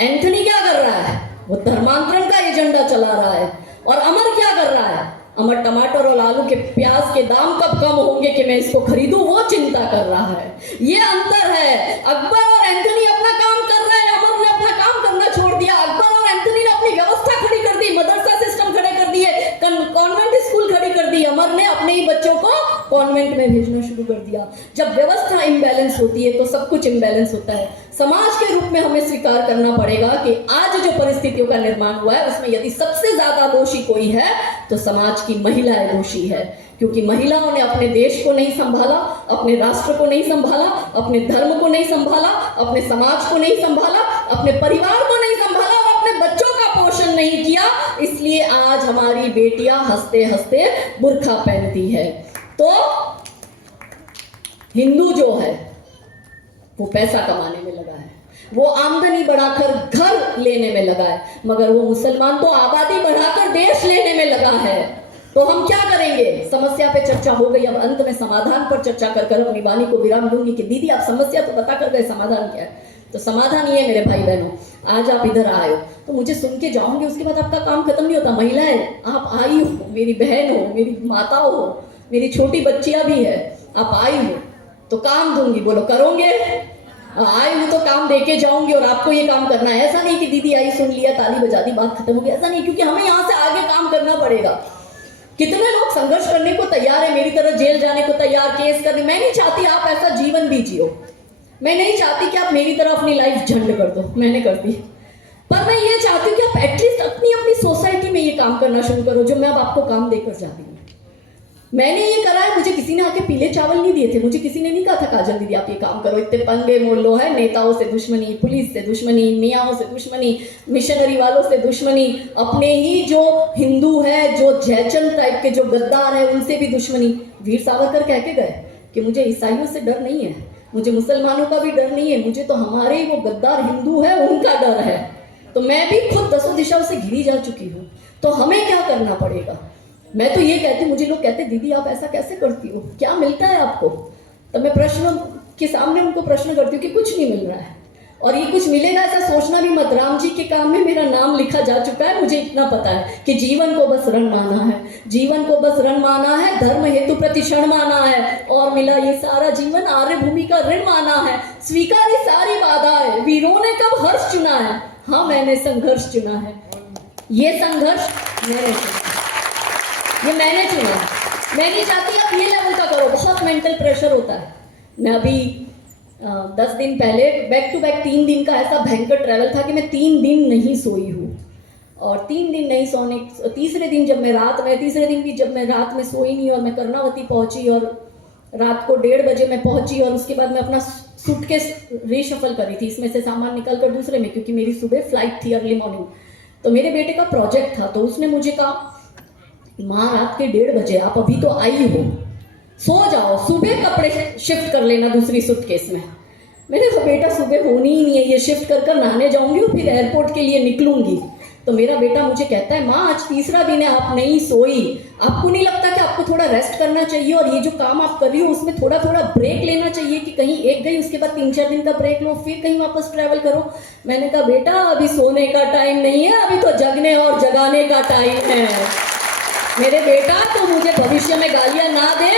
एंथनी क्या कर रहा है? वो धर्मांतरण का एजेंडा चला रहा है। और अमर क्या कर रहा है? अमर टमाटर और आलू के प्याज के दाम कब कम होंगे कि मैं इसको खरीदूं, वो चिंता कर रहा है। ये अंतर है। अकबर और एंथनी अपना काम कर रहे हैं, अमर ने अपना काम करना छोड़ दिया। अकबर और एंथनी ने अपनी व्यवस्था खड़ी कर दी, मदरसा सिस्टम खड़े कर दिए, कॉन्वेंट स्कूल खड़ी कर दी। अमर ने अपने ही बच्चों को कॉन्वेंट में भेजना शुरू कर दिया। जब व्यवस्था इम्बैलेंस होती है तो सब कुछ इम्बैलेंस होता है। समाज के रूप में हमें स्वीकार करना पड़ेगा कि आज जो परिस्थितियों का निर्माण हुआ है उसमें यदि सबसे ज्यादा दोषी कोई है तो समाज की महिलाएं दोषी है, क्योंकि महिलाओं ने अपने देश को नहीं संभाला, अपने राष्ट्र को नहीं संभाला, अपने धर्म को नहीं संभाला, अपने समाज को नहीं संभाला, अपने परिवार को नहीं संभाला और अपने बच्चों का पोषण नहीं किया। इसलिए आज हमारी बेटियां हंसते हंसते बुर्का पहनती है। तो हिंदू जो है वो पैसा कमाने में लगा है, वो आमदनी बढ़ाकर घर लेने में लगा है, मगर वो मुसलमान तो आबादी बढ़ाकर देश लेने में लगा है। तो हम क्या करेंगे? समस्या पे चर्चा हो गई, अब अंत में समाधान पर चर्चा कर कर अपनी वाणी को विराम दूंगी कि दीदी आप समस्या तो बता कर गए, समाधान क्या है? तो समाधान ये मेरे भाई बहनों, आज आप इधर आए हो तो मुझे सुन के जाओगे, उसके बाद आपका काम खत्म नहीं होता। महिलाएं आप आई हो, मेरी बहन हो, मेरी माता हो, मेरी छोटी बच्चियां भी है, आप आई हो तो काम दूंगी, बोलो करोगे? आई हूँ तो काम देके जाऊंगी और आपको ये काम करना है। ऐसा नहीं कि दीदी आई सुन लिया ताली बजा दी बात खत्म हो गई, ऐसा नहीं, क्योंकि हमें यहाँ से आगे काम करना पड़ेगा। कितने लोग संघर्ष करने को तैयार है, मेरी तरह जेल जाने को तैयार, केस करने। मैं नहीं चाहती आप ऐसा जीवन भी जियो, मैं नहीं चाहती कि आप मेरी तरह अपनी लाइफ झंड कर दो, मैंने कर दी, पर मैं ये चाहती हूँ कि आप एटलीस्ट अपनी अपनी सोसाइटी में ये काम करना शुरू करो जो मैं अब आपको काम देकर जा रही हूँ। मैंने ये करा है, मुझे किसी ने आके पीले चावल नहीं दिए थे, मुझे किसी ने नहीं कहा था काजल दीदी आप ये काम करो, इतने पंगे मोल लो है, नेताओं से दुश्मनी, पुलिस से दुश्मनी, मियाओं से दुश्मनी, मिशनरी वालों से दुश्मनी, अपने ही जो हिंदू है, जो जयचंद टाइप के जो गद्दार है उनसे भी दुश्मनी। वीर सावरकर कह के गए कि मुझे ईसाइयों से डर नहीं है, मुझे मुसलमानों का भी डर नहीं है, मुझे तो हमारे ही वो गद्दार हिंदू है उनका डर है। तो मैं भी खुद दसों दिशाओं से घिरी जा चुकी हूँ, तो हमें क्या करना पड़ेगा? मैं तो ये कहती हूँ, मुझे लोग कहते दीदी आप ऐसा कैसे करती हो, क्या मिलता है आपको? तो मैं प्रश्न के सामने उनको प्रश्न करती हूँ कि कुछ नहीं मिल रहा है, और ये कुछ मिलेगा ऐसा सोचना भी मत। राम जी के काम में मेरा नाम लिखा जा चुका है, मुझे इतना पता है कि जीवन को बस रण माना है, जीवन को बस रण माना है, धर्म हेतु प्रतिक्षण माना है, और मिला ये सारा जीवन आर्य भूमि का ऋण माना है। स्वीकारी सारी बाधाएं, वीरों ने कब हर्ष चुना है? हाँ मैंने संघर्ष चुना है, ये संघर्ष मैंने चुना, ये मैंने चुना। मैं नहीं चाहती आप ये लेवल का करो, बहुत मेंटल प्रेशर होता है। मैं अभी 10 दिन पहले बैक टू बैक 3 दिन का ऐसा भयंकर ट्रैवल था कि मैं 3 दिन नहीं सोई हूँ, और 3 दिन नहीं सोने, तीसरे दिन जब मैं तीसरे दिन भी जब मैं रात में सोई नहीं और मैं कर्णावती पहुंची और रात को 1:30 बजे मैं पहुंची, और उसके बाद मैं अपना सूटकेस रीशफल करी थी, इसमें से सामान निकल कर दूसरे में, क्योंकि मेरी सुबह फ्लाइट थी अर्ली मॉर्निंग। तो मेरे बेटे का प्रोजेक्ट था, तो उसने मुझे कहा माँ रात के 1:30 बजे आप अभी तो आई हो, सो जाओ, सुबह कपड़े शिफ्ट कर लेना दूसरी सूटकेस में। मैंने कहा बेटा सुबह होनी ही नहीं है, ये शिफ्ट कर कर नहाने जाऊंगी और फिर एयरपोर्ट के लिए निकलूंगी। तो मेरा बेटा मुझे कहता है माँ आज तीसरा दिन है आप नहीं सोई, आपको नहीं लगता कि आपको थोड़ा रेस्ट करना चाहिए, और ये जो काम आप कर रही हो उसमें थोड़ा थोड़ा ब्रेक लेना चाहिए, कि कहीं एक गई उसके बाद 3-4 दिन का ब्रेक लो फिर कहीं वापस ट्रैवल करो। मैंने कहा बेटा अभी सोने का टाइम नहीं है, अभी तो जगने और जगाने का टाइम है। मेरे बेटा तो मुझे भविष्य में गालियां ना दे,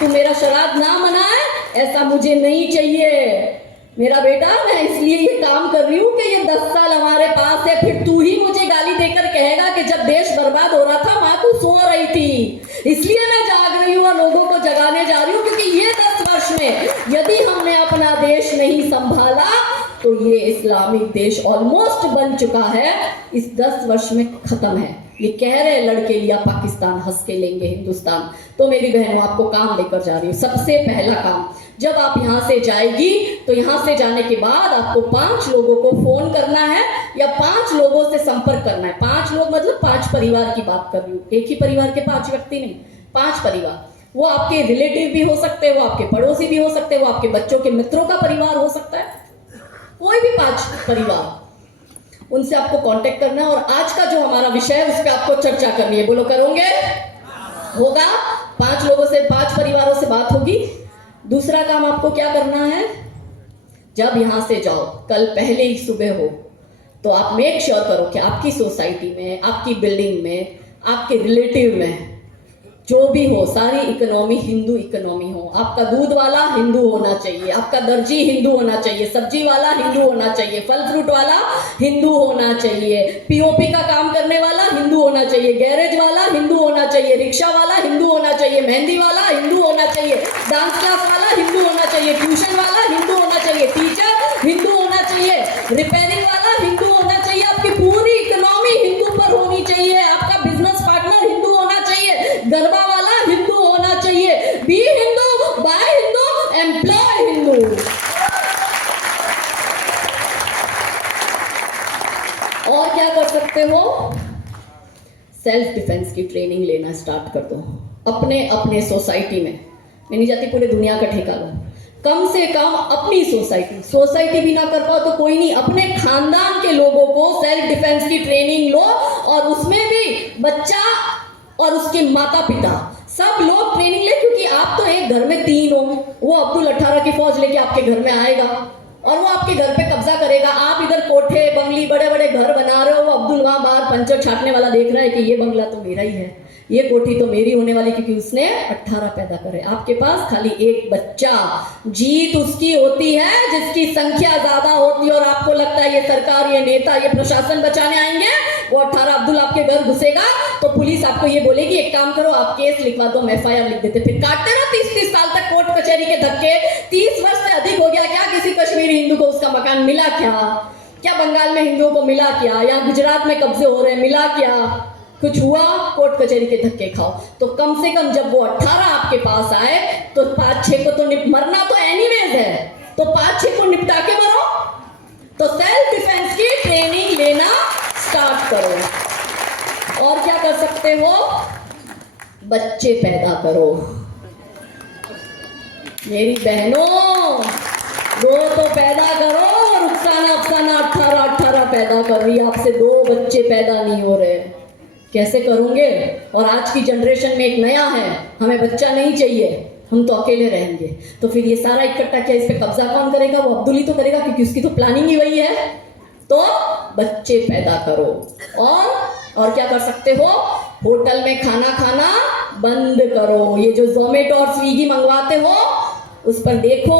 तू मेरा श्राद्ध ना मनाए, ऐसा मुझे नहीं चाहिए। मेरा बेटा मैं इसलिए ये काम कर रही हूँ कि ये 10 साल हमारे पास है, फिर तू ही मुझे गाली देकर कहेगा कि जब देश बर्बाद हो रहा था माँ तू सो रही थी। इसलिए मैं जाग रही हूँ और लोगों को जगाने जा रही हूँ, क्योंकि ये 10 वर्ष में यदि हमने अपना देश नहीं संभाला तो ये इस्लामिक देश ऑलमोस्ट बन चुका है, इस 10 वर्ष में खत्म है। ये कह रहे लड़के लिया पाकिस्तान, हंस के लेंगे हिंदुस्तान। तो मेरी बहनों आपको काम लेकर जा रही हूँ। सबसे पहला काम, जब आप यहाँ से जाएगी तो यहाँ से जाने के बाद आपको 5 लोगों को फोन करना है या 5 लोगों से संपर्क करना है। 5 लोग मतलब 5 परिवार की बात कर रही हूँ, एक ही परिवार के 5 व्यक्ति नहीं, 5 परिवार। वो आपके रिलेटिव भी हो सकते हैं, वो आपके पड़ोसी भी हो सकते हैं, वो आपके बच्चों के मित्रों का परिवार हो सकता है, कोई भी 5 परिवार, उनसे आपको कांटेक्ट करना है। और आज का जो हमारा विषय है उस पर आपको चर्चा करनी है। बोलो करोगे? होगा। 5 लोगों से, 5 परिवारों से बात होगी। दूसरा काम आपको क्या करना है, जब यहां से जाओ कल पहले ही सुबह हो तो आप मेक श्योर करो कि आपकी सोसाइटी में, आपकी बिल्डिंग में, आपके रिलेटिव में जो भी हो, सारी इकोनॉमी हिंदू इकोनॉमी हो। आपका दूध वाला हिंदू होना चाहिए, आपका दर्जी हिंदू होना चाहिए, सब्जी वाला हिंदू होना चाहिए, फल फ्रूट वाला हिंदू होना चाहिए, पीओपी का काम करने वाला हिंदू होना चाहिए, गैरेज वाला हिंदू होना चाहिए, रिक्शा वाला हिंदू होना चाहिए, मेहंदी वाला हिंदू होना चाहिए, डांस क्लास वाला हिंदू होना चाहिए, ट्यूशन वाला हिंदू होना चाहिए, टीचर हिंदू होना चाहिए, रिपेयरिंग वाला हिंदू होना चाहिए। आपकी पूरी इकोनॉमी हिंदू पर होनी चाहिए। आपका बिजनेस पार्टनर हिंदू होना चाहिए, गरबा वाला हिंदू होना चाहिए। Be Hindu, by Hindu, employ Hindu. और क्या कर सकते हो? सेल्फ डिफेंस की ट्रेनिंग लेना स्टार्ट कर दो अपने अपने सोसाइटी में। मैं नहीं चाहती पूरे दुनिया का ठेका लो, कम से कम अपनी सोसाइटी भी ना कर पाओ तो कोई नहीं, अपने खानदान के लोगों को सेल्फ डिफेंस की ट्रेनिंग लो। और उसमें भी बच्चा और उसके माता पिता सब लोग ट्रेनिंग ले, क्योंकि आप तो एक घर में 3 हो। वो अब्दुल 18 की फौज लेके आपके घर में आएगा और वो आपके घर पे कब्जा करेगा। आप इधर कोठे बंगली बड़े बड़े घर बना रहे हो, वो अब्दुल वहां बाहर पंचर छाटने वाला देख रहा है कि ये बंगला तो मेरा ही है, ये कोठी तो मेरी होने वाली, क्योंकि उसने 18 पैदा करे। आपके पास खाली एक बच्चा। जीत उसकी होती है जिसकी संख्या ज्यादा होती है। और आपको लगता है ये सरकार, ये नेता, ये प्रशासन बचाने आएंगे। वो 18 अब्दुल आपके घर घुसेगा तो पुलिस आपको ये बोलेगी एक काम करो, आप केस लिखवा दो, हम FIR लिख देते। फिर काटते रहो 30-30 साल तक कोर्ट कचहरी के धक्के। 30 वर्ष से अधिक हो गया क्या किसी कश्मीरी हिंदू को उसका मकान मिला? क्या बंगाल में हिंदुओं को मिला? क्या या गुजरात में कब्जे हो रहे हैं, मिला? क्या कुछ हुआ? कोर्ट कचहरी के धक्के खाओ। तो कम से कम जब वो 18 आपके पास आए तो 5-6 को तो मरना तो एनीवेज है, तो 5-6 को निपटा के मरो। तो सेल्फ डिफेंस की ट्रेनिंग लेना स्टार्ट करो। और क्या कर सकते हो? बच्चे पैदा करो। मेरी बहनों, 2 तो पैदा करो। रुखसाना अफसाना 18 पैदा कर रही है, आपसे 2 बच्चे पैदा नहीं हो रहे। कैसे करोगे? और आज की जनरेशन में एक नया है, हमें बच्चा नहीं चाहिए, हम तो अकेले रहेंगे। तो फिर ये सारा इकट्ठा किया, इस पे कब्जा कौन करेगा? वो अब्दुल ही तो करेगा, क्योंकि उसकी तो प्लानिंग ही वही है। तो बच्चे पैदा करो। और क्या कर सकते हो? होटल में खाना खाना बंद करो। ये जो जोमेटो और स्विगी मंगवाते हो, उस पर देखो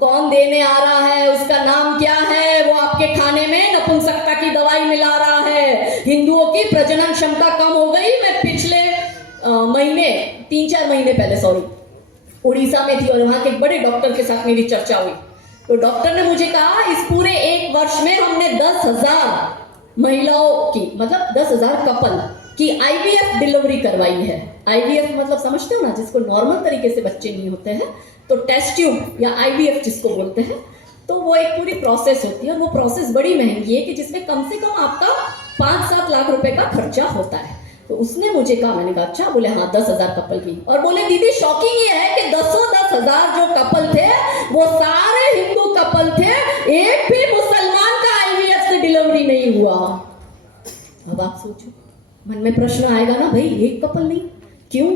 कौन देने आ रहा है, उसका नाम क्या है। वो आपके खाने में नपुंसकता की दवाई मिला रहा है। हिंदुओं की प्रजनन क्षमता कम हो गई। मैं पिछले महीने 3-4 महीने पहले उड़ीसा में थी और वहां के एक बड़े डॉक्टर के साथ मेरी चर्चा हुई। तो डॉक्टर ने मुझे कहा इस पूरे 1 वर्ष में हमने 10,000 महिलाओं की, मतलब 10,000 कपल की IVF डिलीवरी करवाई है। IVF मतलब समझते हो ना, जिसको नॉर्मल तरीके से बच्चे नहीं होते हैं तो टेस्ट ट्यूब या IVF जिसको बोलते हैं, तो वो एक पूरी प्रोसेस होती है। और वो प्रोसेस बड़ी महंगी है कि जिसमें कम से कम आपका 5-7 लाख रुपए का खर्चा होता है। तो उसने मुझे कहा, मैंने कहा अच्छा। बोले हाँ 10,000 कपल की। और बोले दीदी शॉकिंग ये है कि 10,000 जो कपल थे वो सारे हिंदू कपल थे, एक भी मुसलमान का IVF से डिलीवरी नहीं हुआ। अब आप सोचो, मन में प्रश्न आएगा ना, भाई एक कपल नहीं क्यों?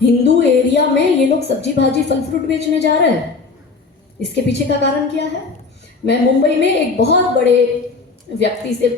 हिंदू एरिया में ये लोग सब्जी भाजी फल फ्रूट बेचने जा रहे हैं, इसके पीछे का कारण क्या है? मैं मुंबई में एक बहुत बड़े व्यक्ति से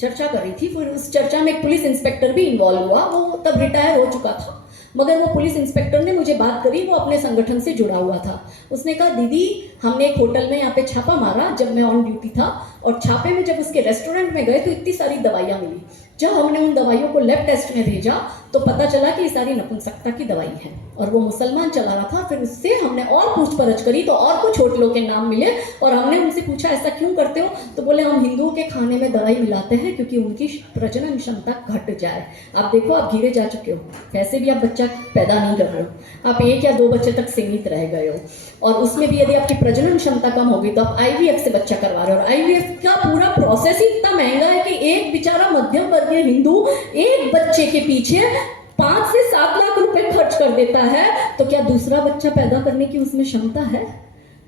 चर्चा कर रही थी। फिर उस चर्चा में एक पुलिस इंस्पेक्टर भी इन्वॉल्व हुआ। वो तब रिटायर हो चुका था, मगर वो पुलिस इंस्पेक्टर ने मुझे बात करी, वो अपने संगठन से जुड़ा हुआ था। उसने कहा दीदी हमने एक होटल में यहाँ पे छापा मारा जब मैं ऑन ड्यूटी था, और छापे में जब उसके रेस्टोरेंट में गए तो इतनी सारी दवाइयाँ मिली। जब हमने उन दवाइयों को लैब टेस्ट में भेजा तो पता चला कि ये सारी नपुंसकता की दवाई है और वो मुसलमान चला रहा था। फिर उससे हमने और पूछपरछ करी तो और कुछ होटलों के नाम मिले और हमने उनसे पूछा ऐसा क्यों करते हो? तो बोले हम हिंदुओं के खाने में दवाई मिलाते हैं क्योंकि उनकी प्रजनन क्षमता घट जाए। आप देखो, आप घिरे जा चुके हो, वैसे भी आप बच्चा पैदा नहीं कर रहे हो, आप 1 या 2 बच्चे तक सीमित रह गए हो, और उसमें भी यदि आपकी प्रजनन क्षमता कम होगी तो आप IVF से बच्चा करवा रहे हो। और IVF का पूरा प्रोसेस ही इतना महंगा है कि एक बेचारा मध्यम वर्गीय हिंदू एक बच्चे के पीछे 5 से 7 लाख रुपए खर्च कर देता है, तो क्या दूसरा बच्चा पैदा करने की उसमें क्षमता है?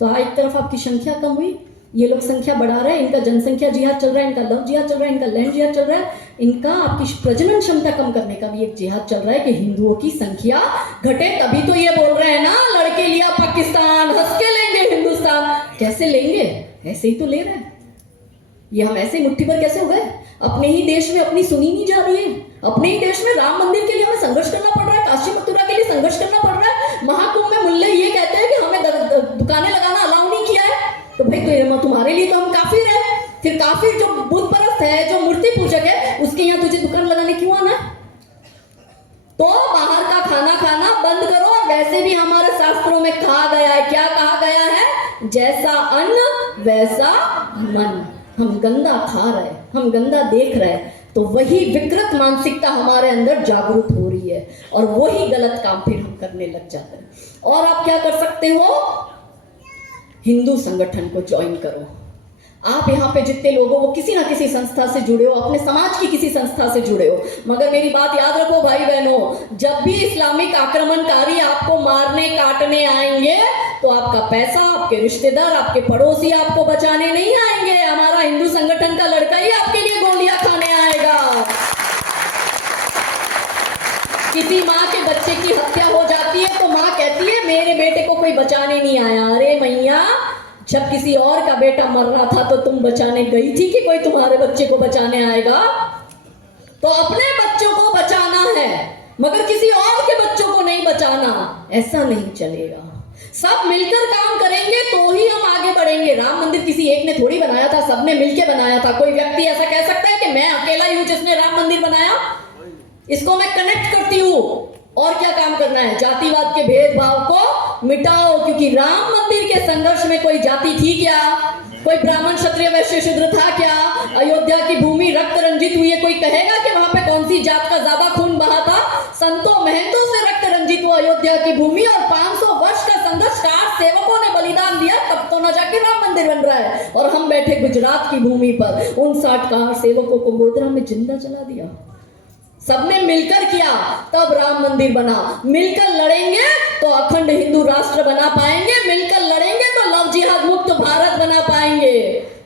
तो एक तरफ आपकी संख्या कम हुई, ये लोग संख्या बढ़ा रहे हैं, इनका जनसंख्या जिहाद चल रहा है, इनका लव जिहाद चल रहा है, इनका लैंड जिहाद चल रहा है, इनका आपकी प्रजनन क्षमता कम करने का भी एक जिहाद चल रहा है कि हिंदुओं की संख्या घटे। तभी तो ये बोल रहे हैं ना, लड़के लिया पाकिस्तान, हंस के लेंगे हिंदुस्तान। कैसे लेंगे? ऐसे ही तो ले रहे हैं। ये हम ऐसे मुट्ठी पर कैसे हो गए? अपने ही देश में अपनी सुनी नहीं जा रही है। अपने ही देश में राम मंदिर के लिए हमें संघर्ष करना पड़ रहा है, काशी मथुरा के लिए संघर्ष करना पड़ रहा है। महाकुंभ में मुल्ले ये कहते हैं कि हमें दुकानें लगाना अलाउ नहीं किया है, तो भाई तो तुम्हारे लिए तो हम काफिर है। फिर काफिर जो बुत परस्त है, जो मूर्ति पूजक है, उसके यहाँ तुझे दुकान लगाने क्यों आना है? तो बाहर का खाना खाना बंद करो। और वैसे भी हमारे शास्त्रों में कहा गया है, क्या कहा गया है? जैसा अन्न वैसा मन। हम गंदा खा रहे, हम गंदा देख रहे हैं, तो वही विकृत मानसिकता हमारे अंदर जागरूक हो रही है और वही गलत काम फिर हम करने लग जाते हैं। और आप क्या कर सकते हो? हिंदू संगठन को ज्वाइन करो। आप यहाँ पे जितने लोग हो वो किसी ना किसी संस्था से जुड़े हो, अपने समाज की किसी संस्था से जुड़े हो। मगर मेरी बात याद रखो भाई बहनों, जब भी इस्लामिक आक्रमणकारी आपको मारने काटने आएंगे तो आपका पैसा, आपके रिश्तेदार, आपके पड़ोसी आपको बचाने नहीं आएंगे। हमारा हिंदू संगठन का लड़का ही आपके लिए गोलियां खाने आएगा। किसी माँ के बच्चे की हत्या हो जाती है तो माँ कहती है मेरे बेटे को कोई बचाने नहीं आया। अरे मैया, जब किसी और का बेटा मर रहा था तो तुम बचाने गई थी कि कोई तुम्हारे बच्चे को बचाने आएगा? तो अपने बच्चों को बचाना है मगर किसी और के बच्चों को नहीं बचाना। ऐसा नहीं चलेगा। सब मिलकर काम करेंगे तो ही हम आगे बढ़ेंगे। राम मंदिर किसी एक ने थोड़ी बनाया था, सबने मिलकर बनाया था। कोई व्यक्ति ऐसा कह सकता है कि मैं अकेला ही हूं जिसने राम मंदिर बनाया? इसको मैं कनेक्ट करती हूँ। और क्या काम करना है? जातिवाद के भेदभाव को मिटाओ, क्योंकि राम मंदिर के संघर्ष में कोई जाति थी क्या? कोई ब्राह्मण क्षत्रिय वैश्य शूद्र था क्या? अयोध्या की भूमि रक्त रंजित हुई है, कोई कहेगा कि वहां पे कौन सी जात का ज्यादा खून बहा था? संतों महंतों से रक्त रंजित हुआ अयोध्या की भूमि, और 500 वर्ष का संघर्ष 60 सेवकों ने बलिदान दिया, तब तो ना जाके राम मंदिर बन रहा है। और हम बैठे गुजरात की भूमि पर, उन 60 सेवकों को गोधरा में जिंदा जला दिया। सबने मिलकर किया तब राम मंदिर बना। मिलकर लड़ेंगे तो अखंड हिंदू राष्ट्र बना पाएंगे, मिलकर लड़ेंगे तो लव जिहाद मुक्त भारत बना पाएंगे।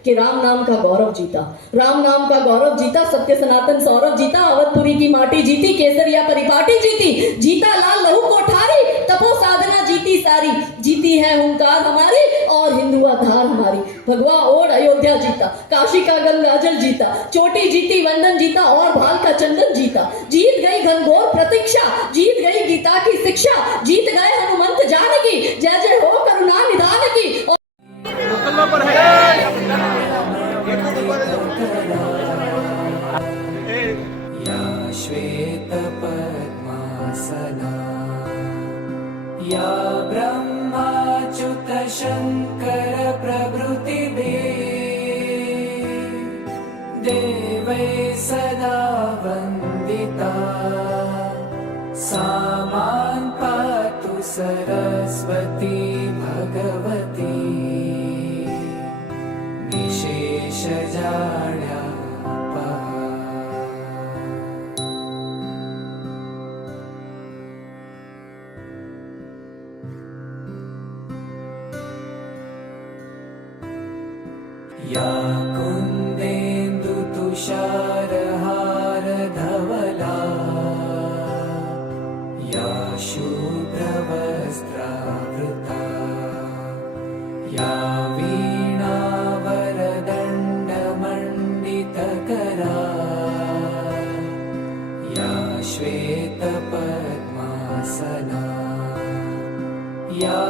कि राम नाम का गौरव जीता, राम नाम का गौरव जीता, सत्य सनातन सौरभ जीता, अवधपुरी की माटी जीती, केसरिया परिपाटी जीती, जीता लाल लहू कोठारी, तपो साधना जीती सारी, जीती है हुंकार हमारी और हिंदुआ धार हमारी। भगवा ओढ़ अयोध्या जीता, काशी का गंगाजल जीता, चोटी जीती, वंदन जीता और भाल का चंदन जीता। जीत गई घनघोर प्रतीक्षा, जीत गई गीता की शिक्षा, जीत गए हनुमंत जानकी, जय जय हो करुणा निधान की। या श्वेत पद्मासना, या ब्रह्माच्युत शंकर प्रभृतिभिः देवै सदा वन्दिता, सा मां पातु सरस्वती भगवती निशेषजाड्यापहा। या कुन्देन्दुतुषारहारधवला, या शुभ्रवस्त्रावृता, या वीणावरदण्डमण्डितकरा, या श्वेतपद्मासना, या